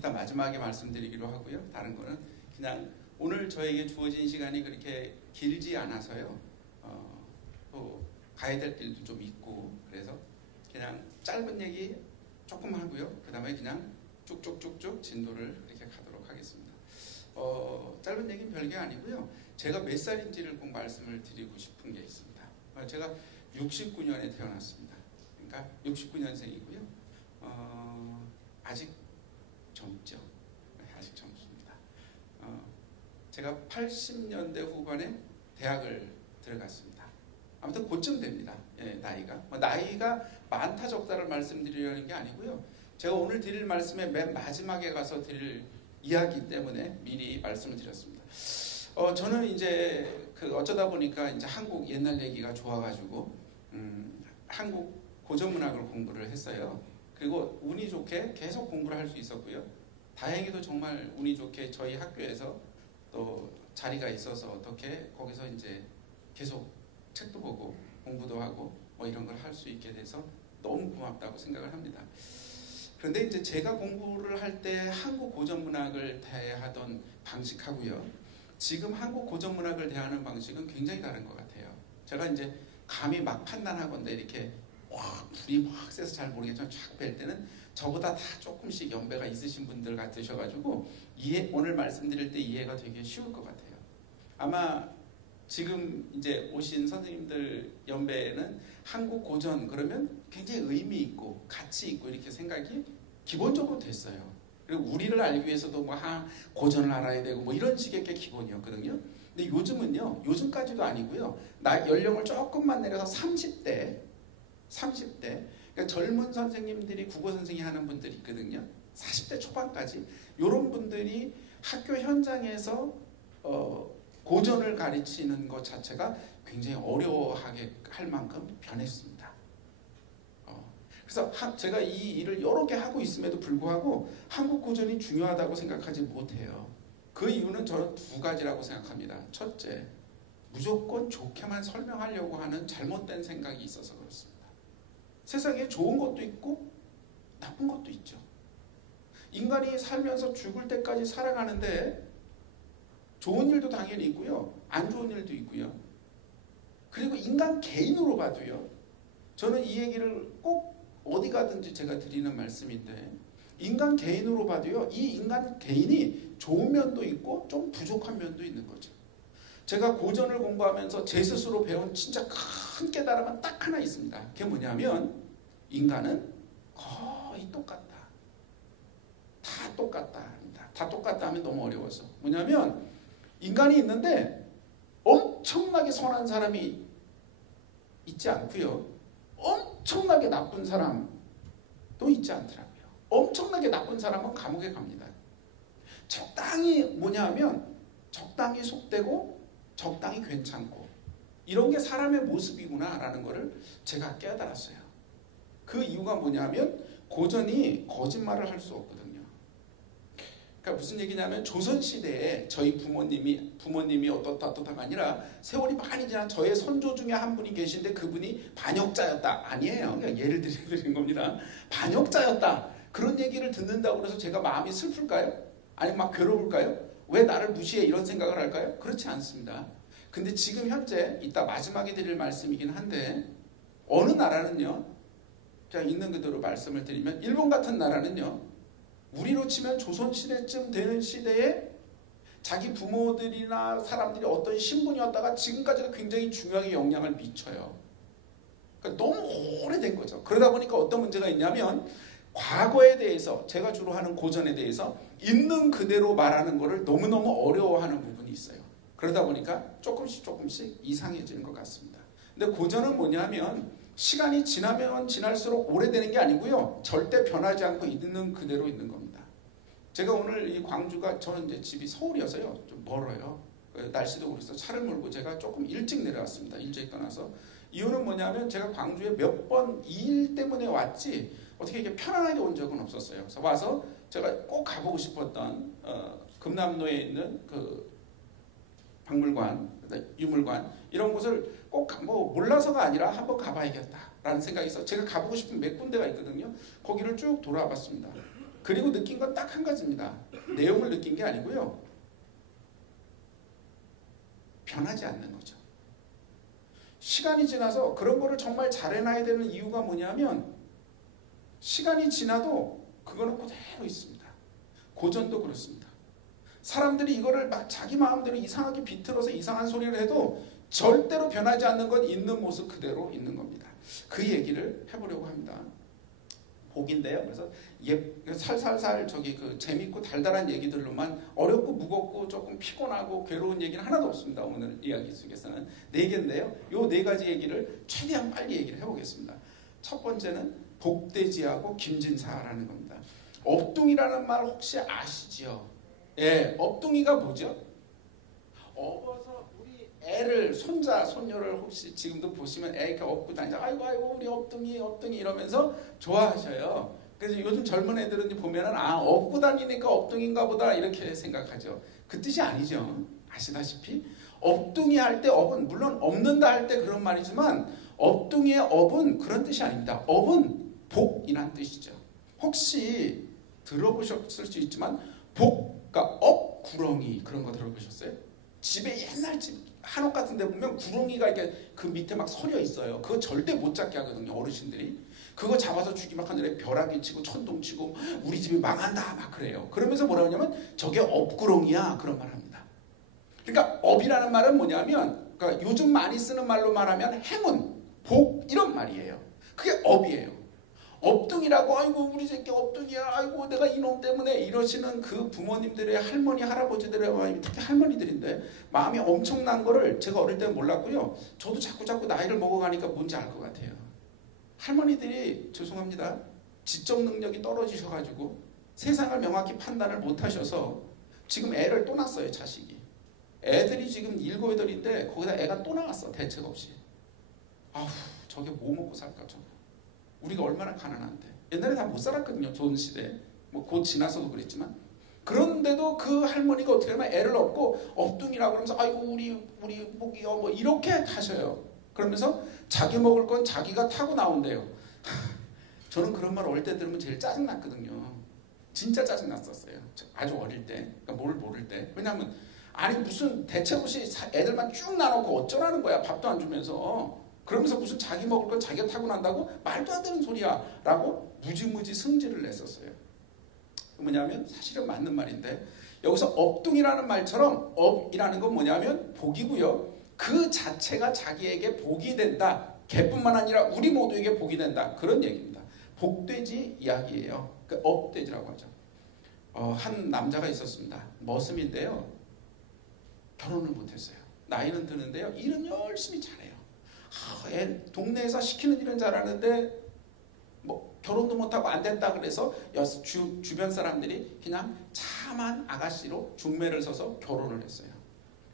이따 마지막에 말씀드리기로 하고요. 다른 거는 그냥 오늘 저에게 주어진 시간이 그렇게 길지 않아서요. 또 가야 될 일도 좀 있고 그래서 그냥 짧은 얘기 조금 하고요. 그 다음에 그냥 쭉쭉쭉쭉 진도를 이렇게 가도록 하겠습니다. 짧은 얘기는 별게 아니고요. 제가 몇 살인지를 꼭 말씀을 드리고 싶은 게 있습니다. 제가 69년에 태어났습니다. 그러니까 69년생이고요. 아직 젊죠. 아직 젊습니다. 제가 80년대 후반에 대학을 들어갔습니다. 아무튼 그쯤 됩니다. 예, 나이가. 나이가 많다 적다를 말씀드리려는 게 아니고요. 제가 오늘 드릴 말씀의 맨 마지막에 가서 드릴 이야기 때문에 미리 말씀을 드렸습니다. 저는 이제 어쩌다 보니까 이제 한국 옛날 얘기가 좋아가지고 한국 고전문학을 공부를 했어요. 그리고 운이 좋게 계속 공부를 할 수 있었고요. 다행히도 정말 운이 좋게 저희 학교에서 또 자리가 있어서 어떻게 거기서 이제 계속 책도 보고 공부도 하고 뭐 이런 걸 할 수 있게 돼서 너무 고맙다고 생각을 합니다. 그런데 이제 제가 공부를 할 때 한국 고전문학을 대하던 방식하고요. 지금 한국 고전문학을 대하는 방식은 굉장히 다른 것 같아요. 제가 이제 감히 막 판단하건대 이렇게 불이 막 세서 잘 모르겠지만 쫙 뵐 때는 저보다 다 조금씩 연배가 있으신 분들 같으셔가지고 오늘 말씀드릴 때 이해가 되게 쉬울 것 같아요. 아마 지금 이제 오신 선생님들 연배에는 한국 고전 그러면 굉장히 의미 있고 가치 있고 이렇게 생각이 기본적으로 됐어요. 그리고 우리를 알기 위해서도 뭐 고전을 알아야 되고 뭐 이런 식의 게 기본이었거든요. 근데 요즘은요, 요즘까지도 아니고요. 연령을 조금만 내려서 30대 그러니까 젊은 선생님들이 국어 선생님 하는 분들이 있거든요. 40대 초반까지 이런 분들이 학교 현장에서 고전을 가르치는 것 자체가 굉장히 어려워하게 할 만큼 변했습니다. 그래서 제가 이 일을 여러 개 하고 있음에도 불구하고 한국 고전이 중요하다고 생각하지 못해요. 그 이유는 저는 두 가지라고 생각합니다. 첫째, 무조건 좋게만 설명하려고 하는 잘못된 생각이 있어서 그렇습니다. 세상에 좋은 것도 있고 나쁜 것도 있죠. 인간이 살면서 죽을 때까지 살아가는데 좋은 일도 당연히 있고요. 안 좋은 일도 있고요. 그리고 인간 개인으로 봐도요. 저는 이 얘기를 꼭 어디 가든지 제가 드리는 말씀인데 인간 개인으로 봐도요. 이 인간 개인이 좋은 면도 있고 좀 부족한 면도 있는 거죠. 제가 고전을 공부하면서 제 스스로 배운 진짜 큰 깨달음은 딱 하나 있습니다. 그게 뭐냐면 인간은 거의 똑같다. 다 똑같다. 다 똑같다 하면 너무 어려워서. 뭐냐면 인간이 있는데 엄청나게 선한 사람이 있지 않고요. 엄청나게 나쁜 사람도 있지 않더라고요. 엄청나게 나쁜 사람은 감옥에 갑니다. 적당히 뭐냐면 적당히 속되고 적당히 괜찮고 이런 게 사람의 모습이구나 라는 거를 제가 깨달았어요. 그 이유가 뭐냐면 고전이 거짓말을 할 수 없거든요. 그러니까 무슨 얘기냐면 조선시대에 저희 부모님이 어떻다가 아니라 세월이 많이 지난 저의 선조 중에 한 분이 계신데 그분이 반역자였다. 아니에요. 그냥 예를 드리는 겁니다. 반역자였다. 그런 얘기를 듣는다고 해서 제가 마음이 슬플까요? 아니면 막 괴로울까요? 왜 나를 무시해? 이런 생각을 할까요? 그렇지 않습니다. 근데 지금 현재 이따 마지막에 드릴 말씀이긴 한데 어느 나라는요. 제가 있는 그대로 말씀을 드리면 일본 같은 나라는요. 우리로 치면 조선시대쯤 되는 시대에 자기 부모들이나 사람들이 어떤 신분이었다가 지금까지도 굉장히 중요하게 영향을 미쳐요. 그러니까 너무 오래된 거죠. 그러다 보니까 어떤 문제가 있냐면 과거에 대해서 제가 주로 하는 고전에 대해서 있는 그대로 말하는 것을 너무너무 어려워하는 부분이 있어요. 그러다 보니까 조금씩 이상해지는 것 같습니다. 근데 고전은 뭐냐면 시간이 지나면 지날수록 오래되는 게 아니고요. 절대 변하지 않고 있는 그대로 있는 겁니다. 제가 오늘 이 광주가 저는 이제 집이 서울이어서요. 좀 멀어요. 날씨도 그래서 차를 몰고 제가 조금 일찍 내려왔습니다. 일찍 떠나서. 이유는 뭐냐면 제가 광주에 몇 번 일 때문에 왔지 어떻게 이렇게 편안하게 온 적은 없었어요. 그래서 와서 제가 꼭 가보고 싶었던 금남로에 있는 그 박물관, 유물관 이런 곳을 꼭 몰라서가 아니라 한번 가봐야겠다라는 생각이 있어 제가 가보고 싶은 몇 군데가 있거든요. 거기를 쭉 돌아봤습니다. 그리고 느낀 건 딱 한 가지입니다. 내용을 느낀 게 아니고요. 변하지 않는 거죠. 시간이 지나서 그런 거를 정말 잘해놔야 되는 이유가 뭐냐면 시간이 지나도 그거는 그대로 있습니다. 고전도 그렇습니다. 사람들이 이거를 막 자기 마음대로 이상하게 비틀어서 이상한 소리를 해도 절대로 변하지 않는 건 있는 모습 그대로 있는 겁니다. 그 얘기를 해보려고 합니다. 복인데요. 그래서 살살살 그 재밌고 달달한 얘기들로만 어렵고 무겁고 조금 피곤하고 괴로운 얘기는 하나도 없습니다. 오늘 이야기 속에서는 4개인데요. 요 4가지 얘기를 최대한 빨리 얘기를 해보겠습니다. 첫 번째는 복돼지하고 김진사라는 겁니다. 업둥이라는 말 혹시 아시죠? 예, 업둥이가 뭐죠? 업어서 우리 애를 손자 손녀를 혹시 지금도 보시면 애가 업고 다니죠. 아이고 우리 업둥이 이러면서 좋아하셔요. 그래서 요즘 젊은 애들은 보면은 업고 다니니까 업둥인가 보다 이렇게 생각하죠. 그 뜻이 아니죠. 아시다시피 업둥이 할 때 업은 물론 없는다 할 때 그런 말이지만 업둥이의 업은 그런 뜻이 아닙니다. 업은 복이란 뜻이죠. 혹시 들어보셨을 수 있지만 그러니까 구렁이 그런 거 들어보셨어요? 집에 옛날 집 한옥 같은 데 보면 구렁이가 이렇게 그 밑에 막 서려 있어요. 그거 절대 못 잡게 하거든요. 어르신들이. 그거 잡아서 죽이면 하늘에 벼락이 치고 천둥 치고 우리 집이 망한다 막 그래요. 그러면서 뭐라 하냐면 저게 업구렁이야 그런 말 합니다. 그러니까 업이라는 말은 뭐냐면 그러니까 요즘 많이 쓰는 말로 말하면 행운, 복 이런 말이에요. 그게 업이에요. 업둥이라고 아이고 우리 새끼 업둥이야 아이고 내가 이놈 때문에 이러시는 그 부모님들의 할머니 할아버지들의 특히 할머니들인데 마음이 엄청난 거를 제가 어릴 때는 몰랐고요. 저도 자꾸 나이를 먹어가니까 뭔지 알 것 같아요. 할머니들이 죄송합니다. 지적 능력이 떨어지셔가지고 세상을 명확히 판단을 못하셔서 지금 애를 또 낳았어요. 자식이. 애들이 지금 7, 8인데 거기다 애가 또 나왔어. 대책 없이. 아우 저게 뭐 먹고 살까 저거. 우리가 얼마나 가난한데. 옛날에 다 못 살았거든요. 좋은 시대. 뭐 곧 지나서도 그랬지만. 그런데도 그 할머니가 어떻게 하면 애를 얻고 업둥이라고 그러면서 아이고 우리 복이요 뭐 이렇게 타셔요. 그러면서 자기 먹을 건 자기가 타고 나온대요. 저는 그런 말 어릴 때 들으면 제일 짜증났거든요. 진짜 짜증났었어요. 아주 어릴 때. 그러니까 뭘 모를 때. 왜냐하면 아니 무슨 대책 없이 애들만 쭉 나눠놓고 어쩌라는 거야. 밥도 안 주면서. 그러면서 무슨 자기 먹을 건 자기가 타고 난다고? 말도 안 되는 소리야 라고 무지무지 승질을 냈었어요. 뭐냐면 사실은 맞는 말인데 여기서 업둥이라는 말처럼 업이라는 건 뭐냐면 복이고요. 그 자체가 자기에게 복이 된다. 걔뿐만 아니라 우리 모두에게 복이 된다. 그런 얘기입니다. 복돼지 이야기예요. 그 업돼지라고 하죠. 한 남자가 있었습니다. 머슴인데요. 결혼을 못했어요. 나이는 드는데요. 일은 열심히 잘해요. 동네에서 시키는 일은 잘하는데 뭐 결혼도 못하고 안 됐다 그래서 주변 사람들이 그냥 참한 아가씨로 중매를 서서 결혼을 했어요.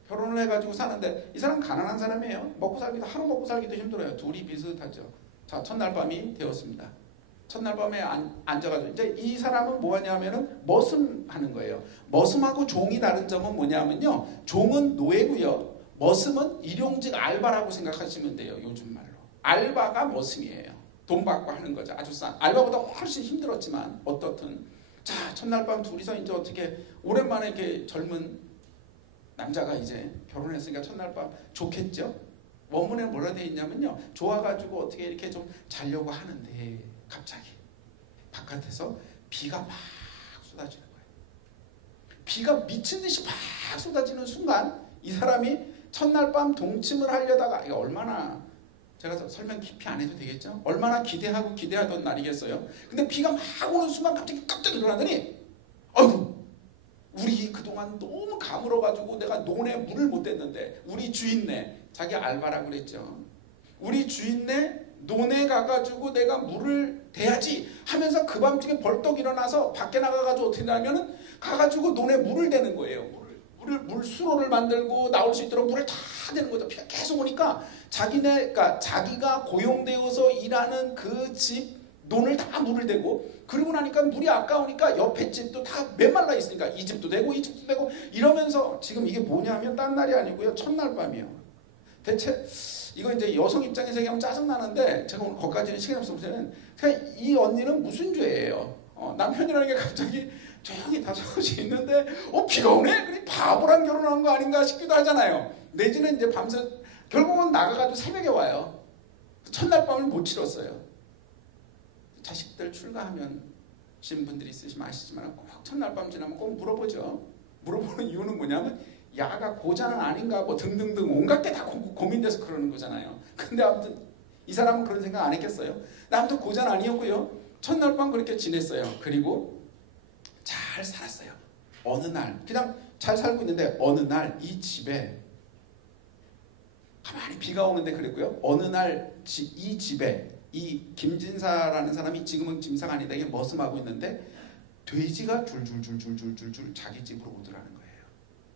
결혼을 해가지고 사는데 이 사람 가난한 사람이에요. 하루 먹고 살기도 힘들어요. 둘이 비슷하죠. 자, 첫날 밤이 되었습니다. 첫날 밤에 앉아가지고 이제 이 사람은 뭐하냐면은 머슴하는 거예요. 머슴하고 종이 다른 점은 뭐냐면요. 종은 노예고요. 머슴은 일용직 알바라고 생각하시면 돼요. 요즘 말로. 알바가 머슴이에요. 돈 받고 하는 거죠. 아주 싼. 알바보다 훨씬 힘들었지만 어떻든. 자, 첫날 밤 둘이서 이제 어떻게 오랜만에 이렇게 젊은 남자가 이제 결혼했으니까 첫날 밤 좋겠죠. 원문에 뭐라 돼 있냐면요. 좋아가지고 어떻게 이렇게 좀 자려고 하는데 갑자기 바깥에서 비가 막 쏟아지는 거예요. 비가 미친 듯이 막 쏟아지는 순간 이 사람이 첫날 밤 동침을 하려다가 이거 얼마나 제가 설명 깊이 안 해도 되겠죠? 얼마나 기대하던 날이겠어요? 근데 비가 막 오는 순간 갑자기 깜짝 일어나더니 아이고 우리 그동안 너무 가물어가지고 내가 논에 물을 못 댔는데 우리 주인네 자기 알바라고 그랬죠. 우리 주인네 논에 가가지고 내가 물을 대야지 하면서 그 밤중에 벌떡 일어나서 밖에 나가가지고 어떻게 하냐면은 가가지고 논에 물을 대는 거예요. 물 수로를 만들고 나올 수 있도록 물을 다 대는 거죠. 비가 계속 오니까 그러니까 자기가 고용되어서 일하는 그 집 논을 다 물을 대고 그러고 나니까 물이 아까우니까 옆에 집도 다 메말라 있으니까 이 집도 되고 이 집도 되고 이러면서 지금 이게 뭐냐면 딴 날이 아니고요. 첫날 밤이에요. 대체 이거 이제 여성 입장에서 얘기하면 짜증나는데 제가 오늘 거기까지는 시간이 없어서 이 언니는 무슨 죄예요? 남편이라는 게 갑자기 조용히 다섯이 있는데 비가 오네? 그래 바보랑 결혼한 거 아닌가 싶기도 하잖아요. 내지는 이제 밤새 결국은 나가가지고 새벽에 와요. 첫날 밤을 못 치렀어요. 자식들 출가하면 신 분들이 있으시면 아시지만 꼭 첫날 밤 지나면 꼭 물어보죠. 물어보는 이유는 뭐냐면 야가 고자는 아닌가 뭐 등등등 온갖 게 다 고민돼서 그러는 거잖아요. 근데 아무튼 이 사람은 그런 생각 안 했겠어요. 아무튼 고자는 아니었고요. 첫날 밤 그렇게 지냈어요. 그리고 잘 살았어요. 어느 날 그냥 잘 살고 있는데 어느 날 이 집에 가만히 비가 오는데 그랬고요. 어느 날 이 집에 이 김진사라는 사람이 지금은 김사가 아니다. 이게 머슴하고 있는데 돼지가 줄줄줄줄줄줄 자기 집으로 오더라는 거예요.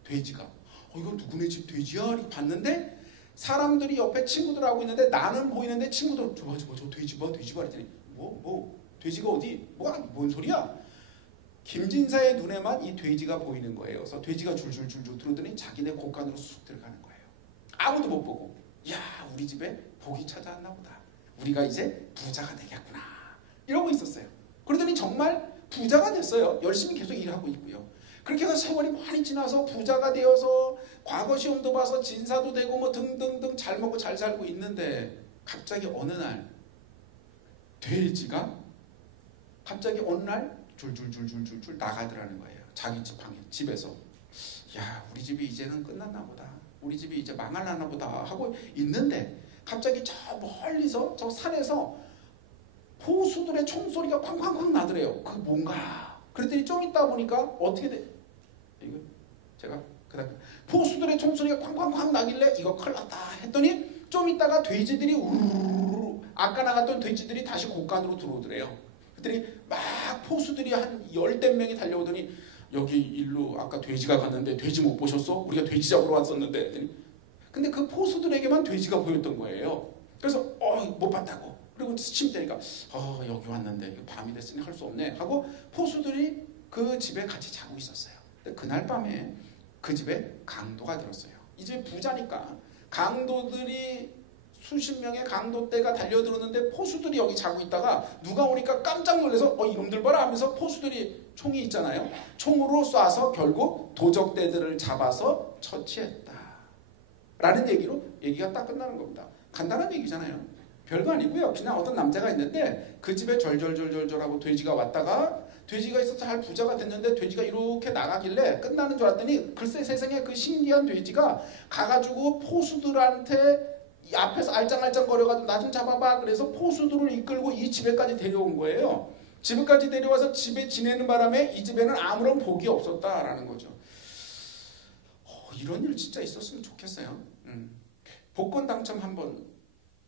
돼지가 이거 누구네 집 돼지야? 이렇게 봤는데 사람들이 옆에 친구들하고 있는데 나는 보이는데 친구들 저 돼지 봐 이랬더니 뭐 돼지가 어디 뭔 소리야? 김진사의 눈에만 이 돼지가 보이는 거예요. 그래서 돼지가 줄줄줄줄 들어오더니 자기네 곳간으로 쑥 들어가는 거예요. 아무도 못 보고 야 우리 집에 복이 찾아왔나 보다. 우리가 이제 부자가 되겠구나 이러고 있었어요. 그러더니 정말 부자가 됐어요. 열심히 계속 일하고 있고요. 그렇게 해서 세월이 많이 지나서 부자가 되어서 과거 시험도 봐서 진사도 되고 뭐 등등등 잘 먹고 잘 살고 있는데 갑자기 어느 날 돼지가 갑자기 어느 날 줄줄줄줄줄 나가더라는 거예요. 자기 집에서 야 우리 집이 이제는 끝났나 보다. 우리 집이 이제 망할라나 보다 하고 있는데 갑자기 저 멀리서 저 산에서 포수들의 총소리가 쾅쾅쾅 나더래요. 그게 뭔가 그랬더니 좀 있다 보니까 어떻게 돼? 이거 제가 그다음 포수들의 총소리가 쾅쾅쾅 나길래 이거 큰일 났다 했더니 좀 있다가 돼지들이 우르르 아까 나갔던 돼지들이 다시 곳간으로 들어오더래요. 그랬더니 막 포수들이 한 10대 명이 달려오더니 여기 일로 아까 돼지가 갔는데 돼지 못 보셨어? 우리가 돼지 잡으러 왔었는데 근데 그 포수들에게만 돼지가 보였던 거예요. 그래서 못 봤다고. 그리고 침대니까 여기 왔는데 밤이 됐으니 할 수 없네 하고 포수들이 그 집에 같이 자고 있었어요. 근데 그날 밤에 그 집에 강도가 들었어요. 이 집에 부자니까 강도들이 수십 명의 강도떼가 달려들었는데 포수들이 여기 자고 있다가 누가 오니까 깜짝 놀라서 이놈들 봐라 하면서 포수들이 총이 있잖아요. 총으로 쏴서 결국 도적떼들을 잡아서 처치했다 라는 얘기로 얘기가 딱 끝나는 겁니다. 간단한 얘기잖아요. 별거 아니고요. 그냥 어떤 남자가 있는데 그 집에 절절절절절하고 돼지가 왔다가 돼지가 있어서 잘 부자가 됐는데 돼지가 이렇게 나가길래 끝나는 줄 알았더니 글쎄 세상에 그 신기한 돼지가 가가지고 포수들한테 이 앞에서 알짱알짱 거려가지고 나 좀 잡아봐 그래서 포수들을 이끌고 이 집에까지 데려온 거예요. 집에까지 데려와서 집에 지내는 바람에 이 집에는 아무런 복이 없었다라는 거죠. 이런 일 진짜 있었으면 좋겠어요. 복권 당첨 한번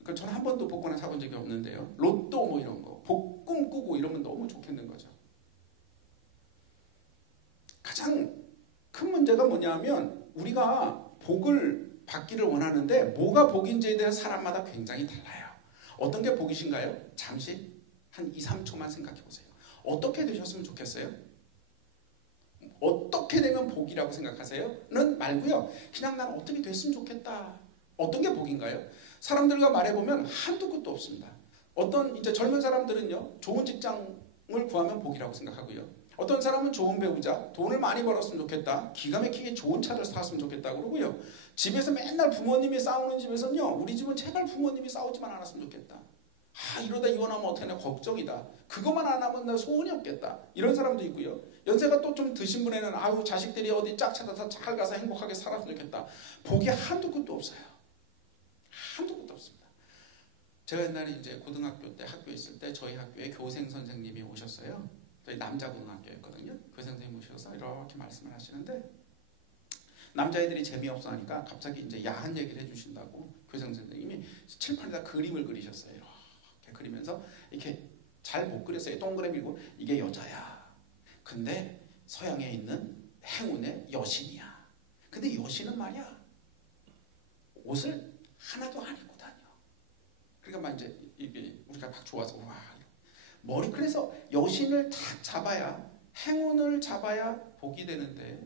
저는 한 번도 복권을 사본 적이 없는데요. 로또 뭐 이런 거 복꿈 꾸고 이러면 너무 좋겠는 거죠. 가장 큰 문제가 뭐냐면 우리가 복을 받기를 원하는데 뭐가 복인지에 대해서 사람마다 굉장히 달라요. 어떤 게 복이신가요? 잠시 한 2, 3초만 생각해 보세요. 어떻게 되셨으면 좋겠어요? 어떻게 되면 복이라고 생각하세요? 는 말고요. 그냥 난 어떻게 됐으면 좋겠다. 어떤 게 복인가요? 사람들과 말해보면 한두 끝도 없습니다. 어떤 이제 젊은 사람들은요. 좋은 직장을 구하면 복이라고 생각하고요. 어떤 사람은 좋은 배우자, 돈을 많이 벌었으면 좋겠다. 기가 막히게 좋은 차를 샀으면 좋겠다 그러고요. 집에서 맨날 부모님이 싸우는 집에서는요. 우리 집은 제발 부모님이 싸우지만 않았으면 좋겠다. 이러다 이혼하면 어떡하나 걱정이다. 그것만 안 하면 나 소원이 없겠다. 이런 사람도 있고요. 연세가 또 좀 드신 분에는 자식들이 어디 짝 찾아서 잘 가서 행복하게 살았으면 좋겠다. 복이 한두 끝도 없어요. 한두 끝도 없습니다. 제가 옛날에 이제 고등학교 때 학교에 있을 때 저희 학교에 교생 선생님이 오셨어요. 저희 남자 고등학교였거든요. 교생 선생님 오셔서 이렇게 말씀을 하시는데 남자애들이 재미없어 하니까 갑자기 이제 야한 얘기를 해주신다고 교생 선생님이 칠판에다 그림을 그리셨어요. 이렇게 그리면서 이렇게 잘 못 그렸어요. 동그라미고 이게 여자야. 근데 서양에 있는 행운의 여신이야. 근데 여신은 말이야 옷을 하나도 안 입고 다녀. 그러니까 막 이제 이게 우리가 막 좋아서 와 머리 그래서 여신을 탁 잡아야 행운을 잡아야 복이 되는데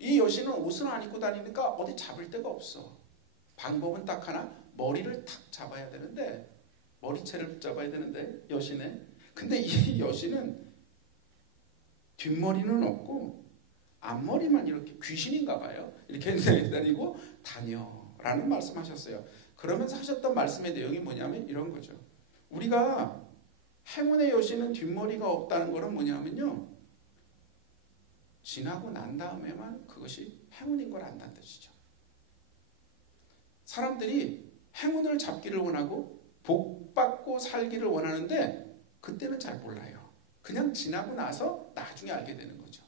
이 여신은 옷을 안 입고 다니니까 어디 잡을 데가 없어. 방법은 딱 하나 머리를 탁 잡아야 되는데 머리채를 잡아야 되는데 여신의 근데 이 여신은 뒷머리는 없고 앞머리만 이렇게 귀신인가 봐요. 이렇게 내다니고 다녀라는 말씀하셨어요. 그러면서 하셨던 말씀의 내용이 뭐냐면 이런 거죠. 우리가 행운의 여신은 뒷머리가 없다는 것은 뭐냐면요, 지나고 난 다음에만 그것이 행운인 걸 안다는 뜻이죠. 사람들이 행운을 잡기를 원하고 복 받고 살기를 원하는데 그때는 잘 몰라요. 그냥 지나고 나서 나중에 알게 되는 거죠.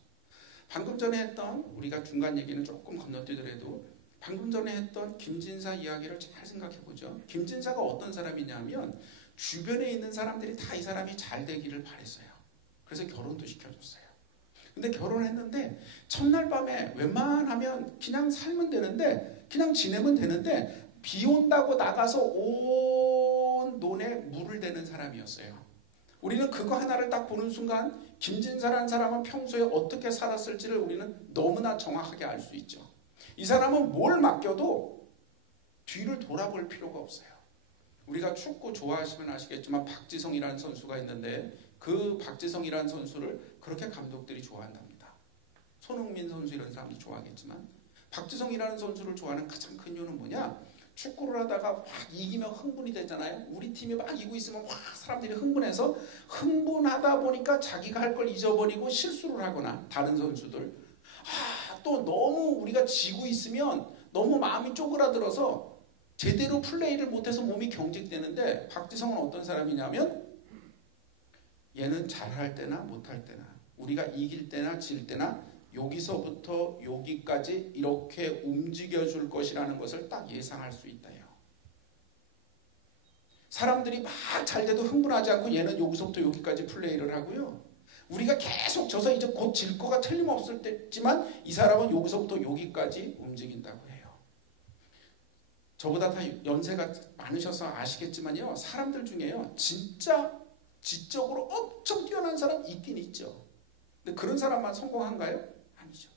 방금 전에 했던, 우리가 중간 얘기는 조금 건너뛰더라도 방금 전에 했던 김진사 이야기를 잘 생각해 보죠. 김진사가 어떤 사람이냐면 주변에 있는 사람들이 다 이 사람이 잘 되기를 바랬어요. 그래서 결혼도 시켜줬어요. 근데 결혼했는데 첫날 밤에 웬만하면 그냥 살면 되는데, 그냥 지내면 되는데, 비 온다고 나가서 온 논에 물을 대는 사람이었어요. 우리는 그거 하나를 딱 보는 순간 김진사라는 사람은 평소에 어떻게 살았을지를 우리는 너무나 정확하게 알 수 있죠. 이 사람은 뭘 맡겨도 뒤를 돌아볼 필요가 없어요. 우리가 축구 좋아하시면 아시겠지만 박지성이라는 선수가 있는데 그 박지성이라는 선수를 그렇게 감독들이 좋아한답니다. 손흥민 선수 이런 사람도 좋아하겠지만 박지성이라는 선수를 좋아하는 가장 큰 이유는 뭐냐? 축구를 하다가 막 이기면 흥분이 되잖아요. 우리 팀이 막 이기고 있으면 막 사람들이 흥분해서 흥분하다 보니까 자기가 할 걸 잊어버리고 실수를 하거나 다른 선수들, 또 너무 우리가 지고 있으면 너무 마음이 쪼그라들어서 제대로 플레이를 못해서 몸이 경직되는데, 박지성은 어떤 사람이냐면 얘는 잘할 때나 못할 때나, 우리가 이길 때나 질 때나 여기서부터 여기까지 이렇게 움직여줄 것이라는 것을 딱 예상할 수 있다요. 사람들이 막 잘 돼도 흥분하지 않고 얘는 여기서부터 여기까지 플레이를 하고요. 우리가 계속 져서 이제 곧 질 거가 틀림없을 때지만 이 사람은 여기서부터 여기까지 움직인다고 해요. 저보다 다 연세가 많으셔서 아시겠지만요, 사람들 중에요 진짜 지적으로 엄청 뛰어난 사람 있긴 있죠. 근데 그런 사람만 성공한가요? 아니죠.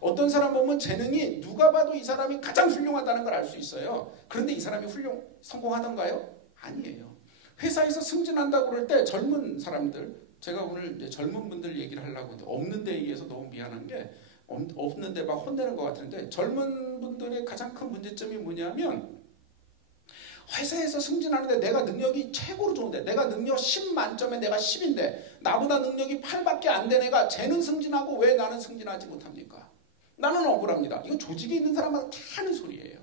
어떤 사람 보면 재능이 누가 봐도 이 사람이 가장 훌륭하다는 걸 알 수 있어요. 그런데 이 사람이 성공하던가요? 아니에요. 회사에서 승진한다고 그럴 때 젊은 사람들, 제가 오늘 이제 젊은 분들 얘기를 하려고 하는데 없는 데에 의해서 너무 미안한 게, 없는데 막 혼내는 것 같은데, 젊은 분들의 가장 큰 문제점이 뭐냐면 회사에서 승진하는데 내가 능력이 최고로 좋은데, 내가 능력 10 만점에 내가 10인데 나보다 능력이 8밖에 안 된 애가 쟤는 승진하고 왜 나는 승진하지 못합니까? 나는 억울합니다. 이거 조직에 있는 사람마다 다 하는 소리예요.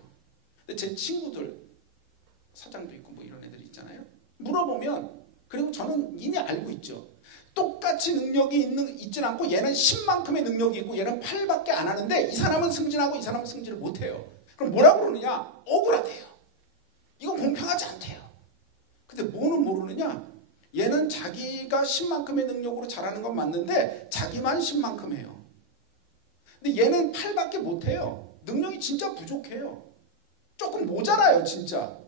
근데 제 친구들, 사장도 있고 뭐 이런 애들이 있잖아요. 물어보면, 그리고 저는 이미 알고 있죠. 똑같이 능력이 있진 않고 얘는 10만큼의 능력이 있고 얘는 8밖에 안 하는데 이 사람은 승진하고 이 사람은 승진을 못해요. 그럼 뭐라고 그러느냐? 억울하대요. 이건 공평하지 않대요. 근데 뭐는 모르느냐? 얘는 자기가 10만큼의 능력으로 잘하는 건 맞는데 자기만 10만큼 해요. 근데 얘는 8밖에 못해요. 능력이 진짜 부족해요. 조금 모자라요 진짜.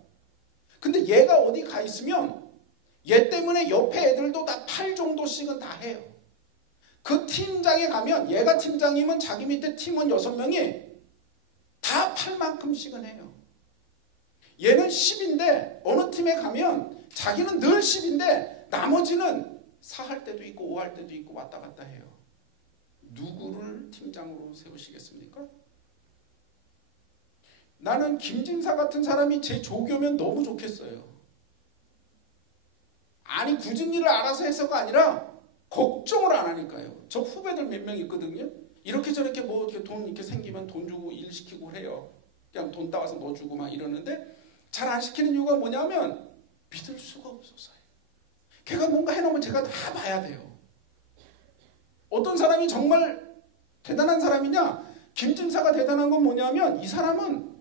근데 얘가 어디 가 있으면 얘 때문에 옆에 애들도 다 8 정도씩은 다 해요. 그 팀장에 가면, 얘가 팀장이면 자기 밑에 팀원 6명이 다 8만큼씩은 해요. 얘는 10인데 어느 팀에 가면 자기는 늘 10인데 나머지는 4할 때도 있고 5할 때도 있고 왔다 갔다 해요. 누구를 팀장으로 세우시겠습니까? 나는 김진사 같은 사람이 제 조교면 너무 좋겠어요. 아니 굳은 일을 알아서 해서가 아니라 걱정을 안 하니까요. 저 후배들 몇 명 있거든요. 이렇게 저렇게 뭐 이렇게 돈 이렇게 생기면 돈 주고 일 시키고 해요. 그냥 돈 따와서 뭐 주고 막 이러는데 잘 안 시키는 이유가 뭐냐면 믿을 수가 없어서요. 걔가 뭔가 해놓으면 제가 다 봐야 돼요. 어떤 사람이 정말 대단한 사람이냐? 김진사가 대단한 건 뭐냐면 이 사람은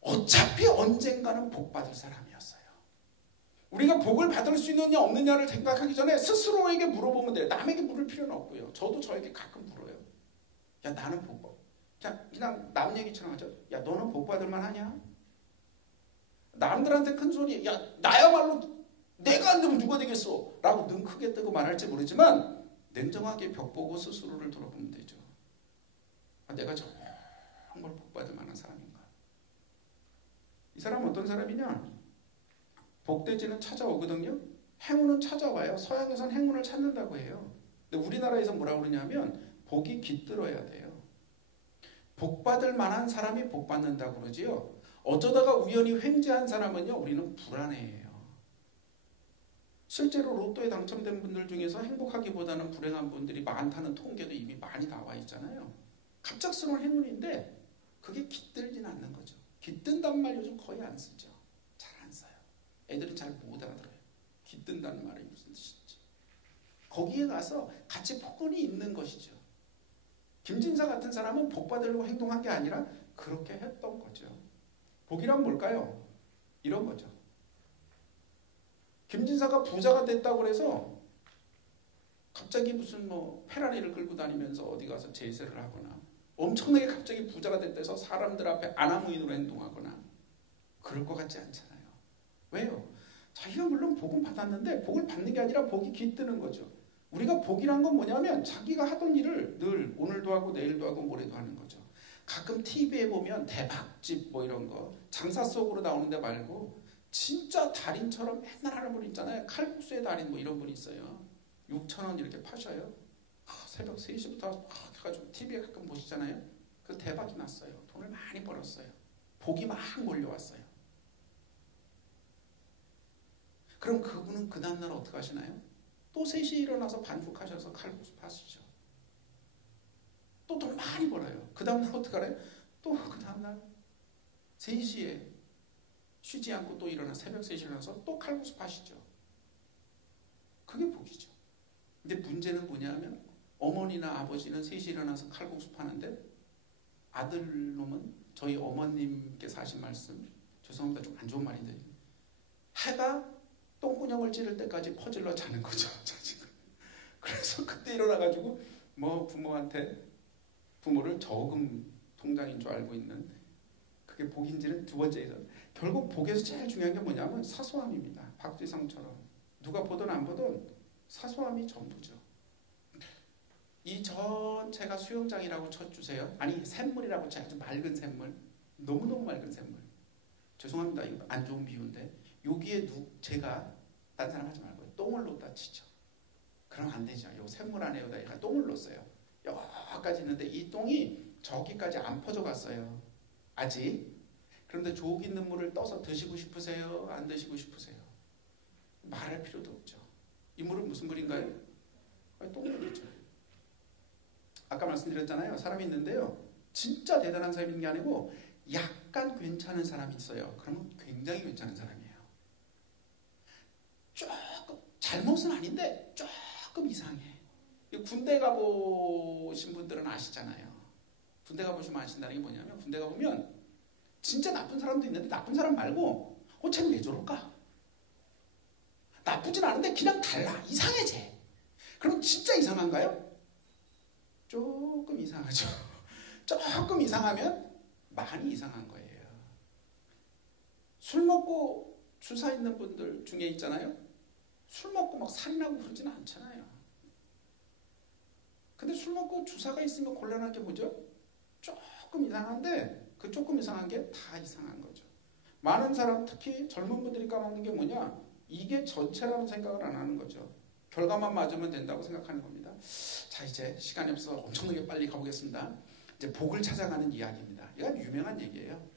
어차피 언젠가는 복 받을 사람이었어요. 우리가 복을 받을 수 있느냐 없느냐를 생각하기 전에 스스로에게 물어보면 돼요. 남에게 물을 필요는 없고요. 저도 저에게 가끔 물어요. 야 나는 복 받. 그냥 남 얘기처럼 하죠. 야 너는 복 받을 만하냐? 남들한테 큰 소리. 야 나야말로 내가 안 되면 누가 되겠어? 라고 눈 크게 뜨고 말할지 모르지만 냉정하게 벽 보고 스스로를 돌아보면 되죠. 내가 정말 복 받을 만한 사람인가? 이 사람은 어떤 사람이냐? 복돼지는 찾아오거든요. 행운은 찾아와요. 서양에서는 행운을 찾는다고 해요. 근데 우리나라에서 뭐라고 그러냐면 복이 깃들어야 돼요. 복 받을 만한 사람이 복 받는다고 그러지요. 어쩌다가 우연히 횡재한 사람은요, 우리는 불안해해요. 실제로 로또에 당첨된 분들 중에서 행복하기보다는 불행한 분들이 많다는 통계도 이미 많이 나와 있잖아요. 갑작스러운 행운인데 그게 깃들진 않는 거죠. 깃든다는 말 요즘 거의 안 쓰죠. 잘 안 써요. 애들은 잘 못 알아들어요. 깃든다는 말이 무슨 뜻인지. 거기에 가서 같이 복권이 있는 것이죠. 김진사 같은 사람은 복 받으려고 행동한 게 아니라 그렇게 했던 거죠. 복이란 뭘까요? 이런 거죠. 김진사가 부자가 됐다고 해서 갑자기 무슨 뭐 페라리를 끌고 다니면서 어디 가서 제세를 하거나 엄청나게 갑자기 부자가 됐다 해서 사람들 앞에 아나무인으로 행동하거나 그럴 것 같지 않잖아요. 왜요? 자기가 물론 복은 받았는데 복을 받는 게 아니라 복이 깃드는 거죠. 우리가 복이란 건 뭐냐면 자기가 하던 일을 늘 오늘도 하고 내일도 하고 모레도 하는 거죠. 가끔 TV에 보면 대박집 뭐 이런 거 장사 속으로 나오는데 말고 진짜 달인처럼 맨날 하는 분 있잖아요. 칼국수의 달인 뭐 이런 분이 있어요. 6,000원 이렇게 파셔요. 새벽 3시부터 해가지고 TV에 가끔 보시잖아요. 그 대박이 났어요. 돈을 많이 벌었어요. 복이 막 몰려왔어요. 그럼 그분은 그 다음날 어떻게 하시나요? 또 3시에 일어나서 반죽하셔서 칼국수 파시죠. 또 돈 많이 벌어요. 그 다음날 어떻게 하나요? 또 그 다음날 3시에 쉬지 않고 또 일어나 새벽 3시에 일어나서 또 칼국수 파시죠. 그게 복이죠. 근데 문제는 뭐냐면 어머니나 아버지는 3시에 일어나서 칼국수 파는데 아들놈은 저희 어머님께서 하신 말씀 죄송합니다. 좀 안 좋은 말인데 해가 똥구녕을 찌를 때까지 퍼질러 자는 거죠. 그래서 그때 일어나가지고 뭐 부모를 저금 통장인 줄 알고 있는 그게 복인지는 두 번째에서 결국 복에서 제일 중요한 게 뭐냐면 사소함입니다. 박지성처럼 누가 보든 안 보든 사소함이 전부죠. 이 전체가 수영장이라고 쳐주세요. 아니 샘물이라고 쳐요. 아주 맑은 샘물. 너무너무 맑은 샘물. 죄송합니다. 이거 안 좋은 비유인데 여기에 제가 딴 사람 하지 말고 똥을 놓다 치죠. 그럼 안 되죠. 요 샘물 안에다 얘가 똥을 놓았어요. 여기까지 있는데 이 똥이 저기까지 안 퍼져갔어요. 아직. 그런데 저기 있는 물을 떠서 드시고 싶으세요? 안 드시고 싶으세요? 말할 필요도 없죠. 이 물은 무슨 물인가요? 똥물이죠. 아까 말씀드렸잖아요. 사람이 있는데요. 진짜 대단한 사람이 있는 게 아니고 약간 괜찮은 사람이 있어요. 그러면 굉장히 괜찮은 사람이에요. 조금 잘못은 아닌데 조금 이상해. 군대 가보신 분들은 아시잖아요. 군대 가보시면 아신다는 게 뭐냐면 군대 가보면 진짜 나쁜 사람도 있는데 나쁜 사람 말고 쟤는 왜 저럴까? 나쁘진 않은데 그냥 달라. 이상해 쟤. 그럼 진짜 이상한가요? 조금 이상하죠. 조금 이상하면 많이 이상한 거예요. 술 먹고 주사 있는 분들 중에 있잖아요. 술 먹고 막 살인하고 그러지는 않잖아요. 근데 술 먹고 주사가 있으면 곤란한 게 뭐죠? 조금 이상한데 그 조금 이상한 게 다 이상한 거죠. 많은 사람 특히 젊은 분들이 까먹는 게 뭐냐? 이게 전체라는 생각을 안 하는 거죠. 결과만 맞으면 된다고 생각하는 겁니다. 자 이제 시간이 없어서 엄청나게 빨리 가보겠습니다. 이제 복을 찾아가는 이야기입니다. 이건 유명한 얘기예요.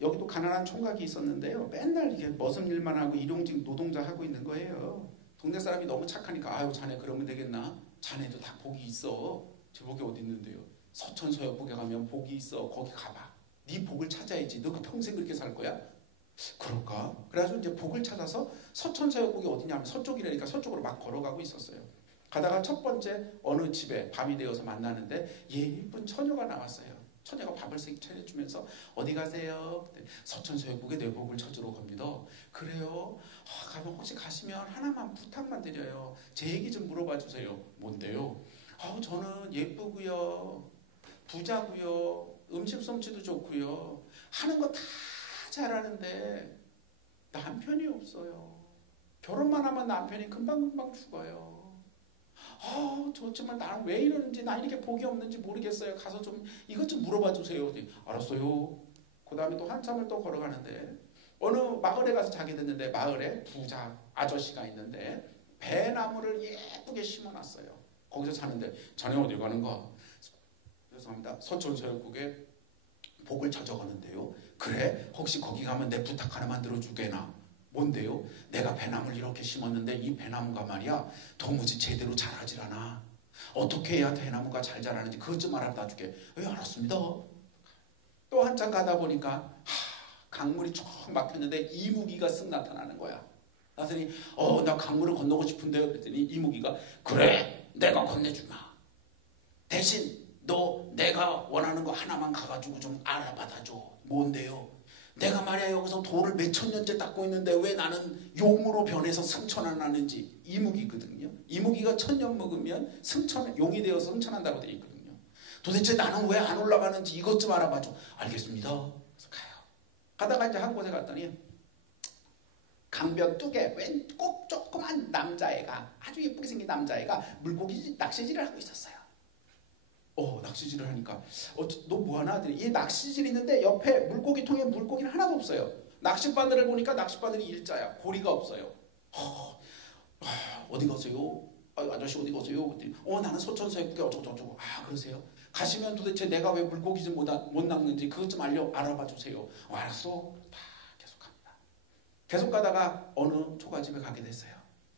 여기도 가난한 총각이 있었는데요. 맨날 이게 머슴 일만 하고 일용직 노동자 하고 있는 거예요. 동네 사람이 너무 착하니까 아유 자네 그러면 되겠나? 자네도 다 복이 있어. 제 복이 어디 있는데요? 서천서역국에 가면 복이 있어. 거기 가봐. 네 복을 찾아야지. 너 그 평생 그렇게 살 거야? 그럴까? 그래가지고 이제 복을 찾아서 서천서역국이 어디냐면 서쪽이라니까 서쪽으로 막 걸어가고 있었어요. 가다가 첫 번째 어느 집에 밤이 되어서 만나는데 예쁜 처녀가 나왔어요. 처녀가 밥을 차려주면서 어디 가세요? 서천서역국에 내 복을 찾으러 갑니다. 그래요? 가면 혹시 가시면 하나만 부탁만 드려요. 제 얘기 좀 물어봐 주세요. 뭔데요? 저는 예쁘고요. 부자고요. 음식 솜씨도 좋고요. 하는 거 다 잘하는데 남편이 없어요. 결혼만 하면 남편이 금방금방 죽어요. 저 정말 나는 왜 이러는지 나 이렇게 복이 없는지 모르겠어요. 가서 좀 이것 좀 물어봐 주세요. 알았어요. 그 다음에 또 한참을 또 걸어가는데 어느 마을에 가서 자게 됐는데 마을에 부자 아저씨가 있는데 배나무를 예쁘게 심어놨어요. 거기서 사는데 자네 어디 가는가? 죄송합니다. 서촌서역국에 복을 찾아가는데요. 그래? 혹시 거기 가면 내 부탁 하나만 들어주게나? 뭔데요? 내가 배나무를 이렇게 심었는데 이 배나무가 말이야 도무지 제대로 자라질 않아. 어떻게 해야 배나무가 잘 자라는지 그것 좀 알아다 주게. 알았습니다. 또 한참 가다 보니까 강물이 쭉 막혔는데 이무기가 쓱 나타나는 거야. 나더니 나 강물을 건너고 싶은데요. 그랬더니 이무기가 그래 내가 건네주마. 대신 너 내가 원하는 거 하나만 가가지고 좀 알아받아줘. 뭔데요? 내가 말이야 여기서 돌을 몇천 년째 닦고 있는데 왜 나는 용으로 변해서 승천을 하는지. 이무기거든요. 이무기가 1000년 먹으면 용이 되어서 승천한다고 되어 있거든요. 도대체 나는 왜 안 올라가는지 이것 좀 알아봐줘. 알겠습니다. 그래서 가요. 가다가 이제 한 곳에 갔더니 강변 뚝에 웬 꼭 조그만 남자애가 아주 예쁘게 생긴 남자애가 물고기 낚시질을 하고 있었어요. 낚시질을 하니까 너 뭐하나 하더니 얘 낚시질 있는데 옆에 물고기통에 물고기는 하나도 없어요. 낚싯바늘을 보니까 낚싯바늘이 일자야. 고리가 없어요. 어디 가세요? 아저씨 어디 가세요? 그랬더니 나는 서천서역국에 어쩌고저쩌고. 그러세요? 가시면 도대체 내가 왜 물고기 좀 못 낚는지 그것 좀 알아봐 주세요. 알았어. 다 계속 갑니다. 계속 가다가 어느 초가집에 가게 됐어요.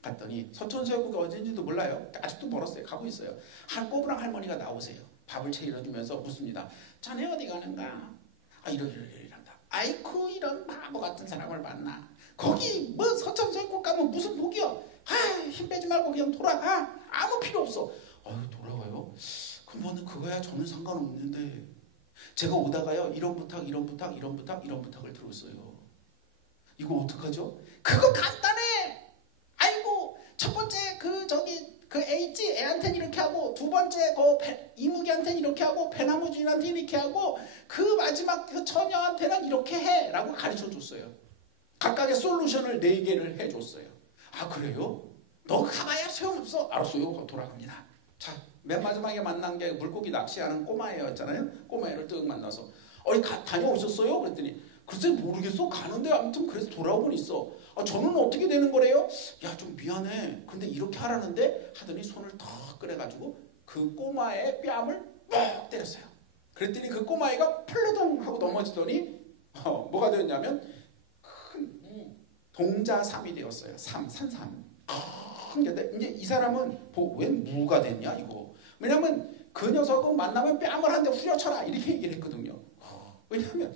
갔더니 서천서역국이 어딘지도 몰라요. 아직도 멀었어요. 가고 있어요. 한 꼬부랑 할머니가 나오세요. 밥을 차려주면서 묻습니다. 자네 어디 가는가? 이런다. 아이쿠 이런 바보 같은 사람을 만나. 거기 뭐 서천서역국 가면 무슨 복이여. 힘 빼지 말고 그냥 돌아가. 아무 필요 없어. 돌아가요? 그럼 그거야 저는 상관없는데 제가 오다가요 이런 부탁을 들었어요. 이거 어떡하죠? 그거 간단해. 아이고 첫 번째 그 애 있지? 애한테는 이렇게 하고 두 번째 이무기한테는 이렇게 하고 배나무 주인한테는 이렇게 하고 그 마지막 그 처녀한테는 이렇게 해 라고 가르쳐 줬어요. 각각의 솔루션을 4개를 해줬어요. 그래요? 너 가봐야 소용없어. 알았어요. 돌아갑니다. 자, 맨 마지막에 만난 게 물고기 낚시하는 꼬마애였잖아요. 꼬마애를 뜩 만나서 다녀오셨어요? 그랬더니 글쎄 모르겠어. 가는데 아무튼 그래서 돌아오곤 있어. 저는 어떻게 되는 거래요? 야, 좀 미안해. 근데 이렇게 하라는데 하더니 손을 턱 꺼내가지고 그 꼬마의 뺨을 뻑 때렸어요. 그랬더니 그 꼬마애가 플러덩 하고 넘어지더니 뭐가 되었냐면 큰 동자삼이 되었어요. 산삼. 근데 이제 이 사람은 왜 무가 됐냐 이거. 왜냐면 그 녀석은 만나면 뺨을 한 대 후려쳐라 이렇게 얘기를 했거든요. 왜냐면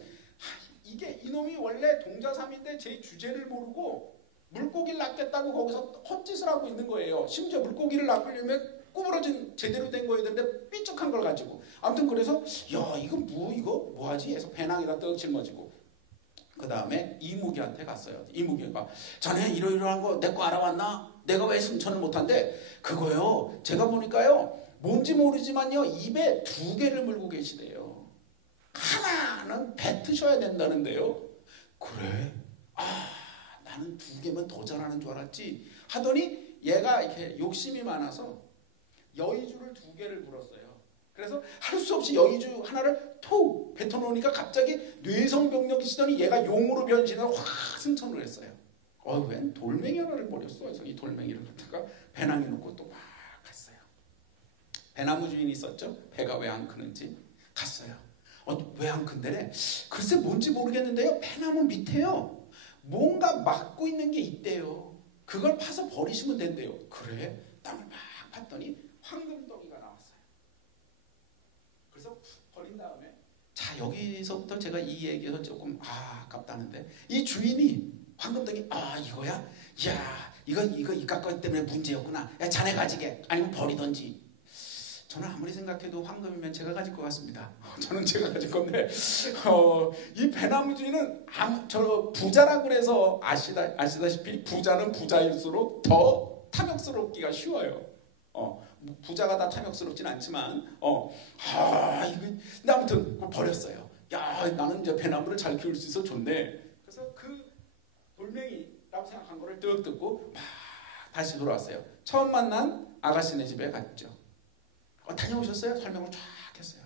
이게 이놈이 원래 동자삼인데 제 주제를 모르고 물고기를 낚겠다고 거기서 헛짓을 하고 있는 거예요. 심지어 물고기를 낚으려면 구부러진 제대로 된 거여야 되는데 삐죽한 걸 가지고. 아무튼 그래서 야 이거 뭐하지 해서 배낭에다 떡 짊어지고 그 다음에 이무기한테 갔어요. 이무기가 자네 이러이러한 거 내 거 알아봤나? 내가 왜 승천을 못한대? 그거요 제가 보니까요 뭔지 모르지만요 입에 2개를 물고 계시대요. 하나는 뱉으셔야 된다는데요. 그래? 나는 2개면 더 잘하는 줄 알았지 하더니 얘가 이렇게 욕심이 많아서 여의주를 2개를 물었어요. 그래서 할 수 없이 여의주 하나를 톡 뱉어놓으니까 갑자기 뇌성병력이시더니 얘가 용으로 변신해서 확 승천을 했어요. 웬 돌멩이 하나를 버렸어. 그래서 이 돌멩이를 갖다가 배낭에 놓고 또 막 갔어요. 배나무 주인이 있었죠. 배가 왜 안 크는지 갔어요. 왜 안 큰데래? 글쎄 뭔지 모르겠는데요. 배나무 밑에요. 뭔가 막고 있는 게 있대요. 그걸 파서 버리시면 된대요. 그래? 땅을 막 봤더니 황금덩이가 나왔어요. 그래서 버린 다음에 자 여기서부터 제가 이 얘기에서 조금 아깝다는데 이 주인이 황금덩이 이거야? 야 이거 이깟 때문에 문제였구나. 야 자네 가지게 아니면 버리던지. 저는 아무리 생각해도 황금이면 제가 가질 것 같습니다. 저는 제가 가질 건데 이 배나무 주인은 저 부자라고 그래서 아시다시피 부자는 부자일수록 더 탐욕스럽기가 쉬워요. 부자가 다 탐욕스럽진 않지만 이거 근데 아무튼 버렸어요. 야 나는 이제 배나무를 잘 키울 수 있어 좋네. 그래서 그 돌멩이라고 생각한 거를 뜩 듣고 막 다시 돌아왔어요. 처음 만난 아가씨네 집에 갔죠. 다녀오셨어요? 설명을 쫙 했어요.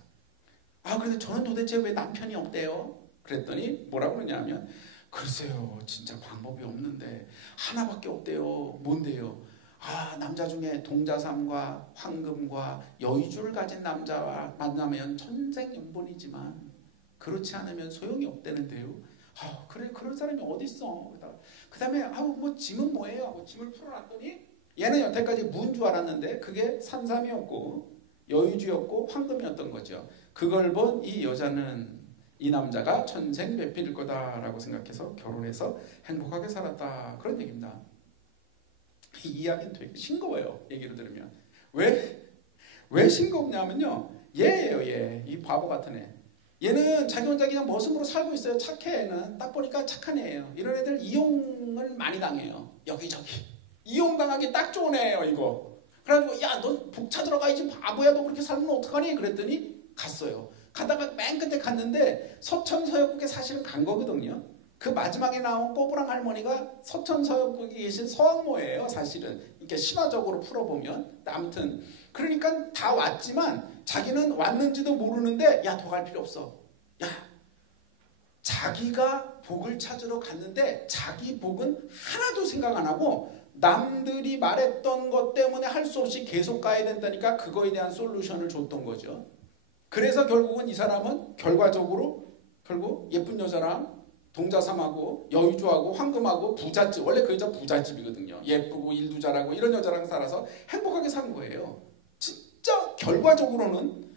그런데 저는 도대체 왜 남편이 없대요? 그랬더니 뭐라고 그러냐면 글쎄요 진짜 방법이 없는데 하나밖에 없대요. 뭔데요? 남자 중에 동자삼과 황금과 여의주를 가진 남자와 만나면 천생연분이지만 그렇지 않으면 소용이 없다는데요. 그래, 그런 사람이 어딨어. 그 다음에 뭐 짐은 뭐예요? 하고 짐을 풀어놨더니 얘는 여태까지 무인 줄 알았는데 그게 산삼이었고 여의주였고 황금이었던 거죠. 그걸 본 이 여자는 이 남자가 천생배필일 거다라고 생각해서 결혼해서 행복하게 살았다. 그런 얘기입니다. 이 이야기는 되게 싱거워요. 얘기를 들으면. 왜 싱겁냐면요. 얘예요. 얘. 이 바보 같은 애. 얘는 자기 혼자 그냥 머슴으로 살고 있어요. 착해. 애는. 딱 보니까 착한 애예요. 이런 애들 이용을 많이 당해요. 여기저기. 이용당하기 딱 좋은 애예요. 이거. 그래가지고 야, 너 복 찾으러 가야지 바보야. 너 그렇게 살면 어떡하니? 그랬더니 갔어요. 가다가 맨 끝에 갔는데 서천서역국에 사실은 간 거거든요. 그 마지막에 나온 꼬부랑 할머니가 서천서역국에 계신 서왕모예요. 사실은 이렇게 신화적으로 풀어보면. 아무튼 그러니까 다 왔지만 자기는 왔는지도 모르는데 야, 더 갈 필요 없어. 야, 자기가 복을 찾으러 갔는데 자기 복은 하나도 생각 안 하고 남들이 말했던 것 때문에 할 수 없이 계속 가야 된다니까 그거에 대한 솔루션을 줬던 거죠. 그래서 결국은 이 사람은 결과적으로 결국 예쁜 여자랑 동자삼하고 여의주하고 황금하고 부잣집, 원래 그 여자 부잣집이거든요. 예쁘고 일도 잘하고 이런 여자랑 살아서 행복하게 산 거예요. 진짜 결과적으로는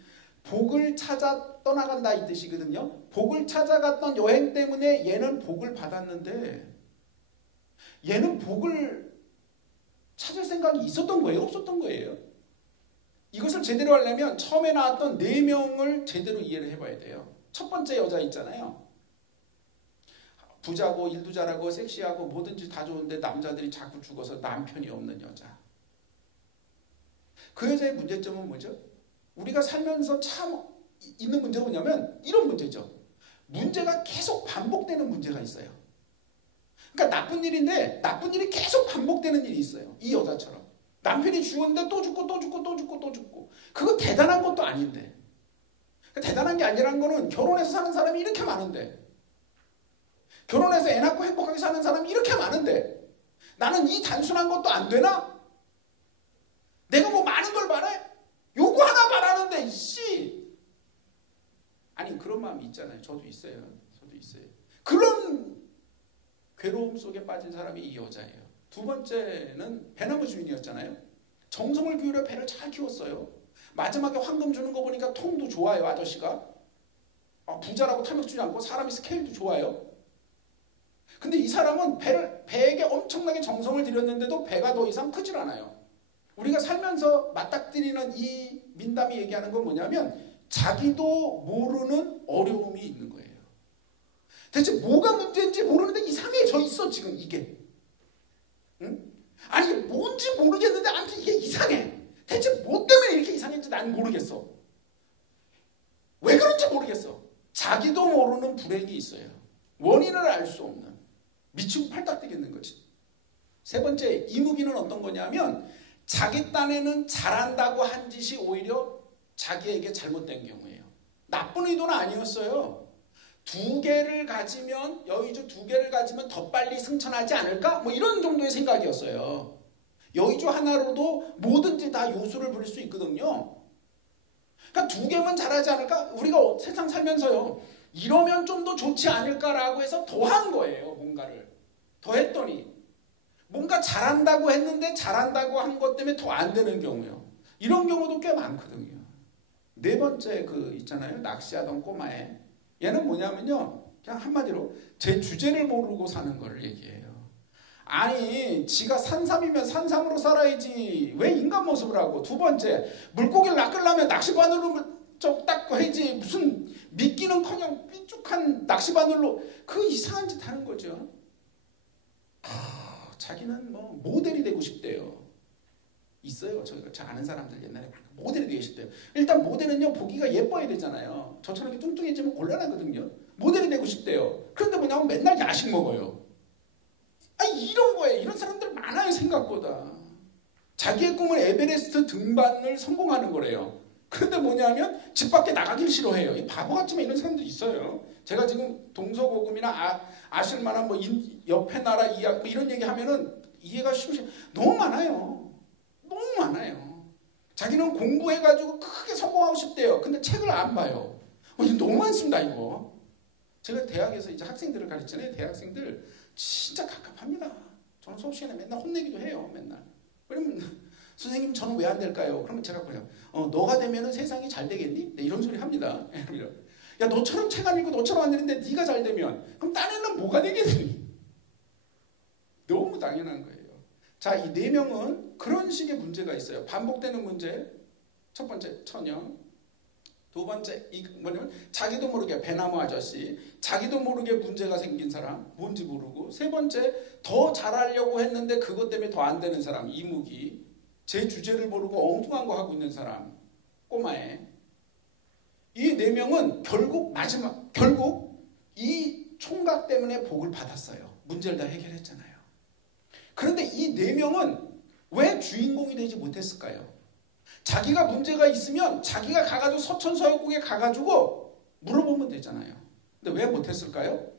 복을 찾아 떠나간다 이 뜻이거든요. 복을 찾아갔던 여행 때문에 얘는 복을 받았는데 얘는 복을 찾을 생각이 있었던 거예요? 없었던 거예요? 이것을 제대로 하려면 처음에 나왔던 4명을 제대로 이해를 해봐야 돼요. 첫 번째 여자 있잖아요. 부자고 일도 잘하고 섹시하고 뭐든지 다 좋은데 남자들이 자꾸 죽어서 남편이 없는 여자. 그 여자의 문제점은 뭐죠? 우리가 살면서 참 있는 문제가 뭐냐면 이런 문제죠. 문제가 계속 반복되는 문제가 있어요. 그러니까 나쁜 일인데 나쁜 일이 계속 반복되는 일이 있어요. 이 여자처럼. 남편이 죽었는데 또 죽고 또 죽고 또 죽고 또 죽고. 그거 대단한 것도 아닌데. 대단한 게 아니라는 거는 결혼해서 사는 사람이 이렇게 많은데, 결혼해서 애 낳고 행복하게 사는 사람이 이렇게 많은데 나는 이 단순한 것도 안 되나? 내가 뭐 많은 걸 바래? 요거 하나 바라는데 씨. 아니 그런 마음이 있잖아요. 저도 있어요. 그런 괴로움 속에 빠진 사람이 이 여자예요. 두 번째는 배나무 주인이었잖아요. 정성을 기울여 배를 잘 키웠어요. 마지막에 황금 주는 거 보니까 통도 좋아요. 아저씨가. 부자라고 탐욕 주지 않고 사람이 스케일도 좋아요. 근데 이 사람은 배에게 엄청나게 정성을 들였는데도 배가 더 이상 크질 않아요. 우리가 살면서 맞닥뜨리는 이 민담이 얘기하는 건 뭐냐면 자기도 모르는 어려움이 있는 거예요. 대체 뭐가 문제인지 모르는데 이상해져 있어 지금 이게. 응? 아니 뭔지 모르겠는데 아무튼 이게 이상해. 대체 뭐 때문에 이렇게 이상했는지 난 모르겠어. 왜 그런지 모르겠어. 자기도 모르는 불행이 있어요. 원인을 알 수 없는. 미치고 팔딱 뛰겠는 거지. 세 번째, 이무기는 어떤 거냐면 자기 딴에는 잘한다고 한 짓이 오히려 자기에게 잘못된 경우예요. 나쁜 의도는 아니었어요. 2개를 가지면, 여의주 2개를 가지면 더 빨리 승천하지 않을까? 뭐 이런 정도의 생각이었어요. 여의주 하나로도 뭐든지 다 요술을 부릴 수 있거든요. 그러니까 2개만 잘하지 않을까? 우리가 세상 살면서요. 이러면 좀 더 좋지 않을까라고 해서 더한 거예요. 뭔가를. 더 했더니 뭔가 잘한다고 했는데 잘한다고 한 것 때문에 더 안 되는 경우요. 이런 경우도 꽤 많거든요. 네 번째 그 있잖아요. 낚시하던 꼬마애. 얘는 뭐냐면요. 그냥 한마디로 제 주제를 모르고 사는 걸 얘기해요. 아니 지가 산삼이면 산삼으로 살아야지 왜 인간 모습을 하고. 두 번째 물고기를 낚으려면 낚시바늘로 딱 해야지 무슨 미끼는커녕 삐죽한 낚시바늘로 그 이상한 짓 하는 거죠. 자기는 뭐 모델이 되고 싶대요. 있어요. 저 아는 사람들 옛날에 모델이 되고 싶대요. 일단 모델은요 보기가 예뻐야 되잖아요. 저처럼 이렇게 뚱뚱해지면 곤란하거든요. 모델이 되고 싶대요. 그런데 뭐냐면 맨날 야식 먹어요. 아니 이런 거예요. 이런 사람들 많아요. 생각보다. 자기의 꿈은 에베레스트 등반을 성공하는 거래요. 그런데 뭐냐면 집 밖에 나가길 싫어해요. 이 바보 같지만 이런 사람들 있어요. 제가 지금 동서고금이나 아실만한 뭐 옆에 나라 이야기 뭐 이런 얘기 하면은 이해가 쉬우시 너무 많아요. 너무 많아요. 자기는 공부해가지고 크게 성공하고 싶대요. 근데 책을 안 봐요. 이거 너무 많습니다, 이거. 제가 대학에서 이제 학생들을 가르치잖아요. 대학생들 진짜 갑갑합니다. 저는 수업 시간에 맨날 혼내기도 해요, 맨날. 그러면 선생님 저는 왜 안 될까요? 그러면 제가 그냥 너가 되면은 세상이 잘 되겠니? 네, 이런 소리 합니다. 야, 너처럼 책 안 읽고 너처럼 안 되는데 네가 잘 되면 그럼 딴 애는 뭐가 되겠니? 너무 당연한 거예요. 자, 이 4명은 그런 식의 문제가 있어요. 반복되는 문제. 첫 번째, 처녀. 두 번째, 뭐냐면 자기도 모르게 배나무 아저씨. 자기도 모르게 문제가 생긴 사람. 뭔지 모르고. 세 번째, 더 잘하려고 했는데 그것 때문에 더 안 되는 사람. 이무기. 제 주제를 모르고 엉뚱한 거 하고 있는 사람. 꼬마애. 이 4명은 결국 이 총각 때문에 복을 받았어요. 문제를 다 해결했잖아요. 그런데 이 4명은 왜 주인공이 되지 못했을까요? 자기가 문제가 있으면 자기가 가가지고 서천서역국에 가가지고 물어보면 되잖아요. 근데 왜 못했을까요?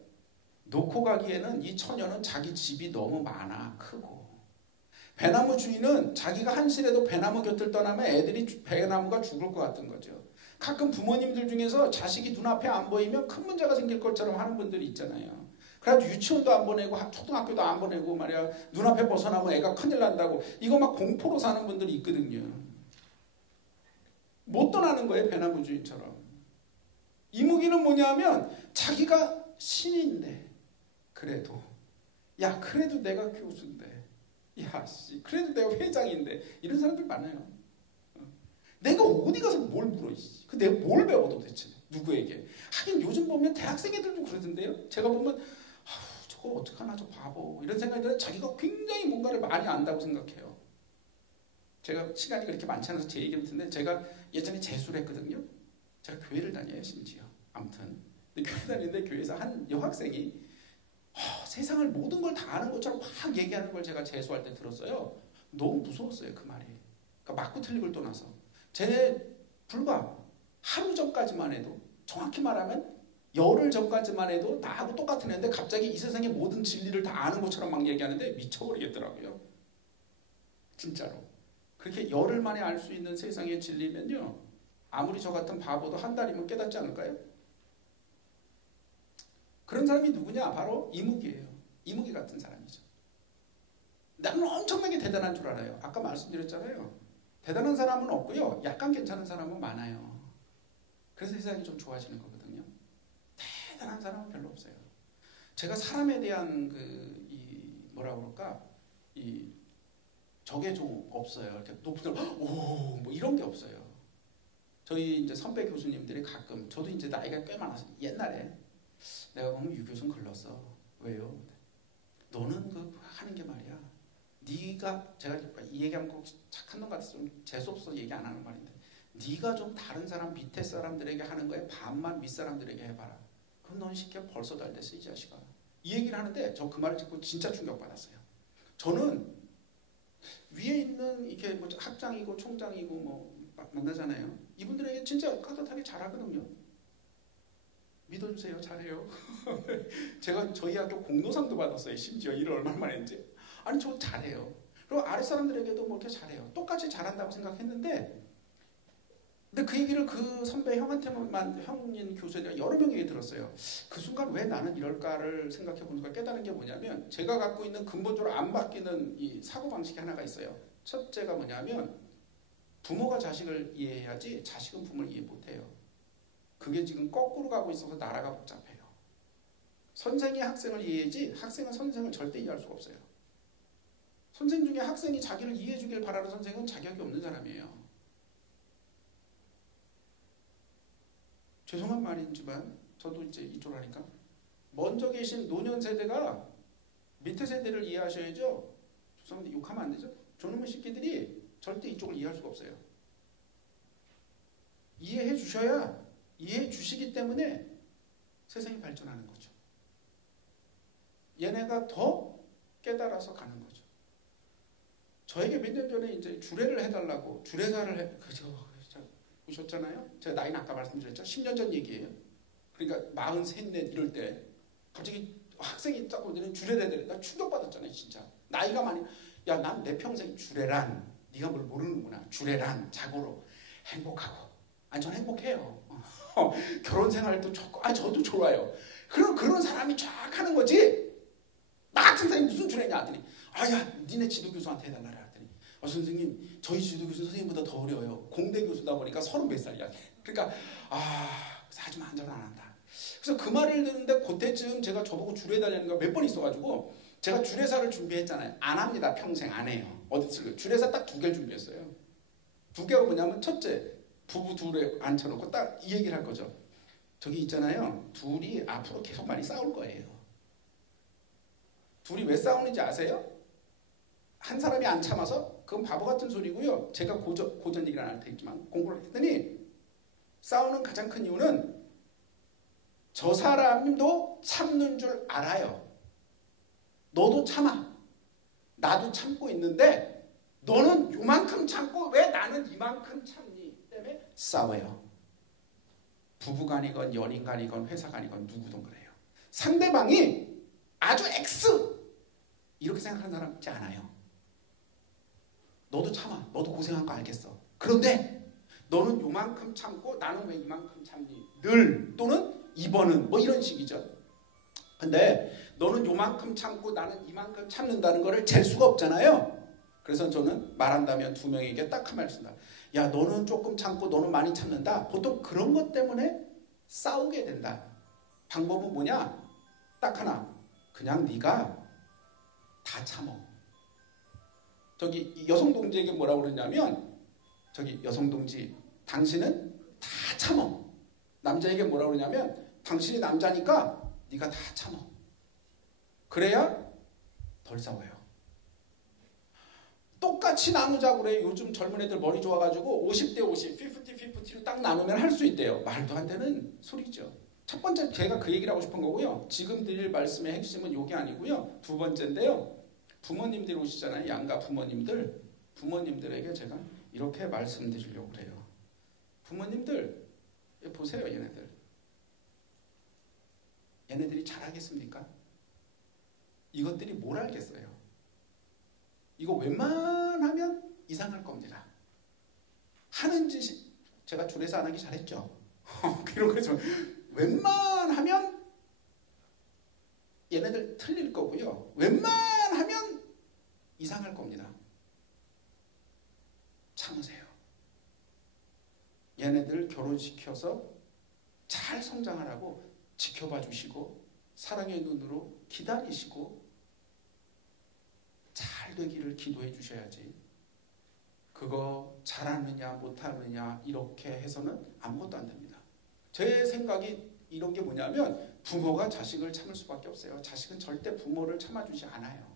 놓고 가기에는 이 처녀는 자기 집이 너무 많아, 크고. 배나무 주인은 자기가 한시라도 배나무 곁을 떠나면 애들이 배나무가 죽을 것 같은 거죠. 가끔 부모님들 중에서 자식이 눈앞에 안 보이면 큰 문제가 생길 것처럼 하는 분들이 있잖아요. 그래가지고 유치원도 안 보내고 초등학교도 안 보내고 말이야. 눈앞에 벗어나면 애가 큰일 난다고. 이거 막 공포로 사는 분들이 있거든요. 못 떠나는 거예요. 배나무 주인처럼. 이무기는 뭐냐면 자기가 신인데 그래도 내가 교수인데 그래도 내가 회장인데 이런 사람들 많아요. 내가 어디 가서 뭘 물어? 내가 뭘 배워 도대체? 누구에게? 하긴 요즘 보면 대학생 애들도 그러던데요. 제가 보면 저거 어떡하나 저 바보 이런 생각이 들어요. 자기가 굉장히 뭔가를 많이 안다고 생각해요. 제가 시간이 그렇게 많지 않아서 제 얘기를 듣는데 제가 예전에 재수를 했거든요. 제가 교회를 다녀요 심지어. 아무튼 근데 교회 다니는데 교회에서 한 여학생이 세상을 모든 걸 다 아는 것처럼 막 얘기하는 걸 제가 재수할 때 들었어요. 너무 무서웠어요 그 말이. 그러니까 맞고 틀린 걸 떠나서 불과 하루 전까지만 해도 정확히 말하면 열흘 전까지만 해도 나하고 똑같은 애인데 갑자기 이 세상의 모든 진리를 다 아는 것처럼 막 얘기하는데 미쳐버리겠더라고요. 진짜로. 그렇게 열흘 만에 알 수 있는 세상의 진리면요. 아무리 저 같은 바보도 한 달이면 깨닫지 않을까요? 그런 사람이 누구냐? 바로 이무기예요. 이무기 같은 사람이죠. 나는 엄청나게 대단한 줄 알아요. 아까 말씀드렸잖아요. 대단한 사람은 없고요. 약간 괜찮은 사람은 많아요. 그래서 세상이 좀 좋아지는 거거든요. 대단한 사람은 별로 없어요. 제가 사람에 대한 저게 좀 없어요. 이렇게 높은 뭐 이런 게 없어요. 저희 이제 선배 교수님들이 가끔 저도 이제 나이가 꽤 많아서 옛날에 내가 보면 유 교수는 글렀어. 왜요? 너는 하는 게 말이야. 제가 이 얘기하면 꼭 착한 놈 같아서 좀 재수없어서 얘기 안 하는 말인데 네가 좀 다른 사람 밑에 사람들에게 하는 거에 반만 윗사람들에게 해봐라. 그럼 넌 쉽게 벌써 잘 됐어 이 자식아. 이 얘기를 하는데 저 그 말을 듣고 진짜 충격받았어요. 저는 위에 있는 이게 뭐 학장이고 총장이고 뭐 만나잖아요. 이분들에게 진짜 따뜻하게 잘하거든요. 믿어주세요. 잘해요. 제가 저희 학교 공로상도 받았어요. 심지어 일을 얼마나 많이 했는지. 아니 저 잘해요. 그리고 아랫사람들에게도 뭐 이렇게 잘해요. 똑같이 잘한다고 생각했는데 근데 그 얘기를 그 선배 형한테만 형인 교수들이 여러 명에게 들었어요. 그 순간 왜 나는 이럴까를 생각해 보니까 깨달은 게 뭐냐면 제가 갖고 있는 근본적으로 안 바뀌는 이 사고방식이 하나가 있어요. 첫째가 뭐냐면 부모가 자식을 이해해야지 자식은 부모를 이해 못해요. 그게 지금 거꾸로 가고 있어서 나라가 복잡해요. 선생이 학생을 이해해야지 학생은 선생을 절대 이해할 수가 없어요. 선생 중에 학생이 자기를 이해해 주길 바라는 선생은 자격이 없는 사람이에요. 죄송한 말이지만 저도 이제 이쪽을 하니까 먼저 계신 노년 세대가 밑에 세대를 이해하셔야죠. 죄송한데 욕하면 안 되죠. 저놈의 새끼들이 절대 이쪽을 이해할 수가 없어요. 이해해 주셔야 이해해 주시기 때문에 세상이 발전하는 거죠. 얘네가 더 깨달아서 가는 거죠. 저에게 몇 년 전에 이제 주례를 해달라고 주례사를 오셨잖아요. 제가 나이는 아까 말씀드렸죠. 10년 전 얘기예요. 그러니까 43, 4 이럴 때 갑자기 학생이 딱 오더니 주례를 해드려. 나 충격받았잖아요. 진짜. 나이가 많이. 야, 난 내 평생 주례란 네가 뭘 모르는구나. 주례란 자고로 행복하고. 아니 전 행복해요. 결혼 생활도 좋고 저도 좋아요. 그런 사람이 쫙 하는 거지. 나 같은 사람이 무슨 주례냐 하더니 야 니네 지도교수한테 해달라 하더니 선생님 저희 지도교수 선생님보다 더 어려워요. 공대 교수다 보니까 30 몇 살이야. 그러니까 하지마 한자로 안 한다. 그래서 그 말을 듣는데 그때쯤 제가 저보고 주례해달라는 거 몇 번 있어가지고 제가 주례사를 준비했잖아요. 안 합니다. 평생 안 해요. 어디 쓸래요? 주례사 딱 2개를 준비했어요. 2개가 뭐냐면 첫째 부부 둘에 앉혀놓고 딱 이 얘기를 할 거죠. 저기 있잖아요. 둘이 앞으로 계속 많이 싸울 거예요. 둘이 왜 싸우는지 아세요? 한 사람이 안 참아서? 그건 바보 같은 소리고요. 제가 고전 얘기를 안 할 테지만 공부를 했더니 싸우는 가장 큰 이유는 저 사람도 참는 줄 알아요. 너도 참아. 나도 참고 있는데 너는 요만큼 참고 왜 나는 이만큼 참니? 때문에 싸워요. 부부간이건 연인간이건 회사간이건 누구든 그래요. 상대방이 아주 X 이렇게 생각하는 사람 있지 않아요. 너도 참아. 너도 고생한 거 알겠어. 그런데 너는 요만큼 참고 나는 왜 이만큼 참니? 늘 또는 이번은 뭐 이런 식이죠. 근데 너는 요만큼 참고 나는 이만큼 참는다는 거를 잴 수가 없잖아요. 그래서 저는 말한다면 2명에게 딱 한 말 쓴다. 야 너는 조금 참고 너는 많이 참는다. 보통 그런 것 때문에 싸우게 된다. 방법은 뭐냐? 딱 하나. 그냥 네가 다 참어. 저기 여성 동지에게 뭐라고 그러냐면 저기 여성 동지 당신은 다 참어. 남자에게 뭐라고 그러냐면 당신이 남자니까 네가 다 참어. 그래야 덜 싸워요. 똑같이 나누자고 그래요. 요즘 젊은 애들 머리 좋아가지고 50대 50, 50-50로 딱 나누면 할 수 있대요. 말도 안 되는 소리죠. 첫 번째 제가 그 얘기를 하고 싶은 거고요. 지금 드릴 말씀의 핵심은 이게 아니고요. 2번째인데요. 부모님들 오시잖아요. 양가 부모님들. 부모님들에게 제가 이렇게 말씀드리려고 그래요. 부모님들 보세요. 얘네들이 잘하겠습니까? 이것들이 뭘 알겠어요? 이거 웬만하면 이상할 겁니다. 하는 짓이 제가 주례사 안 하기 잘했죠. 이런 거 좀 웬만하면 얘네들 틀릴 거고요. 웬만하면 이상할 겁니다. 참으세요. 얘네들 결혼시켜서 잘 성장하라고 지켜봐 주시고 사랑의 눈으로 기다리시고 잘 되기를 기도해 주셔야지. 그거 잘하느냐 못하느냐 이렇게 해서는 아무것도 안 됩니다. 제 생각이 이런 게 뭐냐면 부모가 자식을 참을 수밖에 없어요. 자식은 절대 부모를 참아주지 않아요.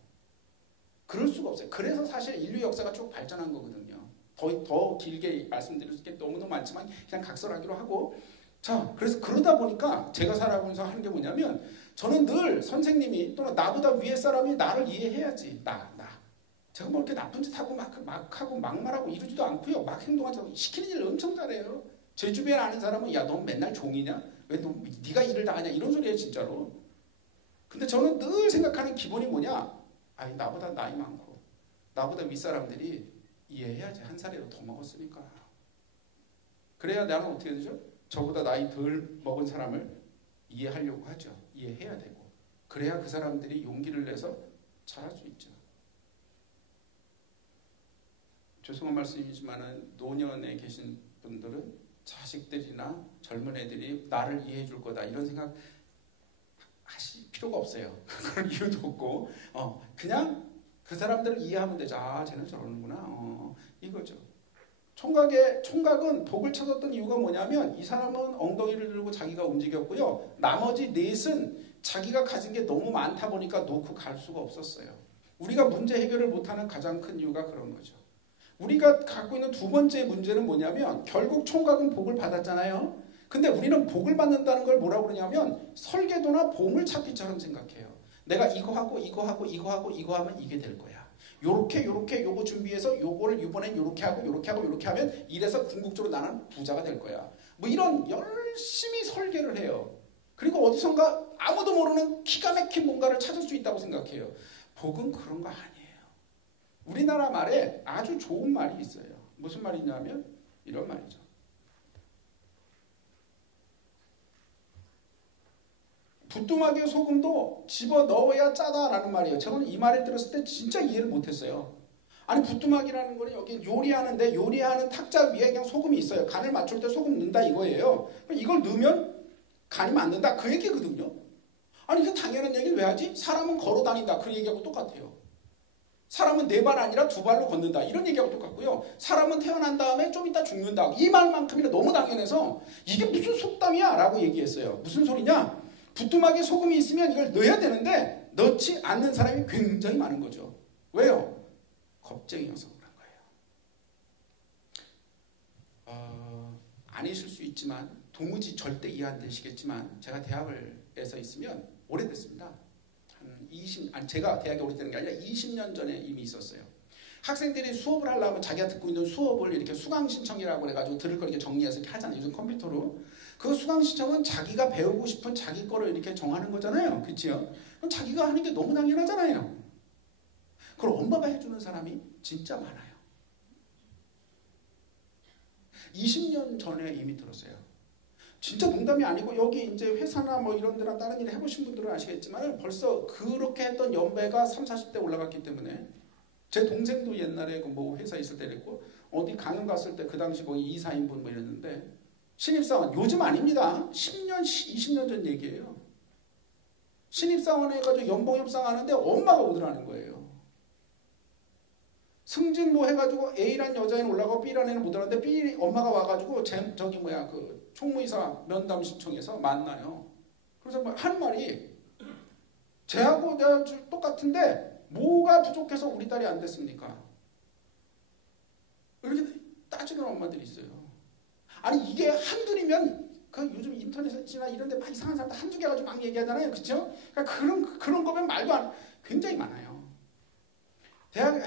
그럴 수가 없어요. 그래서 사실 인류 역사가 쭉 발전한 거거든요. 더 길게 말씀드릴 게 너무너무 많지만 그냥 각설하기로 하고 자, 그래서 그러다 보니까 제가 살아보면서 하는 게 뭐냐면 저는 늘 선생님이 또는 나보다 위에 사람이 나를 이해해야지. 제가 뭐 이렇게 나쁜 짓 하고 막 하고 막말하고 이러지도 않고요. 막 행동하자고 시키는 일 엄청 잘해요. 제 주변에 아는 사람은 야, 넌 맨날 종이냐? 왜 네가 일을 다 하냐? 이런 소리예요, 진짜로. 근데 저는 늘 생각하는 기본이 뭐냐? 아니, 나보다 나이 많고 나보다 윗사람들이 이해해야지. 한 살이라도 더 먹었으니까. 그래야 나는 어떻게 되죠? 저보다 나이 덜 먹은 사람을 이해하려고 하죠. 이해해야 되고. 그래야 그 사람들이 용기를 내서 잘할 수 있죠. 죄송한 말씀이지만 노년에 계신 분들은 자식들이나 젊은 애들이 나를 이해해 줄 거다 이런 생각 하실 필요가 없어요. 그런 이유도 없고 그냥 그 사람들을 이해하면 되죠. 아, 쟤는 저러는구나. 이거죠. 총각은 복을 찾았던 이유가 뭐냐면 이 사람은 엉덩이를 들고 자기가 움직였고요. 나머지 넷은 자기가 가진 게 너무 많다 보니까 놓고 갈 수가 없었어요. 우리가 문제 해결을 못하는 가장 큰 이유가 그런 거죠. 우리가 갖고 있는 2번째 문제는 뭐냐면 결국 총각은 복을 받았잖아요. 근데 우리는 복을 받는다는 걸 뭐라고 그러냐면 설계도나 보물찾기처럼 생각해요. 내가 이거 하고 이거 하고 이거 하고 이거 하면 이게 될 거야. 요렇게 요거 준비해서 요거를 이번엔 요렇게 하고 요렇게 하고 요렇게 하면 이래서 궁극적으로 나는 부자가 될 거야. 뭐 이런 열심히 설계를 해요. 그리고 어디선가 아무도 모르는 기가 막힌 뭔가를 찾을 수 있다고 생각해요. 복은 그런 거 아니에요. 우리나라 말에 아주 좋은 말이 있어요. 무슨 말이냐면 이런 말이죠. 부뚜막에 소금도 집어넣어야 짜다라는 말이에요. 저는 이 말을 들었을 때 진짜 이해를 못했어요. 아니 부뚜막이라는 거는 여기 요리하는데 요리하는 탁자 위에 그냥 소금이 있어요. 간을 맞출 때 소금 넣는다 이거예요. 이걸 넣으면 간이 맞는다 그 얘기거든요. 아니 그 당연한 얘기를 왜 하지? 사람은 걸어 다닌다 그 얘기하고 똑같아요. 사람은 4발 아니라 2발로 걷는다 이런 얘기하고 똑같고요. 사람은 태어난 다음에 좀 이따 죽는다 이 말만큼이나 너무 당연해서 이게 무슨 속담이야 라고 얘기했어요. 무슨 소리냐? 부뚜막에 소금이 있으면 이걸 넣어야 되는데 넣지 않는 사람이 굉장히 많은 거죠. 왜요? 겁쟁이여서 그런 거예요. 아니실 수 있지만 도무지 절대 이해 안 되시겠지만 제가 대학에서 있으면 오래됐습니다. 제가 대학에 오래되는 게 아니라 20년 전에 이미 있었어요. 학생들이 수업을 하려면 자기가 듣고 있는 수업을 이렇게 수강 신청이라고 해가지고 들을 거 이렇게 정리해서 이렇게 하잖아요. 요즘 컴퓨터로. 그 수강 신청은 자기가 배우고 싶은 자기 거를 이렇게 정하는 거잖아요. 그렇죠? 그럼 자기가 하는 게 너무 당연하잖아요. 그걸 엄마가 해주는 사람이 진짜 많아요. 20년 전에 이미 들었어요. 진짜 농담이 아니고 여기 이제 회사나 뭐 이런 데랑 다른 일을 해보신 분들은 아시겠지만 벌써 그렇게 했던 연배가 30, 40대 올라갔기 때문에 제 동생도 옛날에 뭐 회사 있을 때 그랬고 어디 강연 갔을 때 그 당시 거의 2, 4인분 뭐 이랬는데 신입사원 요즘 아닙니다. 10년, 20년 전 얘기예요. 신입사원 해가지고 연봉 협상하는데 엄마가 오더라는 거예요. 승진 뭐 해가지고 A란 여자애는 올라가고 B란 애는 못 올라가는데 B 엄마가 와가지고 그 총무이사 면담 신청해서 만나요. 그래서 하는 말이 쟤하고 내가 똑같은데 뭐가 부족해서 우리 딸이 안 됐습니까? 이렇게 따지는 엄마들이 있어요. 아니 이게 한둘이면 그 요즘 인터넷이나 이런 데 막 이상한 사람들 한두 개 가지고 막 얘기하잖아요. 그렇죠? 그러니까 그런 거면 말도 안 굉장히 많아요. 대학에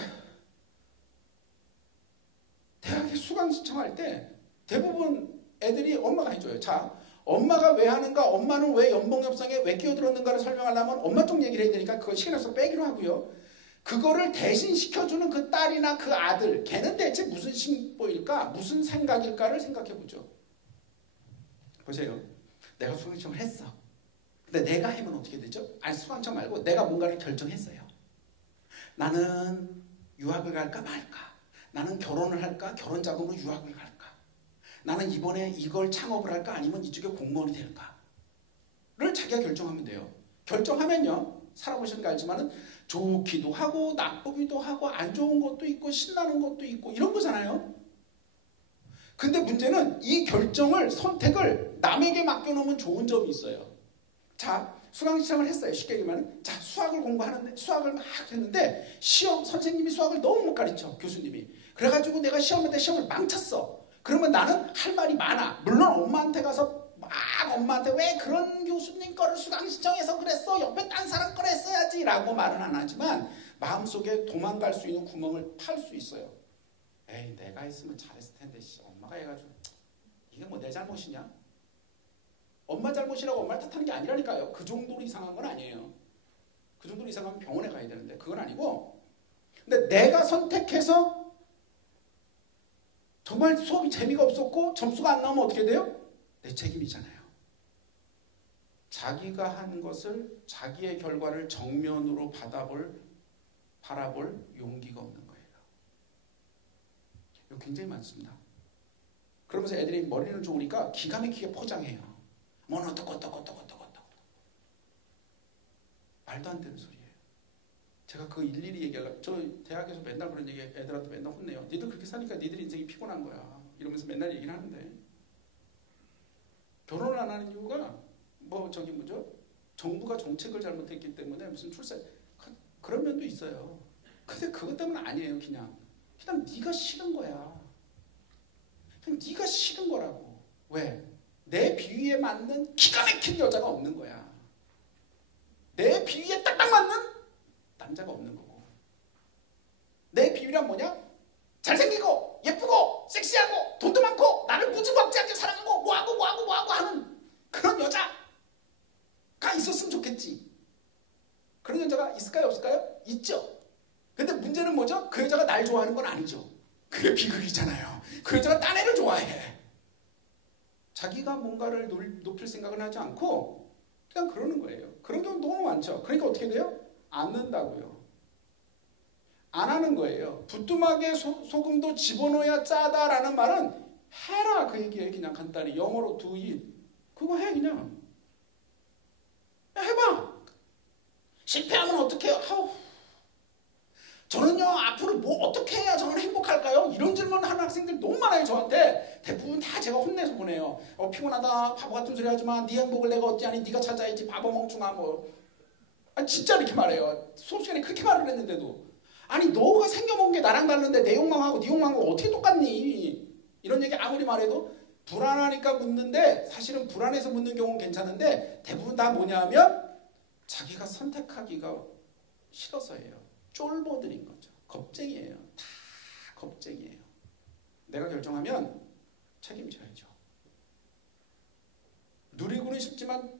수강 신청할 때 대부분 애들이 엄마가 해줘요. 자, 엄마가 왜 하는가, 엄마는 왜 연봉 협상에 왜 끼어들었는가를 설명하려면 엄마 쪽 얘기를 해야 되니까 그거 시간에서 빼기로 하고요. 그거를 대신 시켜주는 그 딸이나 그 아들, 걔는 대체 무슨 심보일까, 무슨 생각일까를 생각해보죠. 보세요. 내가 수강 신청을 했어. 근데 내가 하면 어떻게 되죠? 아니 수강 신청 말고 내가 뭔가를 결정했어요. 나는 유학을 갈까 말까. 나는 결혼을 할까? 결혼 자금으로 유학을 갈까? 나는 이번에 이걸 창업을 할까? 아니면 이쪽에 공무원이 될까?를 자기가 결정하면 돼요. 결정하면요. 살아보시는 거 알지만은 좋기도 하고 나쁘기도 하고 안 좋은 것도 있고 신나는 것도 있고 이런 거잖아요. 근데 문제는 이 결정을 선택을 남에게 맡겨놓으면 좋은 점이 있어요. 자, 수강 신청을 했어요. 쉽게 얘기하면 자, 수학을 공부하는데 수학을 막 했는데 선생님이 수학을 너무 못 가르쳐. 교수님이. 그래가지고 내가 시험할 때 시험을 망쳤어. 그러면 나는 할 말이 많아. 물론 엄마한테 가서 막 엄마한테 왜 그런 교수님 거를 수강 신청해서 그랬어? 옆에 딴 사람 거를 했어야지 라고 말은 안 하지만 마음속에 도망갈 수 있는 구멍을 팔 수 있어요. 에이 내가 했으면 잘했을 텐데 엄마가 해가지고 이게 뭐 내 잘못이냐? 엄마 잘못이라고 엄마를 탓하는 게 아니라니까요. 그 정도로 이상한 건 아니에요. 그 정도로 이상하면 병원에 가야 되는데 그건 아니고 근데 내가 선택해서 정말 수업이 재미가 없었고 점수가 안 나오면 어떻게 돼요? 내 책임이잖아요. 자기가 한 것을 자기의 결과를 정면으로 바라볼 용기가 없는 거예요. 이거 굉장히 많습니다. 그러면서 애들이 머리는 좋으니까 기가 막히게 포장해요. 뭐는 어떡고 말도 안 되는 소리예요. 제가 그거 일일이 얘기하려고 저 대학에서 맨날 그런 얘기 애들한테 맨날 혼내요. 니들 그렇게 사니까 니들 인생이 피곤한 거야. 이러면서 맨날 얘기를 하는데 결혼을 안 하는 이유가 정부가 정책을 잘못했기 때문에 무슨 그런 면도 있어요. 근데 그것 때문은 아니에요. 그냥 네가 싫은 거야. 그냥 네가 싫은 거라고. 왜? 내 비위에 맞는 기가 막힌 여자가 없는 거야. 내 비위에 딱딱 맞는 남자가 없는 거고. 내 비위란 뭐냐? 잘생기고 예쁘고 섹시하고 돈도 많고 나를 무지막지하게 사랑하고 뭐하고 하는 그런 여자가 있었으면 좋겠지. 그런 여자가 있을까요? 없을까요? 있죠. 근데 문제는 뭐죠? 그 여자가 날 좋아하는 건 아니죠. 그게 비극이잖아요. 그 여자가 딴 애를 좋아해. 자기가 뭔가를 높일 생각은 하지 않고 그냥 그러는 거예요. 그런 경우 너무 많죠. 그러니까 어떻게 돼요? 안 넣는다고요. 안 하는 거예요. 부뚜막에 소금도 집어넣어야 짜다라는 말은 해라 그 얘기예요. 그냥 간단히 영어로 do it. 그거 해 그냥. 해봐. 실패하면 어떻게 해요? 저는요 앞으로 뭐 어떻게 해야 저는 행복할까요? 이런 질문을 하는 학생들 너무 많아요. 저한테. 대부분 다 제가 혼내서 보내요. 피곤하다 바보 같은 소리 하지마. 네 행복을 내가 어찌하니 네가 찾아야지 바보 멍충아 뭐. 진짜 이렇게 말해요. 수업 시간에 그렇게 말을 했는데도 아니 너가 생겨본 게 나랑 다른데 내 욕망하고 네 욕망하고 어떻게 똑같니? 이런 얘기 아무리 말해도 불안하니까 묻는데 사실은 불안해서 묻는 경우는 괜찮은데 대부분 다 뭐냐 하면 자기가 선택하기가 싫어서예요. 쫄보들인 거죠. 겁쟁이에요. 다 겁쟁이에요. 내가 결정하면 책임져야죠. 누리고는 싶지만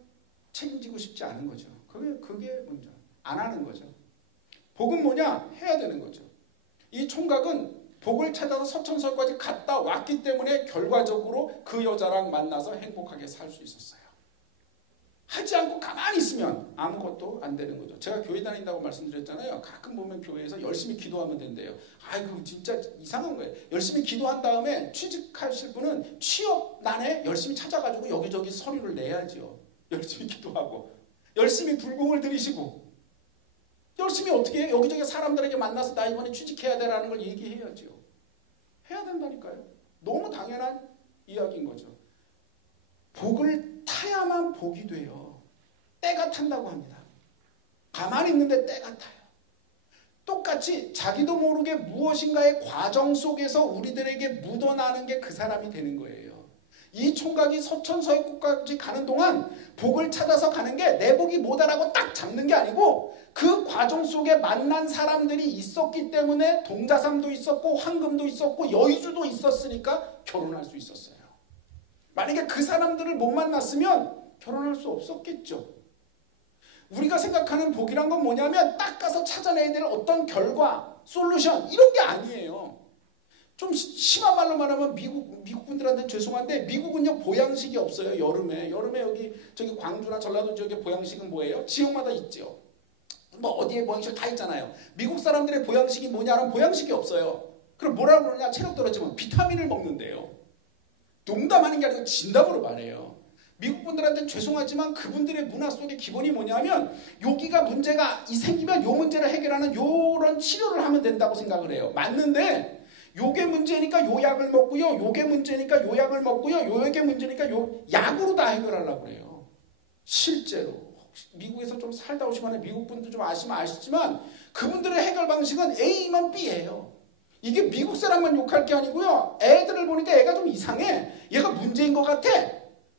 책임지고 싶지 않은 거죠. 그게 먼저 안 하는 거죠. 복은 뭐냐? 해야 되는 거죠. 이 총각은 복을 찾아서 서천서까지 갔다 왔기 때문에 결과적으로 그 여자랑 만나서 행복하게 살 수 있었어요. 하지 않고 가만히 있으면 아무것도 안 되는 거죠. 제가 교회 다닌다고 말씀드렸잖아요. 가끔 보면 교회에서 열심히 기도하면 된대요. 아이고 진짜 이상한 거예요. 열심히 기도한 다음에 취직하실 분은 취업난에 열심히 찾아가지고 여기저기 서류를 내야죠. 열심히 기도하고 열심히 불공을 들이시고 열심히 어떻게 해요? 여기저기 사람들에게 만나서 나 이번에 취직해야 되라는 걸 얘기해야죠. 해야 된다니까요. 너무 당연한 이야기인 거죠. 복을 타야만 복이 돼요. 때가 탄다고 합니다. 가만히 있는데 때가 타요. 똑같이 자기도 모르게 무엇인가의 과정 속에서 우리들에게 묻어나는 게 그 사람이 되는 거예요. 이 총각이 서천서해국까지 가는 동안 복을 찾아서 가는 게 내 복이 뭐다라고 딱 잡는 게 아니고 그 과정 속에 만난 사람들이 있었기 때문에 동자삼도 있었고 황금도 있었고 여의주도 있었으니까 결혼할 수 있었어요. 만약에 그 사람들을 못 만났으면 결혼할 수 없었겠죠. 우리가 생각하는 복이란 건 뭐냐면 딱 가서 찾아내야 될 어떤 결과, 솔루션 이런 게 아니에요. 좀 심한 말로 말하면 미국 분들한테는 죄송한데 미국은요 보양식이 없어요. 여름에 여기 저기 광주나 전라도 지역의 보양식은 뭐예요? 지역마다 있죠. 뭐 어디에 보양식 다 있잖아요. 미국 사람들의 보양식이 뭐냐면 보양식이 없어요. 그럼 뭐라고 그러냐? 체력 떨어지면 비타민을 먹는데요. 농담하는 게 아니고 진담으로 말해요. 미국 분들한테는 죄송하지만 그분들의 문화 속의 기본이 뭐냐면 여기가 문제가 생기면 요 문제를 해결하는 요런 치료를 하면 된다고 생각을 해요. 맞는데 요게 문제니까 요 약을 먹고요. 요게 문제니까 요 약을 먹고요. 요게 문제니까 요 약으로 다 해결하려고 그래요. 실제로. 미국에서 좀 살다 오시면 미국 분들 좀 아시면 아시지만 그분들의 해결 방식은 A면 B예요. 이게 미국 사람만 욕할 게 아니고요. 애들을 보니까 애가 좀 이상해. 얘가 문제인 것 같아.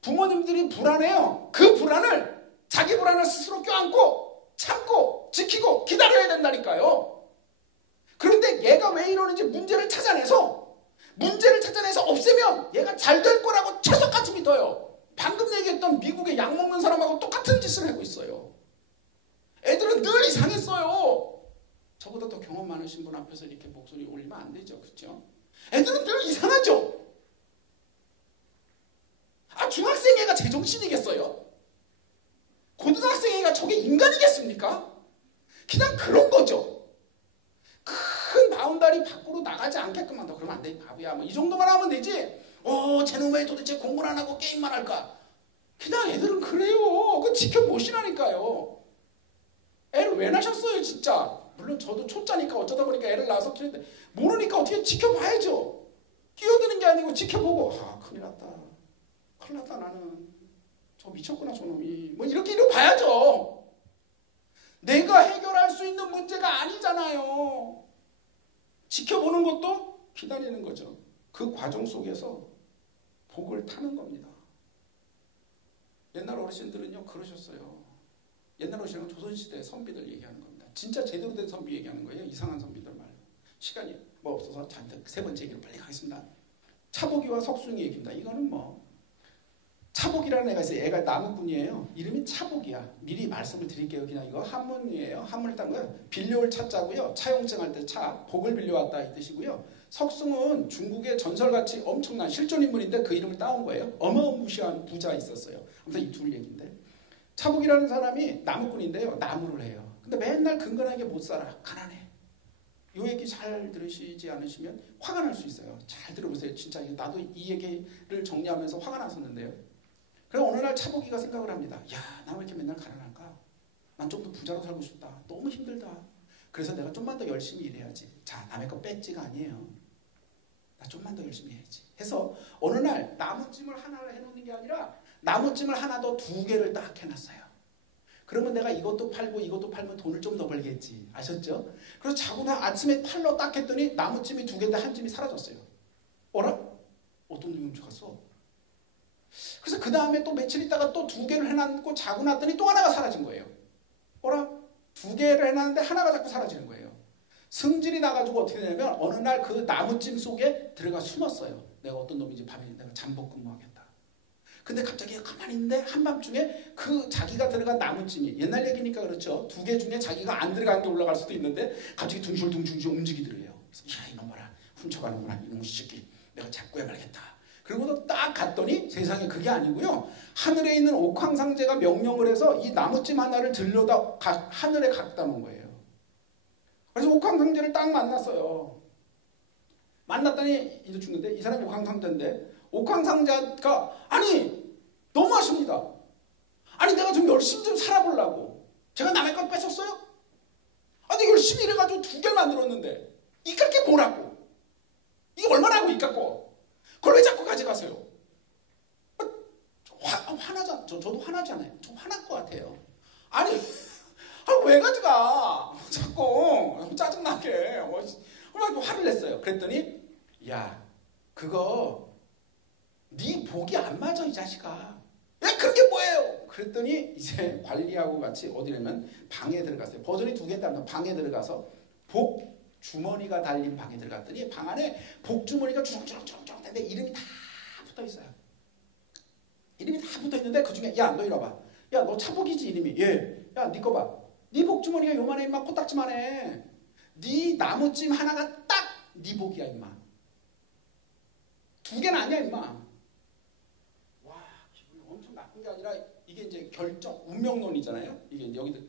부모님들이 불안해요. 그 불안을 자기 불안을 스스로 껴안고 참고 지키고 기다려야 된다니까요. 그런데 얘가 왜 이러는지 문제를 찾아내서 없애면 얘가 잘 될 거라고 채석같이 믿어요. 방금 얘기했던 미국의 약 먹는 사람하고 똑같은 짓을 하고 있어요. 애들은 늘 이상했어요. 저보다 더 경험 많으신 분 앞에서 이렇게 목소리 올리면 안 되죠. 그렇죠? 애들은 늘 이상하죠. 중학생 애가 제정신이겠어요? 고등학생 애가 저게 인간이겠습니까? 그냥 그런 거죠. 큰 바운다리 밖으로 나가지 않게끔 한다. 그러면 안 돼. 바보야. 뭐 이 정도만 하면 되지. 쟤는 왜 도대체 공부를 안 하고 게임만 할까? 그냥 애들은 그래요. 그거 지켜보시라니까요. 애를 왜 낳으셨어요 진짜. 물론 저도 초짜니까 어쩌다 보니까 애를 낳아서 키우는데 모르니까 어떻게 지켜봐야죠. 끼어드는 게 아니고 지켜보고 큰일 났다 나는. 저 미쳤구나 저놈이. 뭐 이렇게 봐야죠. 내가 해결할 수 있는 문제가 아니잖아요. 지켜보는 것도 기다리는 거죠. 그 과정 속에서 복을 타는 겁니다. 옛날 어르신들은요 그러셨어요. 옛날 어르신은 조선시대 선비들 얘기하는 겁니다. 진짜 제대로 된 선비 얘기하는 거예요. 이상한 선비들 말고. 시간이 뭐 없어서 잔뜩 세 번째 얘기를 빨리 가겠습니다. 차보기와 석순이 얘기입니다. 이거는 뭐 차복이라는 애가 있어요. 애가 나무꾼이에요. 이름이 차복이야. 미리 말씀을 드릴게요. 그냥 이거 한문이에요. 한문을 딴 거예요. 빌려올 차자고요. 차용증 할 때 차, 복을 빌려왔다 이 뜻이고요. 석승은 중국의 전설같이 엄청난 실존 인물인데 그 이름을 따온 거예요. 어마무시한 부자 있었어요. 아무튼 이 둘 얘기인데, 차복이라는 사람이 나무꾼인데요. 나무를 해요. 근데 맨날 근근하게 못 살아. 가난해. 이 얘기 잘 들으시지 않으시면 화가 날 수 있어요. 잘 들어보세요. 진짜 나도 이 얘기를 정리하면서 화가 났었는데요. 그래서 어느 날 차복이가 생각을 합니다. 야, 나 왜 이렇게 맨날 가난할까? 난 좀 더 부자로 살고 싶다. 너무 힘들다. 그래서 내가 좀만 더 열심히 일해야지. 자, 남의 거 뺏지가 아니에요. 나 좀만 더 열심히 해야지. 해서 어느 날 나무찜을 하나를 해놓는 게 아니라 나무찜을 하나 더 2개를 딱 해놨어요. 그러면 내가 이것도 팔고 이것도 팔면 돈을 좀 더 벌겠지. 아셨죠? 그래서 자고 나 아침에 팔러 딱 했더니 나무찜이 2개인데 한 찜이 사라졌어요. 어라? 어떤 놈이 훔쳐갔어? 그래서 그 다음에 또 며칠 있다가 또 2개를 해놨고 자고 났더니 또 하나가 사라진 거예요. 어라? 2개를 해놨는데 하나가 자꾸 사라지는 거예요. 승질이 나가지고 어떻게 되냐면 어느 날 그 나무찜 속에 들어가 숨었어요. 내가 어떤 놈인지 밤에 내가 잠복 근무하겠다. 근데 갑자기 가만히 있는데 한밤중에 그 자기가 들어간 나무찜이, 옛날 얘기니까 그렇죠. 2개 중에 자기가 안 들어간 게 올라갈 수도 있는데 갑자기 둥실둥실 움직이더래요. 그래서 야, 이놈 봐라. 훔쳐가는구나. 이놈 새끼. 내가 잡고 해봐야겠다. 그리고도 딱 갔더니 세상에 그게 아니고요. 하늘에 있는 옥황상제가 명령을 해서 이 나무찜 하나를 들려다 하늘에 갖다 놓은 거예요. 그래서 옥황상제를 딱 만났어요. 만났더니 이제 죽는데 이 사람이 옥황상제인데 옥황상제가 아니 너무하십니다. 아니 내가 좀 열심히 좀 살아보려고 제가 남의 것 뺏었어요? 아니 열심히 일해가지고 2개를 만들었는데 이깟 게 뭐라고? 이게 얼마나 하고 이깟 그걸 왜 자꾸 가져가세요? 화나잖아. 저도 화나잖아요. 저 화날 것 같아요. 아니 왜 가져가? 자꾸 짜증나게 화를 냈어요. 그랬더니 야 그거 네 복이 안 맞아 이 자식아. 왜 그게 뭐예요? 그랬더니 이제 관리하고 같이 어디냐면 방에 들어갔어요. 버전이 2개인데 방에 들어가서 복 주머니가 달린 방에 들어갔더니 방 안에 복 주머니가 주렁주렁주렁 되는데 이름이 다 붙어 있어요. 이름이 다 붙어 있는데 그 중에 야 너 이리 와봐. 야 너 차복이지 이름이. 예. 야 네 거 봐. 네 복 주머니가 요만해 임마. 코딱지만해. 네 나무찜 하나가 딱 네 복이야 임마. 2개는 아니야 임마. 엄청 나쁜 게 아니라 이게 이제 결정 운명론이잖아요. 이게 이제 여기도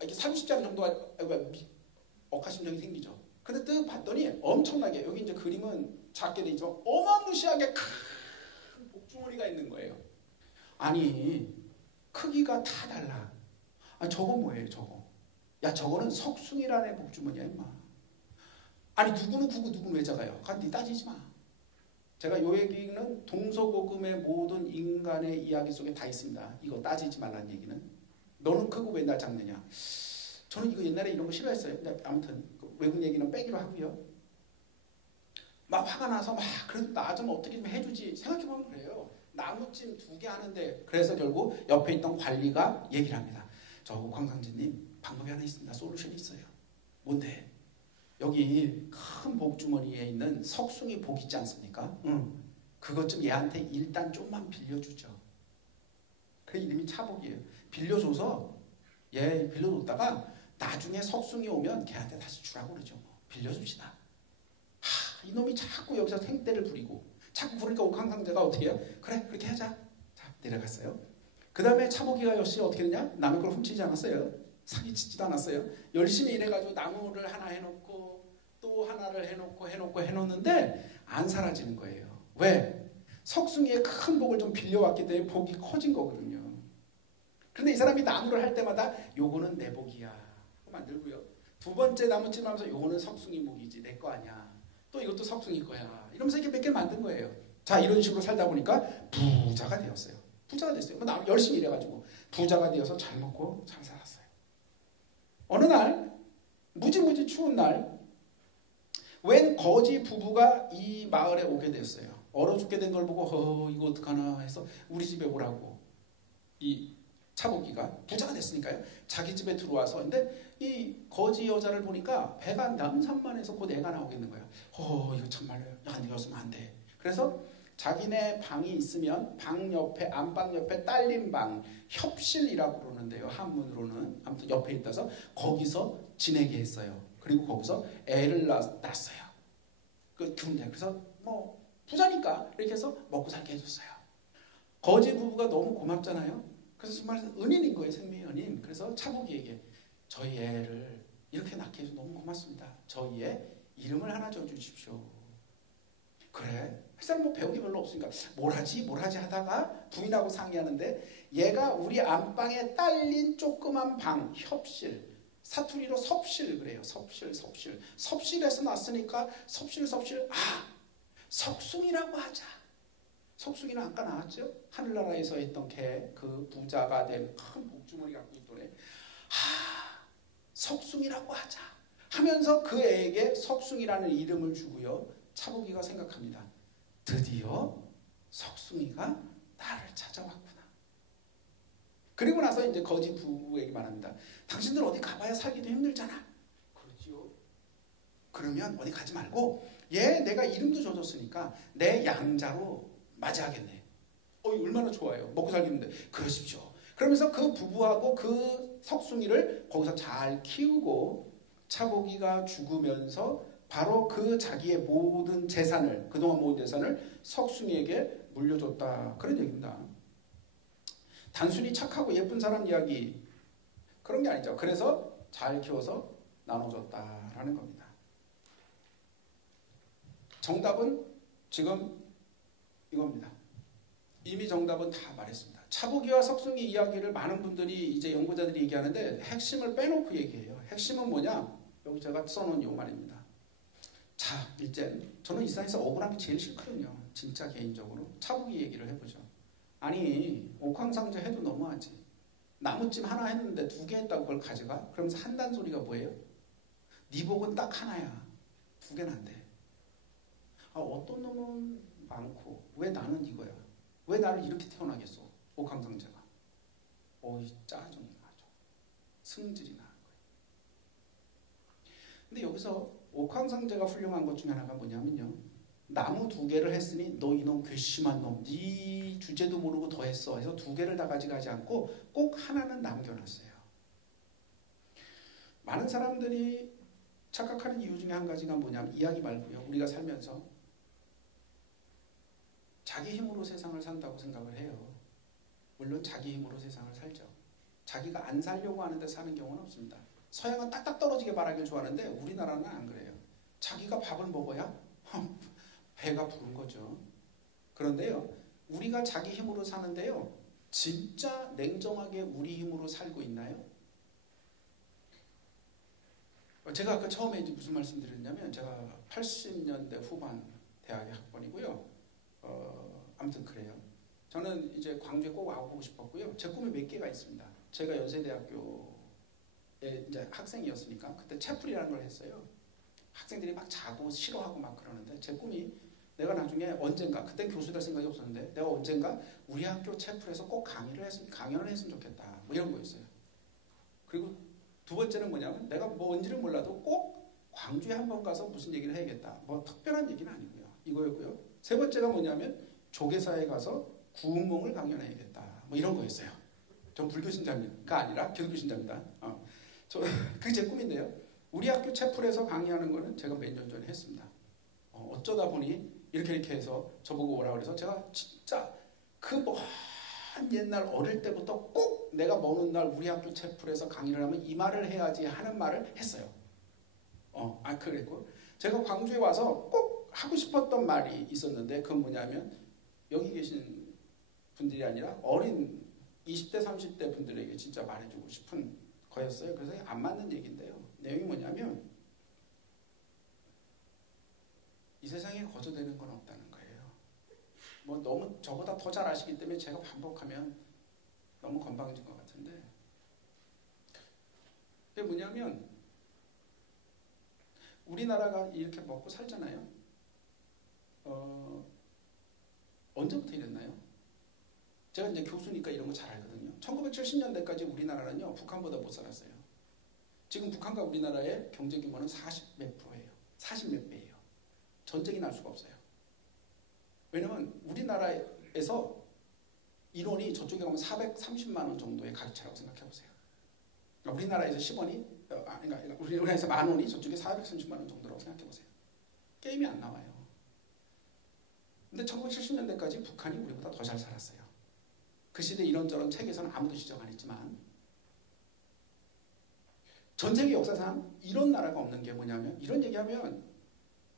이렇게 30장 정도가 억하심정이 생기죠. 근데 뜩 봤더니 엄청나게 여기 이제 그림은 작게 돼 있지만 어마무시하게 큰 복주머니가 있는 거예요. 아니 크기가 다 달라. 아 저거 뭐예요 저거? 야 저거는 석숭이라는 복주머니야 임마. 아니 누구는 크고 누구는 왜 작아요? 네 따지지 마. 제가 요 얘기는 동서고금의 모든 인간의 이야기 속에 다 있습니다. 이거 따지지 말라는 얘기는. 너는 크고 왜 나 작느냐. 저는 이거 옛날에 이런 거 싫어했어요. 근데 아무튼 외국 얘기는 빼기로 하고요. 막 화가 나서 막 그래도 나 좀 어떻게 좀 해주지. 생각해보면 그래요. 나무찜 2개 하는데 그래서 결국 옆에 있던 관리가 얘기를 합니다. 저 옥황상제님 방법이 하나 있습니다. 솔루션이 있어요. 뭔데? 여기 큰 복주머니에 있는 석숭이 복 있지 않습니까? 그것 좀 얘한테 일단 좀만 빌려주죠. 그 이름이 차복이에요. 빌려줘서 얘 빌려줬다가 나중에 석숭이 오면 걔한테 다시 주라고 그러죠. 빌려줍시다. 이놈이 자꾸 여기서 생떼를 부리고 자꾸 그러니까 옥황상제가 어떻게 해요? 그래 그렇게 하자. 자 내려갔어요. 그 다음에 차복이가 역시 어떻게 되냐? 남의 걸 훔치지 않았어요. 사기치지도 않았어요. 열심히 일해가지고 나무를 하나 해놓고 또 하나를 해놓는데 안 사라지는 거예요. 왜? 석숭이의 큰 복을 좀 빌려왔기 때문에 복이 커진 거거든요. 그런데 이 사람이 나무를 할 때마다 요거는 내 복이야 만들고요. 2번째 나무찜 하면서 요거는 석숭이 복이지 내 거 아니야. 또 이것도 석숭이 거야. 이러면서 이렇게 몇 개를 만든 거예요. 자 이런 식으로 살다 보니까 부자가 되었어요. 부자가 됐어요. 열심히 일해가지고 부자가 되어서 잘 먹고 잘 살았어요. 어느 날 무지무지 추운 날 웬 거지 부부가 이 마을에 오게 됐어요. 얼어 죽게 된 걸 보고 이거 어떡하나 해서 우리 집에 오라고 이 차복이가 부자가 됐으니까요. 자기 집에 들어와서 근데 이 거지 여자를 보니까 배가 남산만해서 곧 애가 나오겠는 거예요. 이거 정말 야, 네 왔으면 안 돼. 그래서 자기네 방이 있으면 방 옆에 안방 옆에 딸린 방 협실이라고 그러는데요. 한문으로는 아무튼 옆에 있다서 거기서 지내게 했어요. 그리고 거기서 애를 낳았어요. 그래서 뭐 부자니까 이렇게 해서 먹고 살게 해줬어요. 거지 부부가 너무 고맙잖아요. 그래서 정말 은인인 거예요. 생명의 은인. 그래서 차복이에게 저희 애를 이렇게 낳게 해서 너무 고맙습니다. 저희의 이름을 하나 지어주십시오. 그래. 사실 뭐 배운 게 별로 없으니까 뭘 하지 하다가 부인하고 상의하는데 얘가 우리 안방에 딸린 조그만 방 협실, 사투리로 섭실 그래요. 섭실에서 났으니까 섭실 석숭이라고 하자. 석숭이는 아까 나왔죠. 하늘나라에서 했던 그 부자가 된 큰 복주머니 갖고 있더래. 석숭이라고 하자 하면서 그 애에게 석숭이라는 이름을 주고요. 차복이가 생각합니다. 드디어 석숭이가 나를 찾아왔구나. 그리고 나서 이제 거지 부부에게 말합니다. 당신들 어디 가봐야 살기도 힘들잖아. 그렇지요. 그러면 어디 가지 말고 얘 내가 이름도 줘줬으니까 내 양자로 맞이하겠네. 얼마나 좋아요. 먹고 살기 힘든데. 그러십시오. 그러면서 그 부부하고 그 석숭이를 거기서 잘 키우고 차복이가 죽으면서 바로 그 자기의 모든 재산을, 그동안 모은 재산을 석숭이에게 물려줬다. 그런 얘기입니다. 단순히 착하고 예쁜 사람 이야기 그런 게 아니죠. 그래서 잘 키워서 나눠줬다라는 겁니다. 정답은 지금 이겁니다. 이미 정답은 다 말했습니다. 차복이와 석숭이 이야기를 많은 분들이 이제 연구자들이 얘기하는데 핵심을 빼놓고 얘기해요. 핵심은 뭐냐? 여기 제가 써놓은 요 말입니다. 자, 이제 저는 이 세상에서 억울한 게 제일 싫거든요. 진짜 개인적으로. 차복이 얘기를 해보죠. 아니 옥황상제 해도 너무하지. 나무찜 하나 했는데 2개 했다고 그걸 가져가? 그러면서 한단 소리가 뭐예요? 네 복은 딱 하나야. 2개는 안 돼. 어떤 놈은 많고 왜 나는 이거야? 왜 나를 이렇게 태어나겠어? 옥황상제가. 짜증이 나죠. 승질이 나는 거예요. 근데 여기서 옥황상제가 훌륭한 것 중에 하나가 뭐냐면요. 나무 2개를 했으니 너 이놈 괘씸한 놈, 네 주제도 모르고 더 했어. 해서 2개를 다 가져가지 않고 꼭 하나는 남겨놨어요. 많은 사람들이 착각하는 이유 중에 한 가지가 뭐냐면 이야기 말고요. 우리가 살면서 자기 힘으로 세상을 산다고 생각을 해요. 물론 자기 힘으로 세상을 살죠. 자기가 안 살려고 하는데 사는 경우는 없습니다. 서양은 딱딱 떨어지게 말하길 좋아하는데 우리나라는 안 그래요. 자기가 밥을 먹어야 배가 부른 거죠. 그런데요. 우리가 자기 힘으로 사는데요. 진짜 냉정하게 우리 힘으로 살고 있나요? 제가 아까 처음에 이제 무슨 말씀 드렸냐면 제가 80년대 후반 대학의 학번이고요. 아무튼 그래요. 저는 이제 광주에 꼭 와보고 싶었고요. 제 꿈이 몇 개가 있습니다. 제가 연세대학교에 이제 학생이었으니까 그때 채플이라는 걸 했어요. 학생들이 막 자고 싫어하고 막 그러는데 제 꿈이 내가 나중에 언젠가, 그때 교수 될 생각이 없었는데 내가 언젠가 우리 학교 채플에서 꼭 강연을 했으면 좋겠다. 뭐 이런 거였어요. 그리고 2번째는 뭐냐면 내가 뭔지를 몰라도 꼭 광주에 한번 가서 무슨 얘기를 해야겠다. 뭐 특별한 얘기는 아니고요. 이거였고요. 3번째가 뭐냐면 조계사에 가서 구운몽을 강연해야겠다. 뭐 이런 거였어요. 전 불교 신자가 아니라 기독교 신자입니다. 그게 제 꿈인데요. 우리 학교 채플에서 강의하는 거는 제가 몇 년 전에 했습니다. 어쩌다 보니 이렇게 해서 저보고 오라고 그래서 제가 진짜 그 먼 옛날 어릴 때부터 꼭 내가 먼 훗날 우리 학교 채플에서 강의를 하면 이 말을 해야지 하는 말을 했어요. 그랬고 제가 광주에 와서 꼭 하고 싶었던 말이 있었는데 그건 뭐냐면 여기 계신 분들이 아니라 어린 20대 30대 분들에게 진짜 말해주고 싶은 거였어요. 그래서 안 맞는 얘기인데요. 내용이 뭐냐면 이 세상에 거저되는 건 없다는 거예요. 뭐 너무 저보다 더 잘 아시기 때문에 제가 반복하면 너무 건방진 것 같은데 그게 뭐냐면 우리나라가 이렇게 먹고 살잖아요. 언제부터 이랬나요? 제가 이제 교수니까 이런 거 잘 알거든요. 1970년대까지 우리나라는요 북한보다 못 살았어요. 지금 북한과 우리나라의 경제 규모는 40몇 프로예요. 40몇 배예요. 전쟁이 날 수가 없어요. 왜냐면 우리나라에서 인원이 저쪽에 가면 430만 원 정도의 가격차라고 생각해 보세요. 그러니까 우리나라에서 10원이 그러니까 우리나라에서 만 원이 저쪽에 430만 원 정도라고 생각해 보세요. 게임이 안 나와요. 근데 1970년대까지 북한이 우리보다 더 잘 살았어요. 그 시대 이런저런 책에서는 아무도 지적 안 했지만 전 세계 역사상 이런 나라가 없는 게 뭐냐면 이런 얘기하면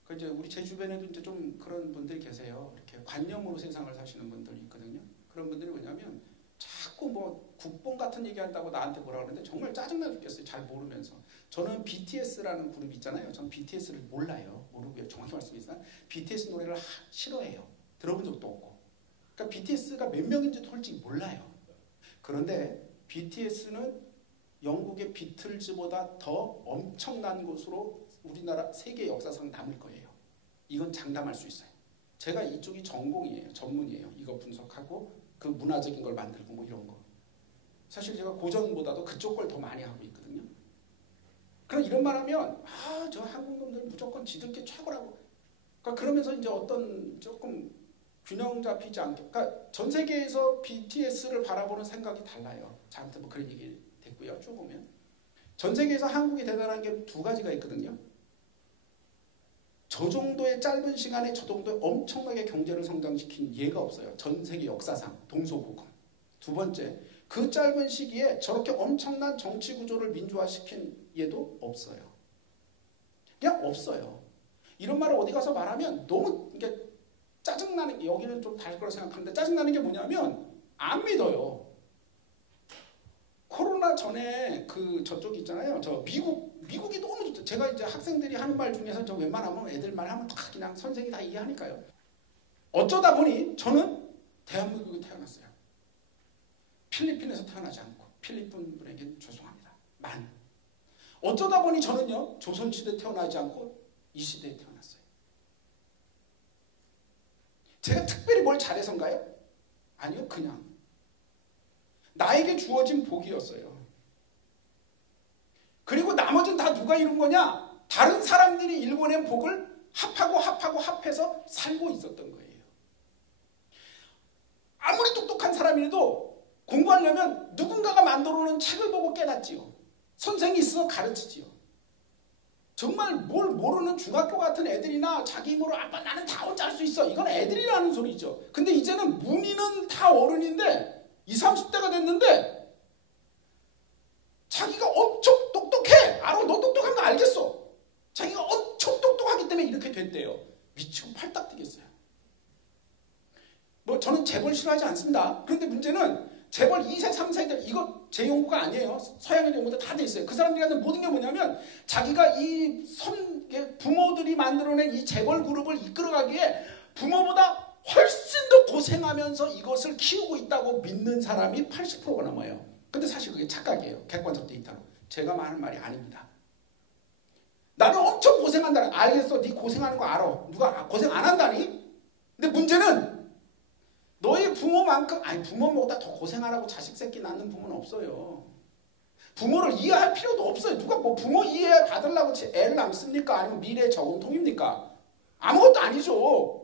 그 이제 우리 제 주변에도 이제 좀 그런 분들이 계세요. 이렇게 관념으로 세상을 사시는 분들이 있거든요. 그런 분들이 뭐냐면 자꾸 뭐 국뽕 같은 얘기한다고 나한테 뭐라 그러는데 정말 짜증나 죽겠어요. 잘 모르면서. 저는 BTS라는 그룹이 있잖아요. 전 BTS를 몰라요. 모르고요. 정확히 말씀드리지만 BTS 노래를 싫어해요. 들어본 적도 없고. 그러니까 BTS가 몇 명인지도 솔직히 몰라요. 그런데 BTS는 영국의 비틀즈보다 더 엄청난 곳으로 우리나라 세계 역사상 남을 거예요. 이건 장담할 수 있어요. 제가 이쪽이 전공이에요. 전문이에요. 이거 분석하고 그 문화적인 걸 만들고 뭐 이런 거. 사실 제가 고전보다도 그쪽 걸 더 많이 하고 있거든요. 그럼 이런 말 하면 저 한국 놈들 무조건 지들게 최고라고. 그러니까 그러면서 이제 어떤 조금 균형 잡히지 않게. 그러니까 전 세계에서 BTS를 바라보는 생각이 달라요. 저한테 뭐 그런 얘기 됐고요. 쭉 보면 전 세계에서 한국이 대단한 게 두 가지가 있거든요. 저 정도의 짧은 시간에 저 정도의 엄청나게 경제를 성장시킨 예가 없어요. 전 세계 역사상 동서고금. 두 번째, 그 짧은 시기에 저렇게 엄청난 정치 구조를 민주화시킨 예도 없어요. 그냥 없어요. 이런 말을 어디 가서 말하면 너무 이게 짜증나는 게 여기는 좀 다를 거라 생각하는데 짜증나는 게 뭐냐면 안 믿어요. 코로나 전에 그 저쪽 있잖아요. 저 미국이 너무 좋죠. 제가 이제 학생들이 하는 말 중에서 저 웬만하면 애들 말하면 다 그냥 선생이 다 이해하니까요. 어쩌다 보니 저는 대한민국에 태어났어요. 필리핀에서 태어나지 않고 필리핀 분에게 죄송합니다. 어쩌다 보니 저는요 조선시대에 태어나지 않고 이 시대에 태어났어요. 제가 특별히 뭘 잘해서인가요? 아니요, 그냥 나에게 주어진 복이었어요. 그리고 나머지는 다 누가 이룬 거냐? 다른 사람들이 일궈낸 복을 합해서 살고 있었던 거예요. 아무리 똑똑한 사람이라도 공부하려면 누군가가 만들어놓은 책을 보고 깨닫지요. 선생이 있어 가르치지요. 정말 뭘 모르는 중학교 같은 애들이나 자기 힘으로 아빠 나는 다 혼자 할 수 있어. 이건 애들이라는 소리죠. 근데 이제는 문의는 다 어른인데 20, 30대가 됐는데 자기가 엄청 똑똑해. 알아. 너 똑똑한 거 알겠어. 자기가 엄청 똑똑하기 때문에 이렇게 됐대요. 미치고 팔딱 뛰겠어요. 뭐 저는 재벌 싫어하지 않습니다. 그런데 문제는 재벌 2세, 3세들 이거 제 연구가 아니에요. 서양의 연구도 다 돼 있어요. 그 사람들이 하는 모든 게 뭐냐면 자기가 부모들이 만들어낸 이 재벌 그룹을 이끌어가기에 부모보다 훨씬 더 고생하면서 이것을 키우고 있다고 믿는 사람이 80%가 넘어요. 근데 사실 그게 착각이에요. 객관적 데이터로. 제가 하는 말이 아닙니다. 나는 엄청 고생한다는 알겠어. 네 고생하는 거 알아. 누가 고생 안 한다니? 근데 문제는 너희 부모만큼 부모보다 더 고생하라고 자식 새끼 낳는 부모는 없어요. 부모를 이해할 필요도 없어요. 누가 뭐 부모 이해 받으려고 애를 낳습니까? 아니면 미래의 저금통입니까? 아무것도 아니죠.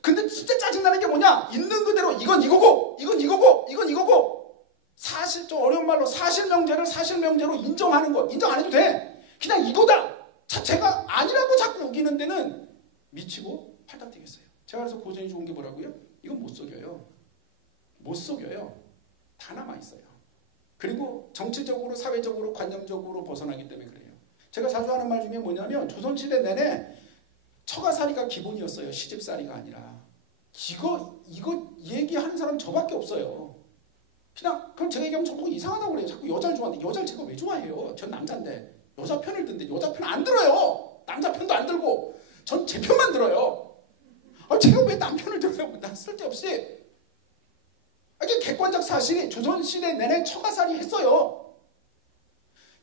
근데 진짜 짜증나는 게 뭐냐? 있는 그대로 이건 이거고 이건 이거고 이건 이거고 사실 좀 어려운 말로 사실명제를 사실명제로 인정하는 것. 인정 안 해도 돼. 그냥 이거다 자체가 아니라고 자꾸 우기는 데는 미치고 팔딱 뛰겠어요. 제가 그래서 고전이 좋은 게 뭐라고요? 이건 못 속여요. 못 속여요. 다 남아있어요. 그리고 정치적으로 사회적으로 관념적으로 벗어나기 때문에 그래요. 제가 자주 하는 말 중에 뭐냐면 조선시대 내내 처가살이가 기본이었어요. 시집살이가 아니라. 이거 얘기하는 사람 저밖에 없어요. 그냥 그럼 제가 얘기하면 저보고 이상하다고 그래요. 자꾸 여자를 좋아하는데 여자를 제가 왜 좋아해요? 전 남자인데 여자 편을 듣는데 여자 편 안 들어요. 남자 편도 안 들고 전 제 편만 들어요. 제가 왜 남편을 들어요? 난 쓸데없이. 이게 객관적 사실이 조선시대 내내 처가살이 했어요.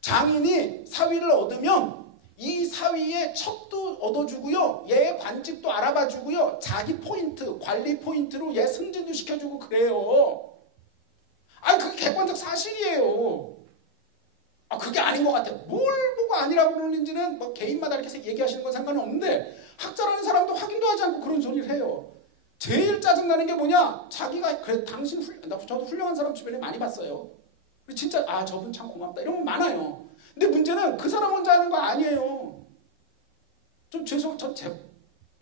장인이 사위를 얻으면 이 사위의 첩도 얻어주고요. 얘의 관직도 알아봐주고요. 자기 포인트, 관리 포인트로 얘 승진도 시켜주고 그래요. 그게 객관적 사실이에요. 그게 아닌 것 같아요. 뭘 보고 아니라고 그러는지는 뭐 개인마다 이렇게 얘기하시는 건 상관은 없는데 학자라는 사람도 확인도 하지 않고 그런 소리를 해요. 제일 짜증나는 게 뭐냐? 자기가 그래 당신 저도 훌륭한 사람 주변에 많이 봤어요. 진짜 저분 참 고맙다 이런 건 많아요. 근데 문제는 그 사람 혼자 하는 거 아니에요. 좀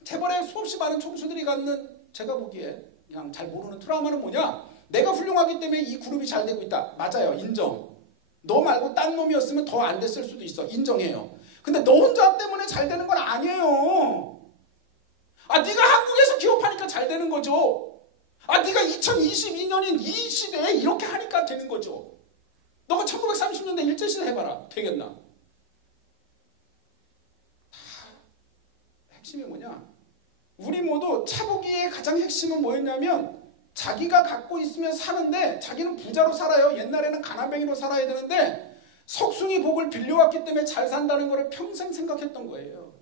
재벌에 수없이 많은 총수들이 갖는 제가 보기에 그냥 잘 모르는 트라우마는 뭐냐? 내가 훌륭하기 때문에 이 그룹이 잘 되고 있다. 맞아요. 인정. 너 말고 딴 놈이었으면 더 안 됐을 수도 있어. 인정해요. 근데 너 혼자 때문에 잘 되는 건 아니에요. 네가 한국에서 기업하니까 잘 되는 거죠. 네가 2022년인 이 시대에 이렇게 하니까 되는 거죠. 너가 1930년대 일제시대 해봐라. 되겠나? 핵심이 뭐냐? 우리 모두 차보기의 가장 핵심은 뭐였냐면 자기가 갖고 있으면 사는데 자기는 부자로 살아요. 옛날에는 가난뱅이로 살아야 되는데 석숭이 복을 빌려왔기 때문에 잘 산다는 것을 평생 생각했던 거예요.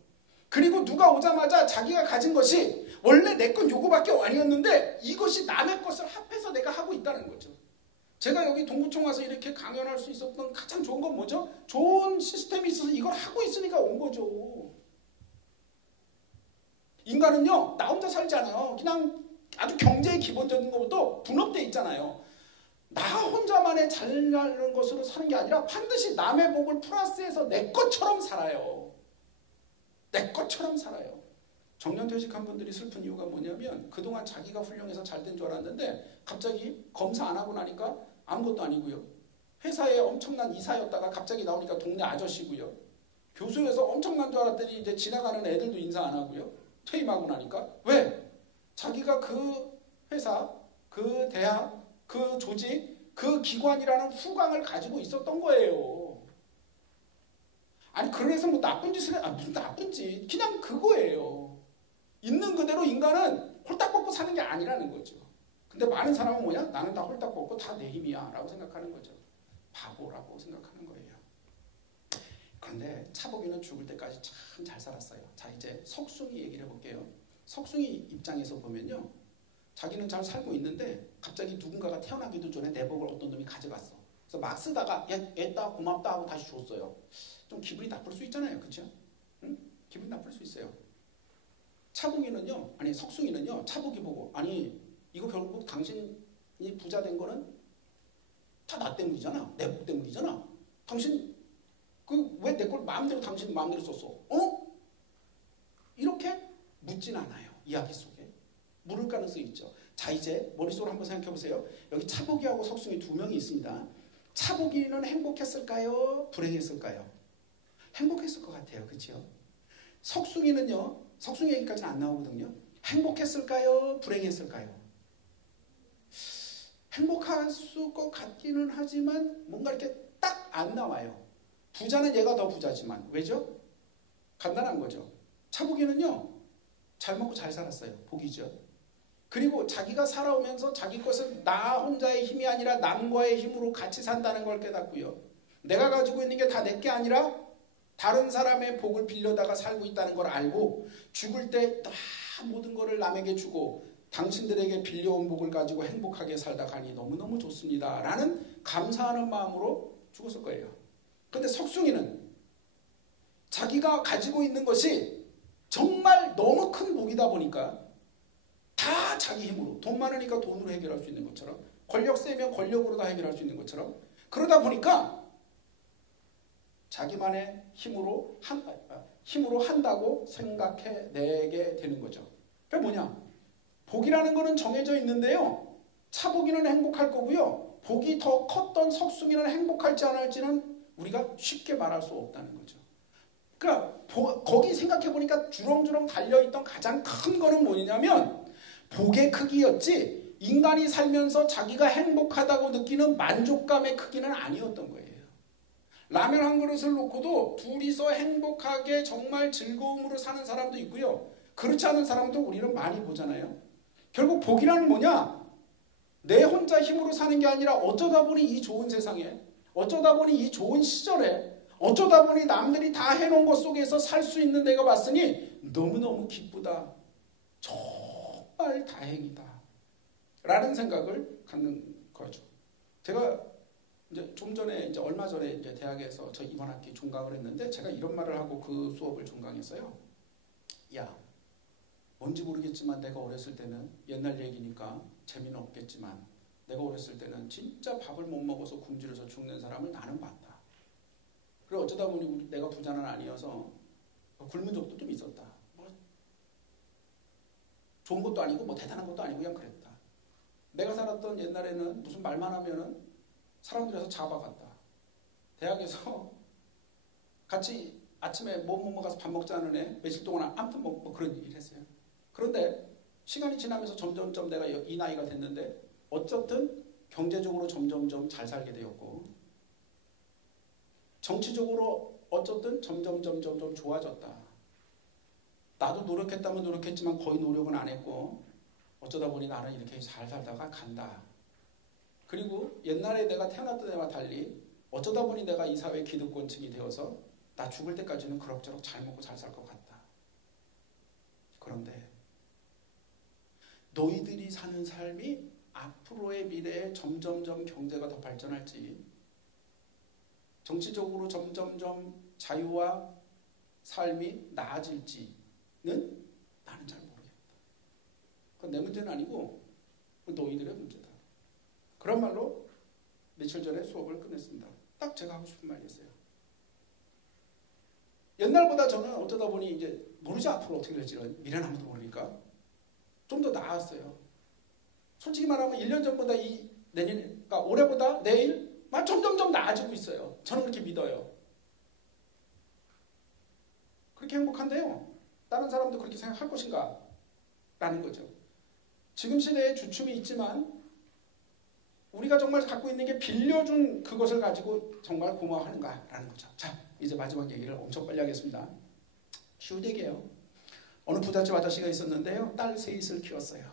그리고 누가 오자마자 자기가 가진 것이 원래 내 건 요거밖에 아니었는데 이것이 남의 것을 합해서 내가 하고 있다는 거죠. 제가 여기 동구청 와서 이렇게 강연할 수 있었던 가장 좋은 건 뭐죠? 좋은 시스템이 있어서 이걸 하고 있으니까 온 거죠. 인간은요, 나 혼자 살지 않아요. 그냥 아주 경제의 기본적인 것부터 분업되어 있잖아요. 나 혼자만의 잘나는 것으로 사는 게 아니라 반드시 남의 복을 플러스해서 내 것처럼 살아요. 내 것처럼 살아요. 정년퇴직한 분들이 슬픈 이유가 뭐냐면 그동안 자기가 훌륭해서 잘 된 줄 알았는데 갑자기 검사 안 하고 나니까 아무것도 아니고요. 회사에 엄청난 이사였다가 갑자기 나오니까 동네 아저씨고요. 교수에서 엄청난 줄 알았더니 이제 지나가는 애들도 인사 안 하고요. 퇴임하고 나니까 왜? 자기가 그 회사, 그 대학, 그 조직, 그 기관이라는 후광을 가지고 있었던 거예요. 그래서 뭐 나쁜 짓을 무슨 나쁜 짓. 그냥 그거예요. 있는 그대로 인간은 홀딱 벗고 사는 게 아니라는 거죠. 근데 많은 사람은 뭐냐? 나는 다 홀딱 벗고 다 내 힘이야 라고 생각하는 거죠. 바보라고 생각하는 거예요. 그런데 차보기는 죽을 때까지 참 잘 살았어요. 자, 이제 석숭이 얘기를 해볼게요. 석숭이 입장에서 보면요. 자기는 잘 살고 있는데 갑자기 누군가가 태어나기도 전에 내 복을 어떤 놈이 가져갔어. 그래서 막 쓰다가 애따 고맙다 하고 다시 줬어요. 좀 기분이 나쁠 수 있잖아요. 그렇죠? 응? 기분이 나쁠 수 있어요. 석숭이는요. 차보기 보고 이거 결국 당신이 부자 된 거는 다 나 때문이잖아. 내 복 때문이잖아. 당신 왜 내 걸 마음대로 당신 마음대로 썼어? 이렇게 묻진 않아요. 이야기 속에. 물을 가능성이 있죠. 자, 이제 머릿속으로 한번 생각해 보세요. 여기 차보기하고 석숭이 두 명이 있습니다. 차보기는 행복했을까요? 불행했을까요? 행복했을 것 같아요. 그렇죠? 석숭이는요. 석숭이 얘기까지는 안 나오거든요. 행복했을까요? 불행했을까요? 행복할 것 같기는 하지만 뭔가 이렇게 딱 안 나와요. 부자는 얘가 더 부자지만 왜죠? 간단한 거죠. 차보기는요. 잘 먹고 잘 살았어요. 복이죠. 그리고 자기가 살아오면서 자기 것은 나 혼자의 힘이 아니라 남과의 힘으로 같이 산다는 걸 깨닫고요. 내가 가지고 있는 게 다 내 게 아니라 다른 사람의 복을 빌려다가 살고 있다는 걸 알고 죽을 때 다 모든 것을 남에게 주고 당신들에게 빌려온 복을 가지고 행복하게 살다 가니 너무너무 좋습니다. 라는 감사하는 마음으로 죽었을 거예요. 그런데 석숭이는 자기가 가지고 있는 것이 정말 너무 큰 복이다 보니까 다 자기 힘으로 돈 많으니까 돈으로 해결할 수 있는 것처럼 권력 세면 권력으로 다 해결할 수 있는 것처럼 그러다 보니까 자기만의 힘으로 한다고 생각해내게 되는 거죠. 그게 뭐냐? 복이라는 거는 정해져 있는데요. 차보기는 행복할 거고요. 복이 더 컸던 석숭이는 행복할지 안 할지는 우리가 쉽게 말할 수 없다는 거죠. 그러니까 거기 생각해보니까 주렁주렁 달려있던 가장 큰 거는 뭐냐면 복의 크기였지 인간이 살면서 자기가 행복하다고 느끼는 만족감의 크기는 아니었던 거예요. 라면 한 그릇을 놓고도 둘이서 행복하게 정말 즐거움으로 사는 사람도 있고요. 그렇지 않은 사람도 우리는 많이 보잖아요. 결국 복이라는 뭐냐? 내 혼자 힘으로 사는 게 아니라 어쩌다 보니 이 좋은 세상에 어쩌다 보니 이 좋은 시절에 어쩌다 보니 남들이 다 해놓은 것 속에서 살 수 있는 내가 봤으니 너무너무 기쁘다. 정말 다행이다. 라는 생각을 갖는 거죠. 제가 이제 좀 전에 얼마 전에 이제 대학에서 저 이번 학기 종강을 했는데 제가 이런 말을 하고 그 수업을 종강했어요. 야, 뭔지 모르겠지만 내가 어렸을 때는 옛날 얘기니까 재미는 없겠지만 내가 어렸을 때는 진짜 밥을 못 먹어서 굶주려서 죽는 사람을 나는 봤다. 그리고 어쩌다 보니 내가 부자는 아니어서 굶은 적도 좀 있었다. 뭐 좋은 것도 아니고 뭐 대단한 것도 아니고 그냥 그랬다. 내가 살았던 옛날에는 무슨 말만 하면은 사람들에서 잡아갔다. 대학에서 같이 아침에 뭐 가서 밥 먹자는 애 며칠 동안 아무튼 뭐 그런 얘기를 했어요. 그런데 시간이 지나면서 점점점 내가 이 나이가 됐는데 어쨌든 경제적으로 점점점 잘 살게 되었고 정치적으로 어쨌든 점점 좋아졌다. 나도 노력했다면 노력했지만 거의 노력은 안 했고 어쩌다 보니 나는 이렇게 잘 살다가 간다. 그리고 옛날에 내가 태어났던 애와 달리 어쩌다 보니 내가 이 사회 기득권층이 되어서 나 죽을 때까지는 그럭저럭 잘 먹고 잘 살 것 같다. 그런데 너희들이 사는 삶이 앞으로의 미래에 점점점 경제가 더 발전할지 정치적으로 점점점 자유와 삶이 나아질지는 나는 잘 모르겠다. 그건 내 문제는 아니고 너희들의 문제다. 그런 말로 며칠 전에 수업을 끝냈습니다. 딱 제가 하고 싶은 말이었어요. 옛날보다 저는 어쩌다 보니 이제 모르지 앞으로 어떻게 될지는 미래는 아무도 모르니까 좀 더 나았어요. 솔직히 말하면 1년 전보다 그러니까 올해보다 내일 점점점 나아지고 있어요. 저는 그렇게 믿어요. 그렇게 행복한데요. 다른 사람도 그렇게 생각할 것인가? 라는 거죠. 지금 시대에 주춤이 있지만 우리가 정말 갖고 있는 게 빌려준 그것을 가지고 정말 고마워하는가? 라는 거죠. 자, 이제 마지막 얘기를 엄청 빨리 하겠습니다. 쉬운 얘기예요. 어느 부잣집 아저씨가 있었는데요. 딸 셋을 키웠어요.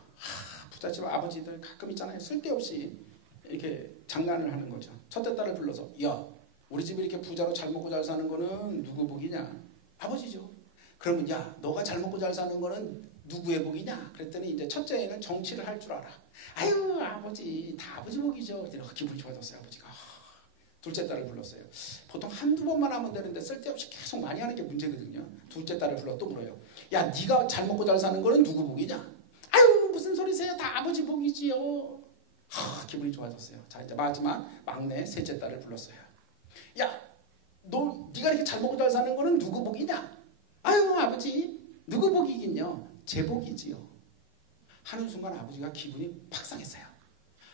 부잣집 아버지들 가끔 있잖아요. 쓸데없이 이렇게 장난을 하는 거죠. 첫째 딸을 불러서 야, 우리 집이 이렇게 부자로 잘 먹고 잘 사는 거는 누구 복이냐? 아버지죠. 그러면 야, 너가 잘 먹고 잘 사는 거는 누구의 복이냐? 그랬더니 이제 첫째 애는 정치를 할 줄 알아. 아유, 아버지 다 아버지 복이죠. 기분이 좋아졌어요. 아버지가. 둘째 딸을 불렀어요. 보통 한두 번만 하면 되는데 쓸데없이 계속 많이 하는 게 문제거든요. 둘째 딸을 불러 또 물어요. 야, 네가 잘 먹고 잘 사는 거는 누구 복이냐? 아유, 무슨 소리세요? 다 아버지 복이지요. 기분이 좋아졌어요. 자, 이제 마지막 막내 셋째 딸을 불렀어요. 야, 네가 이렇게 잘 먹고 잘 사는 거는 누구 복이냐? 아유, 아버지 누구 복이긴요? 제 복이지요. 하는 순간 아버지가 기분이 팍 상했어요.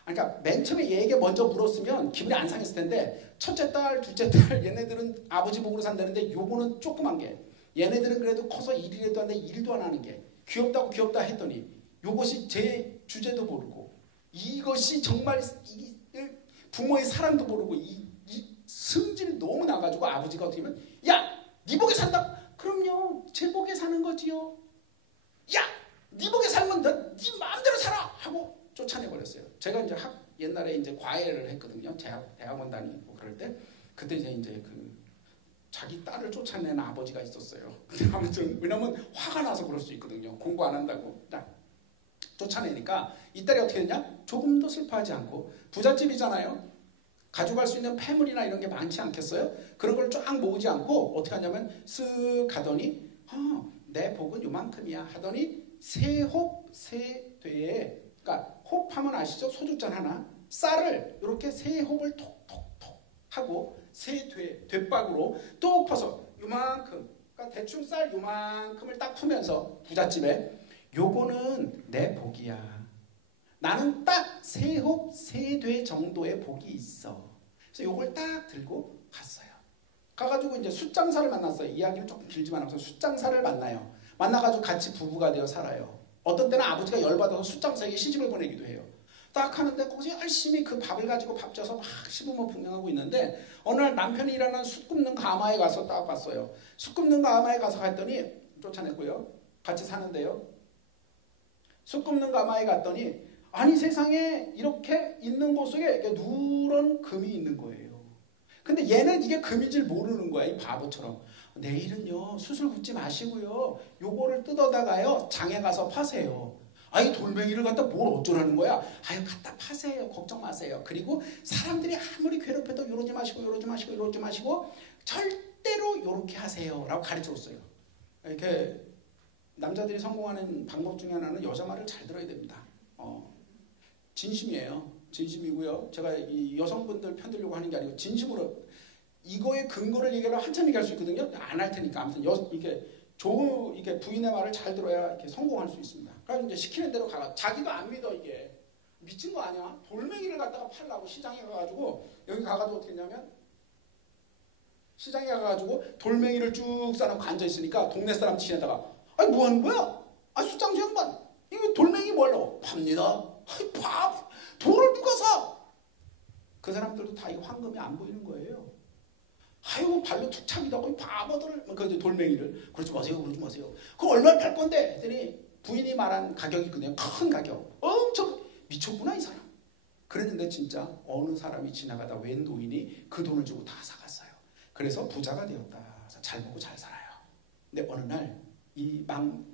그러니까 맨 처음에 얘에게 먼저 물었으면 기분이 안 상했을 텐데 첫째 딸, 둘째 딸 얘네들은 아버지 복으로 산다는데 요거는 조그만 게 얘네들은 그래도 커서 일이라도 하는데 일도 안 하는 게 귀엽다고 귀엽다 했더니 요것이 제 주제도 모르고 이것이 정말 부모의 사랑도 모르고 이 승질이 너무 나가지고 아버지가 어떻게 하면 야, 네 복에 산다? 그럼요, 제 복에 사는 거지요. 야, 네 복에 살면 네 마음대로 살아! 하고 쫓아내버렸어요. 제가 이제 옛날에 이제 과외를 했거든요. 대학원 다니고 그럴 때 그때 이제 자기 딸을 쫓아내는 아버지가 있었어요. 근데 아무튼 왜냐면 화가 나서 그럴 수 있거든요. 공부 안 한다고 쫓아내니까 이 딸이 어떻게 했냐? 조금도 슬퍼하지 않고 부잣집이잖아요. 가져갈 수 있는 폐물이나 이런 게 많지 않겠어요? 그런 걸 쫙 모으지 않고 어떻게 하냐면 쓱 가더니 내 복은 요만큼이야 하더니 세홉 세되에 그러니까 홉하면 아시죠? 소주잔 하나 쌀을 이렇게 세 홉을 톡톡톡 하고 세 되박으로 또 퍼서 요만큼 그러니까 대충 쌀 요만큼을 딱 푸면서 부잣집에 요거는 내 복이야. 나는 딱 세 홉 세 되 정도의 복이 있어. 그래서 요걸 딱 들고 갔어요. 가가지고 이제 숫장사를 만났어요. 이야기는 조금 길지만 하면서 숫장사를 만나요. 만나가지고 같이 부부가 되어 살아요. 어떤 때는 아버지가 열받아서 숫장사에게 시집을 보내기도 해요. 딱 하는데 거기서 열심히 그 밥을 가지고 밥 쪄서 막 시부모 분명하고 있는데 어느 날 남편이 일하는 숯 굽는 가마에 가서 딱 봤어요. 숯 굽는 가마에 가서 갔더니 쫓아냈고요. 같이 사는데요. 숯 굽는 가마에 갔더니 아니 세상에 이렇게 있는 곳 속에 누런 금이 있는 거예요. 근데 얘는 이게 금인 줄 모르는 거야. 이 바보처럼. 내일은요 숯을 굽지 마시고요 요거를 뜯어다가요 장에 가서 파세요. 아이 돌멩이를 갖다 뭘 어쩌라는 거야. 아유 갖다 파세요. 걱정 마세요. 그리고 사람들이 아무리 괴롭혀도 요러지 마시고 요러지 마시고 요러지 마시고 절대로 요렇게 하세요 라고 가르쳐줬어요. 이렇게 남자들이 성공하는 방법 중에 하나는 여자 말을 잘 들어야 됩니다. 진심이에요. 진심이고요. 제가 이 여성분들 편들려고 하는 게 아니고 진심으로 이거의 근거를 얘기하려면 한참 얘기할 수 있거든요. 안 할 테니까. 아무튼 이게 부인의 말을 잘 들어야 이렇게 성공할 수 있습니다. 그래서 이제 시키는 대로 가라. 자기가 안 믿어 이게. 미친 거 아니야? 돌멩이를 갖다가 팔라고 시장에 가가지고 여기 가가지고 어떻게 했냐면 시장에 가가지고 돌멩이를 쭉 싸놓고 앉아있으니까 동네 사람 지나다가 아니 뭐 하는 거야? 아 수장수 양반 이거 돌멩이 뭐 하려고? 팝니다. 아이 밥 돌을 누가 사? 그 사람들도 다 이 황금이 안 보이는 거예요. 아이고 발로 툭 차기다고 바보들을 그 돌멩이를 그러지 마세요 그러지 마세요. 그거 얼마나 팔 건데? 했더니 부인이 말한 가격이 그냥 큰 가격 엄청 미쳤구나 이 사람. 그랬는데 진짜 어느 사람이 지나가다 웬 노인이 그 돈을 주고 다 사갔어요. 그래서 부자가 되었다. 잘 먹고 잘 살아요. 근데 어느 날 이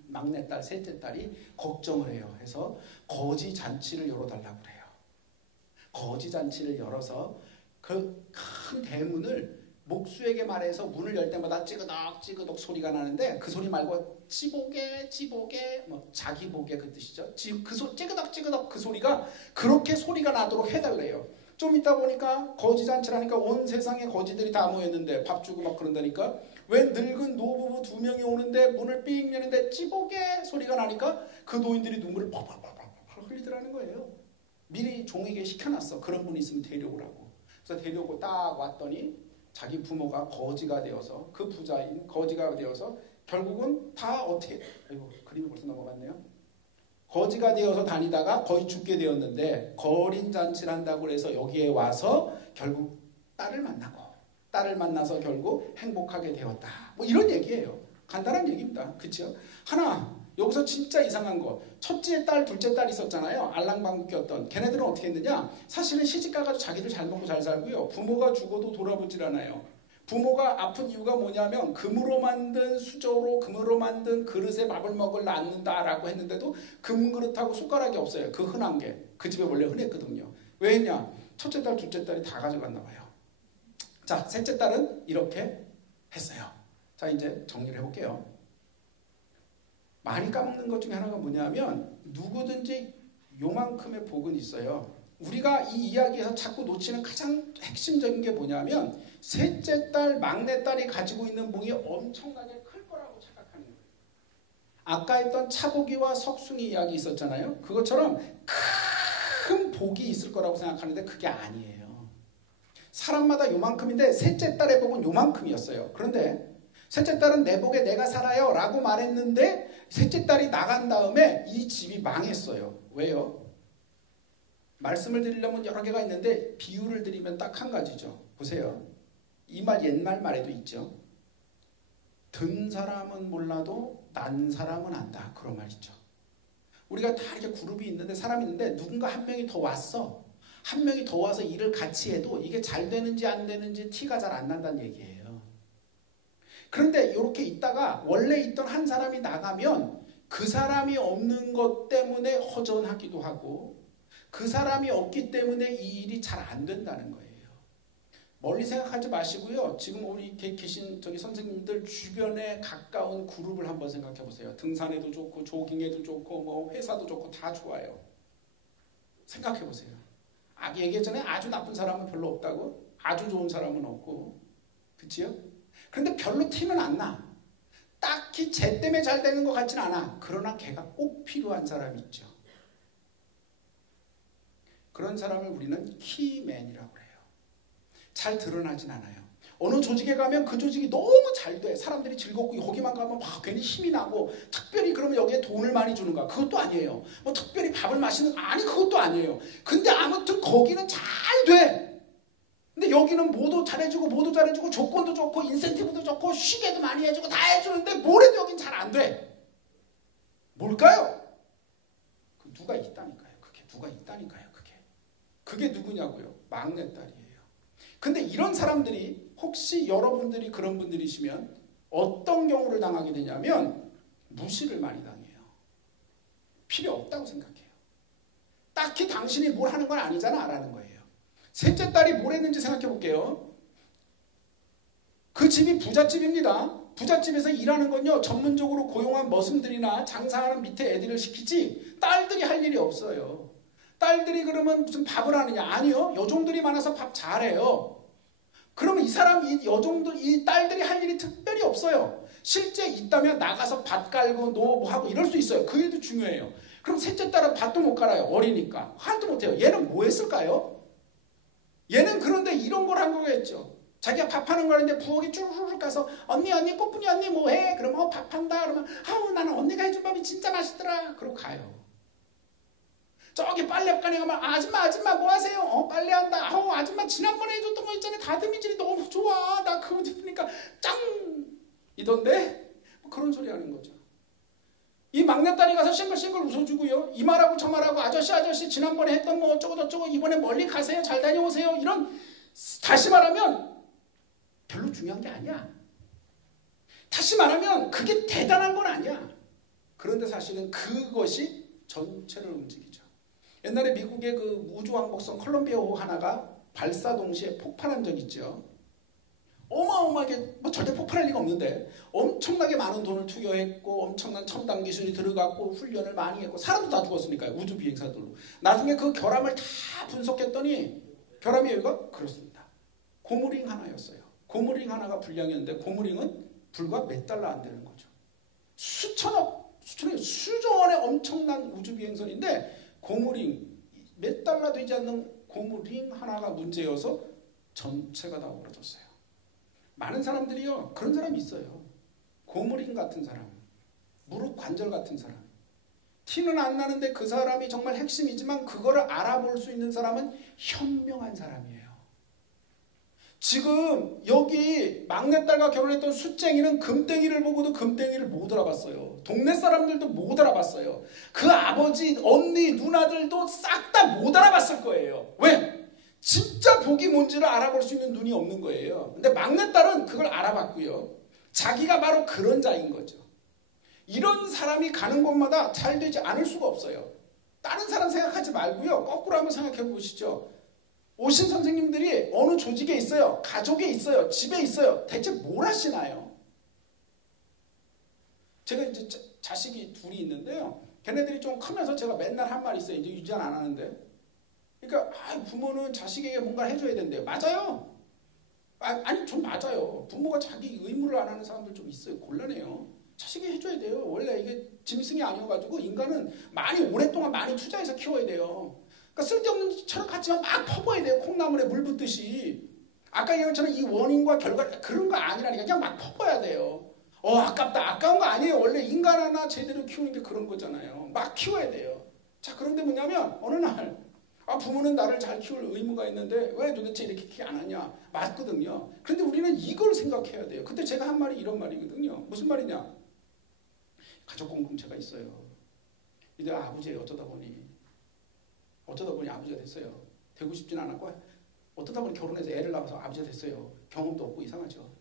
막내딸 셋째 딸이 걱정을 해요. 해서 거지 잔치를 열어달라고 그래요. 거지 잔치를 열어서 그 큰 대문을 목수에게 말해서 문을 열 때마다 찌그덕 찌그덕 소리가 나는데 그 소리 말고 찌보게 찌보게 뭐 자기 보게 그 뜻이죠. 찌그덕 찌그덕 그 소리가 그렇게 소리가 나도록 해달래요. 좀 있다 보니까 거지 잔치라니까 온 세상에 거지들이 다 모였는데 밥 주고 막 그런다니까 왜 늙은 노부부 2명이 오는데 문을 삑 여는데 찌보게 소리가 나니까 그 노인들이 눈물을 펄펄펄 흘리더라는 거예요. 미리 종에게 시켜놨어. 그런 분이 있으면 데려오라고. 그래서 데려오고 딱 왔더니 자기 부모가 거지가 되어서 그 부자인 거지가 되어서 결국은 다 어떻게 아이고 그림이 벌써 넘어갔네요. 거지가 되어서 다니다가 거의 죽게 되었는데 거린 잔치를 한다고 해서 여기에 와서 결국 딸을 만나서 결국 행복하게 되었다. 뭐 이런 얘기예요. 간단한 얘기입니다. 그렇죠? 하나 여기서 진짜 이상한 거 첫째 딸 둘째 딸 있었잖아요. 알랑방귀 꼈던 걔네들은 어떻게 했느냐. 사실은 시집가가지고 자기들 잘 먹고 잘 살고요. 부모가 죽어도 돌아보질 않아요. 부모가 아픈 이유가 뭐냐면 금으로 만든 수저로 금으로 만든 그릇에 밥을 먹을 낳는다라고 했는데도 금그릇하고 숟가락이 없어요. 그 흔한 게 그 집에 원래 흔했거든요. 왜 했냐. 첫째 딸 둘째 딸이 다 가져갔나 봐요. 자 셋째 딸은 이렇게 했어요. 자 이제 정리를 해볼게요. 많이 까먹는 것 중에 하나가 뭐냐면 누구든지 요만큼의 복은 있어요. 우리가 이 이야기에서 자꾸 놓치는 가장 핵심적인 게 뭐냐면 셋째 딸, 막내 딸이 가지고 있는 복이 엄청나게 클 거라고 착각하는 거예요. 아까 했던 차복이와 석순이 이야기 있었잖아요. 그것처럼 큰 복이 있을 거라고 생각하는데 그게 아니에요. 사람마다 요만큼인데 셋째 딸의 복은 요만큼이었어요. 그런데 셋째 딸은 내 복에 내가 살아요 라고 말했는데 셋째 딸이 나간 다음에 이 집이 망했어요. 왜요? 말씀을 드리려면 여러 개가 있는데 비유를 드리면 딱 한 가지죠. 보세요. 이 말 옛날 말에도 있죠. 든 사람은 몰라도 난 사람은 안다. 그런 말 있죠. 우리가 다 이렇게 그룹이 있는데 사람이 있는데 누군가 한 명이 더 왔어. 한 명이 더 와서 일을 같이 해도 이게 잘 되는지 안 되는지 티가 잘 안 난다는 얘기예요. 그런데 이렇게 있다가 원래 있던 한 사람이 나가면 그 사람이 없는 것 때문에 허전하기도 하고 그 사람이 없기 때문에 이 일이 잘 안 된다는 거예요. 멀리 생각하지 마시고요. 지금 우리 계신 저기 선생님들 주변에 가까운 그룹을 한번 생각해 보세요. 등산에도 좋고 조깅에도 좋고 뭐 회사도 좋고 다 좋아요. 생각해 보세요. 얘기했잖아요. 아주 나쁜 사람은 별로 없다고. 아주 좋은 사람은 없고. 그치요? 그런데 별로 티는 안 나. 딱히 쟤 때문에 잘 되는 것 같진 않아. 그러나 걔가 꼭 필요한 사람이 있죠. 그런 사람을 우리는 키맨이라고 해요. 잘 드러나진 않아요. 어느 조직에 가면 그 조직이 너무 잘 돼. 사람들이 즐겁고 거기만 가면 막 괜히 힘이 나고 특별히 그러면 여기에 돈을 많이 주는가? 그것도 아니에요. 뭐 특별히 밥을 마시는 아니 그것도 아니에요. 근데 아무튼 거기는 잘 돼. 근데 여기는 뭐도 잘해주고 조건도 좋고 인센티브도 좋고 쉬게도 많이 해주고 다 해주는데 뭐래도 여긴 잘 안 돼. 뭘까요? 누가 있다니까요. 누가 있다니까요. 그게 누구냐고요? 막내딸이에요. 근데 이런 사람들이 혹시 여러분들이 그런 분들이시면 어떤 경우를 당하게 되냐면 무시를 많이 당해요. 필요 없다고 생각해요. 딱히 당신이 뭘 하는 건 아니잖아 라는 거예요. 셋째 딸이 뭘 했는지 생각해 볼게요. 그 집이 부잣집입니다. 부잣집에서 일하는 건요 전문적으로 고용한 머슴들이나 장사하는 밑에 애들을 시키지 딸들이 할 일이 없어요. 딸들이 그러면 무슨 밥을 하느냐? 아니요. 여종들이 많아서 밥 잘해요. 그러면 이 사람, 이 여종들, 이 딸들이 할 일이 특별히 없어요. 실제 있다면 나가서 밭 깔고 뭐 하고 이럴 수 있어요. 그 일도 중요해요. 그럼 셋째 딸은 밭도 못 갈아요. 어리니까. 하나도 못해요. 얘는 뭐 했을까요? 얘는 그런데 이런 걸 한 거겠죠. 자기가 밥하는 거는데 부엌에 쭈르륵 가서 언니 꽃분이 언니 뭐해? 그러면 밥한다. 그러면 아우 나는 언니가 해준 밥이 진짜 맛있더라. 그러고 가요. 저기 빨래방에 가면 아줌마 뭐 하세요? 빨래한다. 아우 아줌마 지난번에 해줬던 거 있잖아요. 다듬이질이 너무 좋아. 나 그거 들으니까 짱 이던데 뭐 그런 소리 하는 거죠. 이 막내딸이 가서 싱글싱글 웃어주고요. 이 말하고 저 말하고 아저씨 지난번에 했던 거 어쩌고 저쩌고 이번에 멀리 가세요. 잘 다녀오세요. 이런 다시 말하면 별로 중요한 게 아니야. 다시 말하면 그게 대단한 건 아니야. 그런데 사실은 그것이 전체를 움직이죠. 옛날에 미국의 그 우주왕복선 콜럼비아호 하나가 발사 동시에 폭발한 적 있죠. 어마어마하게 뭐 절대 폭발할 리가 없는데 엄청나게 많은 돈을 투여했고 엄청난 첨단 기술이 들어갔고 훈련을 많이 했고 사람도 다 죽었으니까요. 우주 비행사들로. 나중에 그 결함을 다 분석했더니 결함의 여유가 그렇습니다. 고무링 하나였어요. 고무링 하나가 불량이었는데 고무링은 불과 몇 달러 안 되는 거죠. 수천억 수조원의 엄청난 우주 비행선인데 고무링 몇 달러 되지 않는 고무링 하나가 문제여서 전체가 다 오그라졌어요. 많은 사람들이요 그런 사람이 있어요. 고무링 같은 사람, 무릎 관절 같은 사람. 티는 안 나는데 그 사람이 정말 핵심이지만 그거를 알아볼 수 있는 사람은 현명한 사람이에요. 지금 여기 막내딸과 결혼했던 숫쟁이는 금땡이를 보고도 금땡이를 못 알아봤어요. 동네 사람들도 못 알아봤어요. 그 아버지, 언니, 누나들도 싹 다 못 알아봤을 거예요. 왜? 진짜 복이 뭔지를 알아볼 수 있는 눈이 없는 거예요. 근데 막내딸은 그걸 알아봤고요. 자기가 바로 그런 자인 거죠. 이런 사람이 가는 곳마다 잘 되지 않을 수가 없어요. 다른 사람 생각하지 말고요. 거꾸로 한번 생각해 보시죠. 오신 선생님들이 어느 조직에 있어요? 가족에 있어요? 집에 있어요? 대체 뭘 하시나요? 제가 이제 자식이 둘이 있는데요. 걔네들이 좀 크면서 제가 맨날 한 말 있어요. 이제 유지는 안 하는데. 그러니까 부모는 자식에게 뭔가 해줘야 된대요. 맞아요. 아니 좀 맞아요. 부모가 자기 의무를 안 하는 사람들 좀 있어요. 곤란해요. 자식이 해줘야 돼요. 원래 이게 짐승이 아니어가지고 인간은 많이 오랫동안 많이 투자해서 키워야 돼요. 그러니까 쓸데없는 철학 같지만 막 퍼부어야 돼요. 콩나물에 물 붓듯이. 아까 얘기한 것처럼 이 원인과 결과 그런 거 아니라니까 그냥 막 퍼부어야 돼요. 아깝다. 아까운 거 아니에요. 원래 인간 하나 제대로 키우는 게 그런 거잖아요. 막 키워야 돼요. 자, 그런데 뭐냐면 어느 날 부모는 나를 잘 키울 의무가 있는데 왜 도대체 이렇게 키 안 하냐? 맞거든요. 그런데 우리는 이걸 생각해야 돼요. 그때 제가 한 말이 이런 말이거든요. 무슨 말이냐? 가족 공동체가 있어요. 이제 아버지 어쩌다 보니 아버지가 됐어요. 되고 싶진 않았고 어쩌다 보니 결혼해서 애를 낳아서 아버지가 됐어요. 경험도 없고 이상하죠.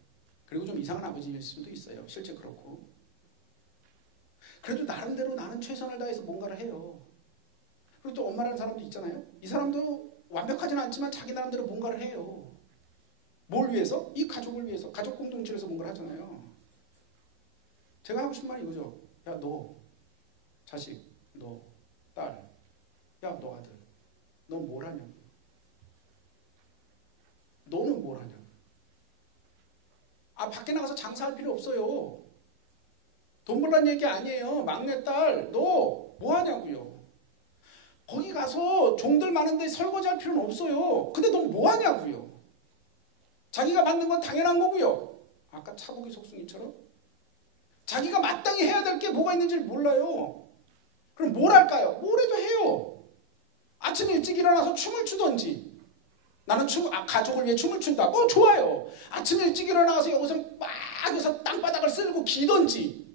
그리고 좀 이상한 아버지일 수도 있어요. 실제 그렇고. 그래도 나름대로 나는 최선을 다해서 뭔가를 해요. 그리고 또 엄마라는 사람도 있잖아요. 이 사람도 완벽하진 않지만 자기 나름대로 뭔가를 해요. 뭘 위해서? 이 가족을 위해서. 가족 공동체에서 뭔가를 하잖아요. 제가 하고 싶은 말이 이거죠. 야, 너 자식, 너 딸, 야, 너 아들, 넌 뭘 하냐고. 너는 뭘 하냐고. 밖에 나가서 장사할 필요 없어요. 돈 벌라는 얘기 아니에요. 막내딸, 너 뭐 하냐고요. 거기 가서 종들 많은데 설거지할 필요는 없어요. 근데 너 뭐 하냐고요. 자기가 만든 건 당연한 거고요. 아까 차보기 속숭이처럼 자기가 마땅히 해야 될 게 뭐가 있는지를 몰라요. 그럼 뭘 할까요? 뭘 해도 해요. 아침 일찍 일어나서 춤을 추던지. 나는 가족을 위해 춤을 춘다. 좋아요. 아침 일찍 일어나서 여기서 땅바닥을 쓸고 기던지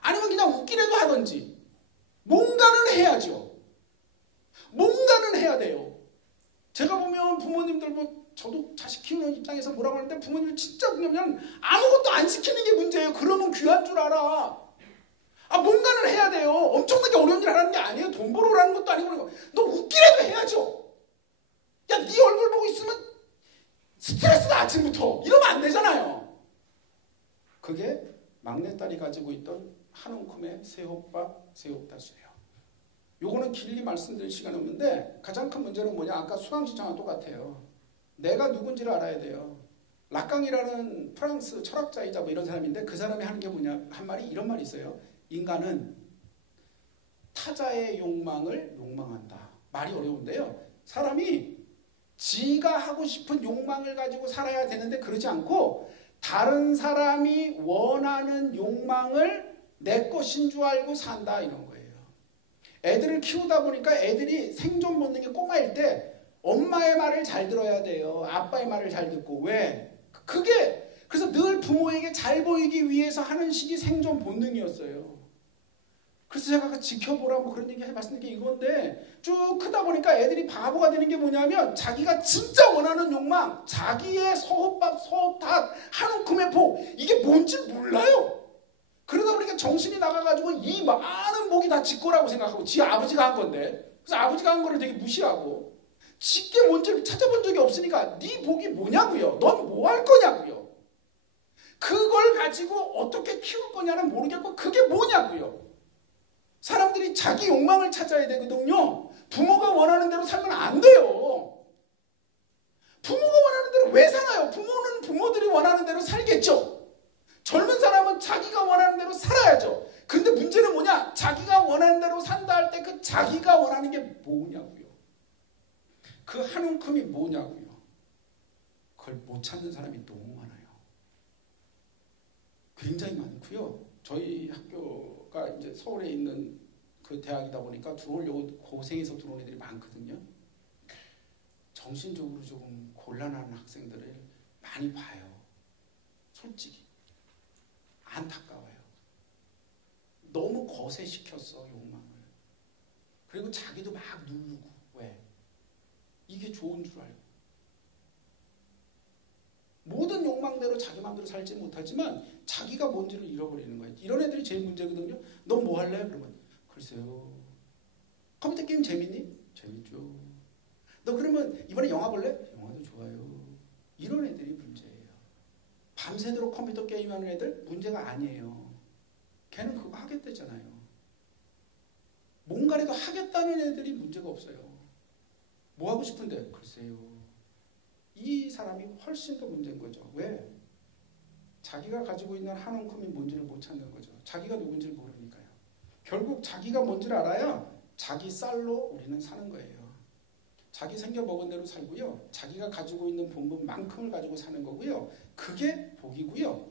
아니면 그냥 웃기라도 하던지 뭔가는 해야죠. 뭔가는 해야 돼요. 제가 보면 부모님들 저도 자식 키우는 입장에서 뭐라고 하는데 부모님들 진짜 보면 아무것도 안 시키는 게 문제예요. 그러면 귀한 줄 알아. 뭔가는 해야 돼요. 엄청나게 어려운 일 하라는 게 아니에요. 돈 벌어라는 것도 아니고 너 웃기라도 해야죠. 야, 네 얼굴 보고 있으면 스트레스다 아침부터. 이러면 안 되잖아요. 그게 막내딸이 가지고 있던 한 움큼의 새호박, 새우다수예요. 요거는 길게 말씀드릴 시간이 없는데 가장 큰 문제는 뭐냐? 아까 수강시청과 똑같아요. 내가 누군지를 알아야 돼요. 라깡이라는 프랑스 철학자이자 뭐 이런 사람인데 그 사람이 하는 게 뭐냐? 한 말이 이런 말이 있어요. 인간은 타자의 욕망을 욕망한다. 말이 어려운데요. 사람이 지가 하고 싶은 욕망을 가지고 살아야 되는데 그러지 않고 다른 사람이 원하는 욕망을 내 것인 줄 알고 산다 이런 거예요. 애들을 키우다 보니까 애들이 생존 본능이 꼬마일 때 엄마의 말을 잘 들어야 돼요. 아빠의 말을 잘 듣고. 왜? 그게 그래서 늘 부모에게 잘 보이기 위해서 하는 식이 생존 본능이었어요. 그래서 제가 아까 지켜보라 뭐 그런 얘기 해봤는 게 이건데 쭉 크다 보니까 애들이 바보가 되는 게 뭐냐면 자기가 진짜 원하는 욕망, 자기의 서호밥, 서호ታት, 한 움큼의 복 이게 뭔지 몰라요. 그러다 보니까 정신이 나가가지고 이 많은 복이 다 지 거라고 생각하고 지 아버지가 한 건데 그래서 아버지가 한 거를 되게 무시하고 지게 뭔지를 찾아본 적이 없으니까 네 복이 뭐냐고요. 넌 뭐 할 거냐고요. 그걸 가지고 어떻게 키울 거냐는 모르겠고 그게 뭐냐고요. 사람들이 자기 욕망을 찾아야 되거든요. 부모가 원하는 대로 살면 안 돼요. 부모가 원하는 대로 왜 살아요? 부모는 부모들이 원하는 대로 살겠죠. 젊은 사람은 자기가 원하는 대로 살아야죠. 근데 문제는 뭐냐? 자기가 원하는 대로 산다 할 때 그 자기가 원하는 게 뭐냐고요. 그 한 움큼이 뭐냐고요. 그걸 못 찾는 사람이 너무 많아요. 굉장히 많고요. 저희 학교가 이제 서울에 있는 그 대학이다 보니까 들어오려고 고생해서 들어온 애들이 많거든요. 정신적으로 조금 곤란한 학생들을 많이 봐요. 솔직히. 안타까워요. 너무 거세시켰어, 욕망을. 그리고 자기도 막 누르고. 왜? 이게 좋은 줄 알고. 모든 욕망대로 자기 마음대로 살지 못하지만 자기가 뭔지를 잃어버리는 거예요. 이런 애들이 제일 문제거든요. 넌 뭐 할래? 그러면 글쎄요. 컴퓨터 게임 재밌니? 재밌죠. 너 그러면 이번에 영화 볼래? 영화도 좋아요. 이런 애들이 문제예요. 밤새도록 컴퓨터 게임하는 애들 문제가 아니에요. 걔는 그거 하겠다잖아요. 뭔가라도 하겠다는 애들이 문제가 없어요. 뭐 하고 싶은데? 글쎄요. 이 사람이 훨씬 더 문제인 거죠. 왜? 자기가 가지고 있는 한 움큼이 뭔지를 못 찾는 거죠. 자기가 누군지를 모르니까요. 결국 자기가 뭔지를 알아야 자기 쌀로 우리는 사는 거예요. 자기 생겨 먹은 대로 살고요. 자기가 가지고 있는 본분만큼을 가지고 사는 거고요. 그게 복이고요.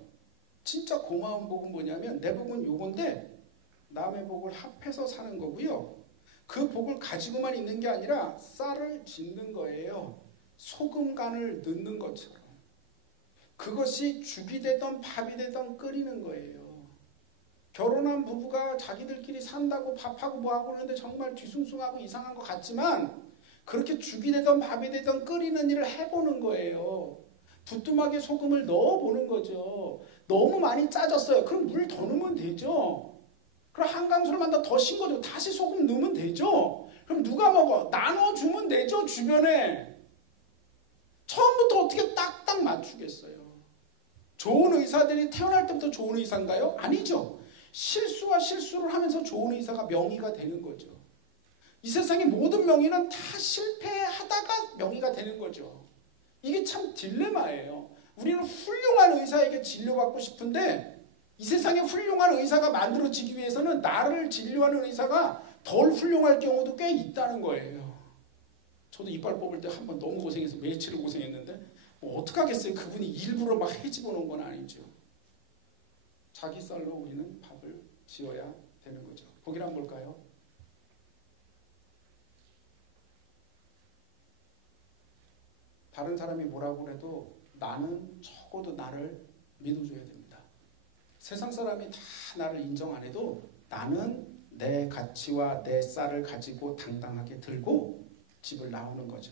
진짜 고마운 복은 뭐냐면 내 복은 요건데 남의 복을 합해서 사는 거고요. 그 복을 가지고만 있는 게 아니라 쌀을 짓는 거예요. 소금 간을 넣는 것처럼. 그것이 죽이 되던 밥이 되던 끓이는 거예요. 결혼한 부부가 자기들끼리 산다고 밥하고 뭐하고 하는데 정말 뒤숭숭하고 이상한 것 같지만 그렇게 죽이 되던 밥이 되던 끓이는 일을 해보는 거예요. 부뚜막에 소금을 넣어보는 거죠. 너무 많이 짜졌어요. 그럼 물 더 넣으면 되죠. 그럼 한강술만 더 싱거워지고 다시 소금 넣으면 되죠. 그럼 누가 먹어? 나눠주면 되죠. 주변에. 처음부터 어떻게 딱딱 맞추겠어요. 좋은 의사들이 태어날 때부터 좋은 의사인가요? 아니죠. 실수와 실수를 하면서 좋은 의사가 명의가 되는 거죠. 이 세상의 모든 명의는 다 실패하다가 명의가 되는 거죠. 이게 참 딜레마예요. 우리는 훌륭한 의사에게 진료받고 싶은데 이 세상에 훌륭한 의사가 만들어지기 위해서는 나를 진료하는 의사가 덜 훌륭할 경우도 꽤 있다는 거예요. 저도 이빨 뽑을 때 한 번 너무 고생해서 며칠을 고생했는데 뭐 어떡하겠어요. 그분이 일부러 막 해집어놓은 건 아니죠. 자기 쌀로 우리는 밥을 지어야 되는 거죠. 보기를 한번 볼까요? 다른 사람이 뭐라고 해도 나는 적어도 나를 믿어줘야 됩니다. 세상 사람이 다 나를 인정 안 해도 나는 내 가치와 내 쌀을 가지고 당당하게 들고 집을 나오는 거죠.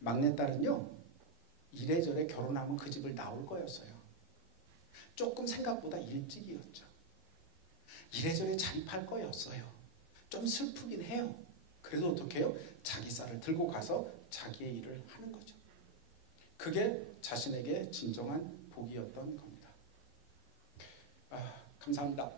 막내딸은요. 이래저래 결혼하면 그 집을 나올 거였어요. 조금 생각보다 일찍이었죠. 이래저래 자립할 거였어요. 좀 슬프긴 해요. 그래도 어떻게 해요? 자기 쌀을 들고 가서 자기의 일을 하는 거죠. 그게 자신에게 진정한 복이었던 겁니다. 감사합니다.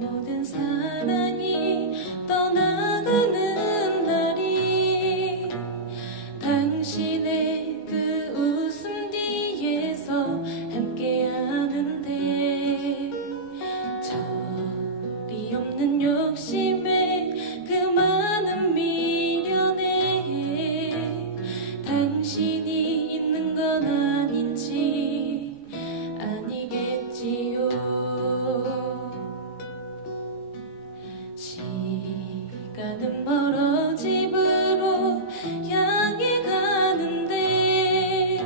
모든 사랑이 떠나가는 날이 당신의 그 웃음 뒤에서 함께하는데 절이 없는 욕심에 그 많은 미련에 당신이 있는 건 아닌지 아니겠지요. 시간은 멀어 집으로 향해 가는데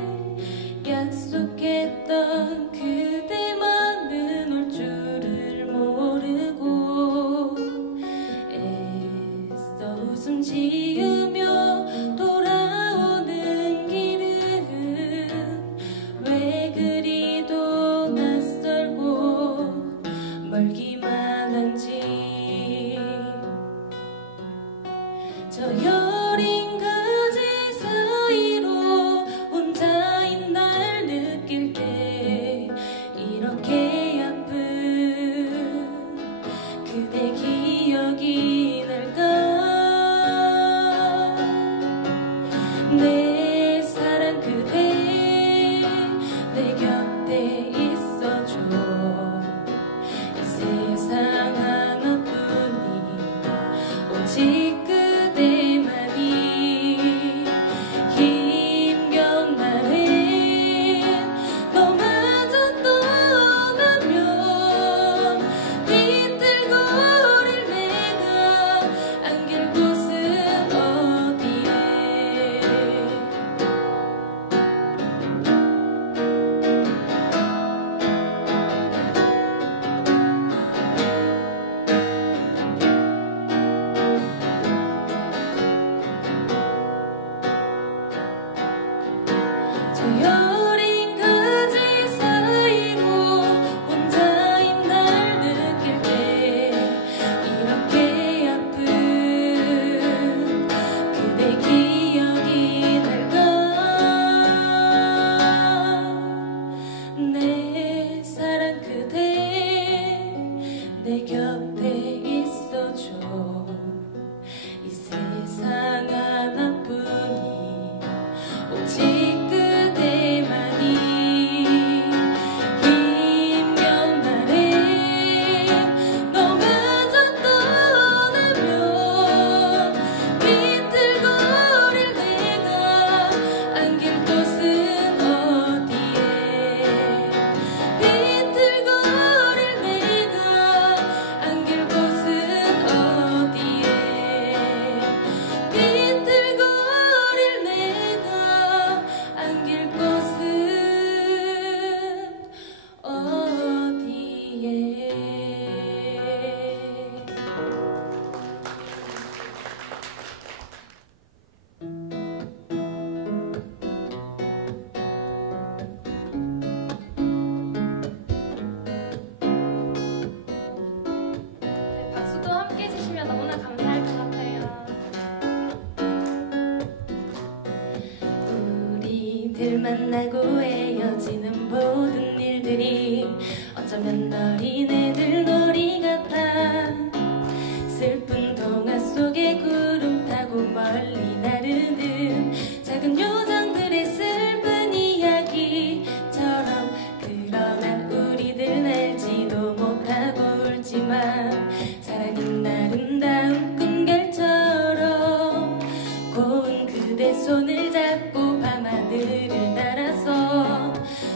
약속했던 그대만은 올 줄을 모르고 애써 웃음 지으며 돌아오는 길은 왜 그리도 낯설고 멀기만 한지. 저 여린 가지 사이로 혼자인 날 느낄 때 이렇게 아픈 그대 기억이 날까. 내 사랑 그대 내 곁에 있어줘. 이 세상 하나뿐이 오직 여린 가지 사이로 혼자인 날 느낄 때 이렇게 아픈 그대 기억이 날까. 내 사랑 그대 내 곁에 있어줘. 이 세상 하나뿐이 오직 만나고 헤어지는 모든 일들이 어쩌면 어린애들 놀이 같아. 슬픈 동화 속에 구름 타고 멀리 나르는 작은 요정들의 슬픈 이야기처럼. 그러나 우리들 알지도 못하고 울지만 사랑은 아름다운 꿈결처럼 고운 그대 손을 잡고 밤하늘을 날아서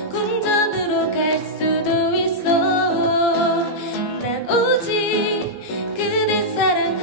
궁전으로 갈 수도 있어. 난 오직 그대 사랑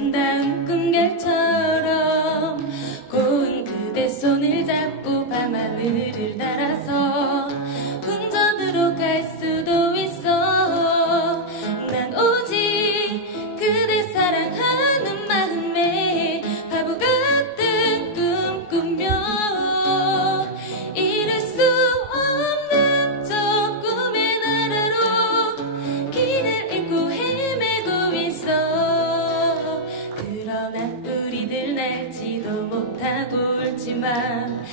아름다운 꿈결처럼 고운 그대 손을 잡고 밤하늘을 날아서 궁전으로 갈 수도 있어. 난 오직 그대 사랑하는 마음에 바보 같은 꿈 꾸며 이룰 수 없는 저 꿈의 나라로 길을 잃고 헤매고 있어. 그러나 우리들 날지도 못하고 울지만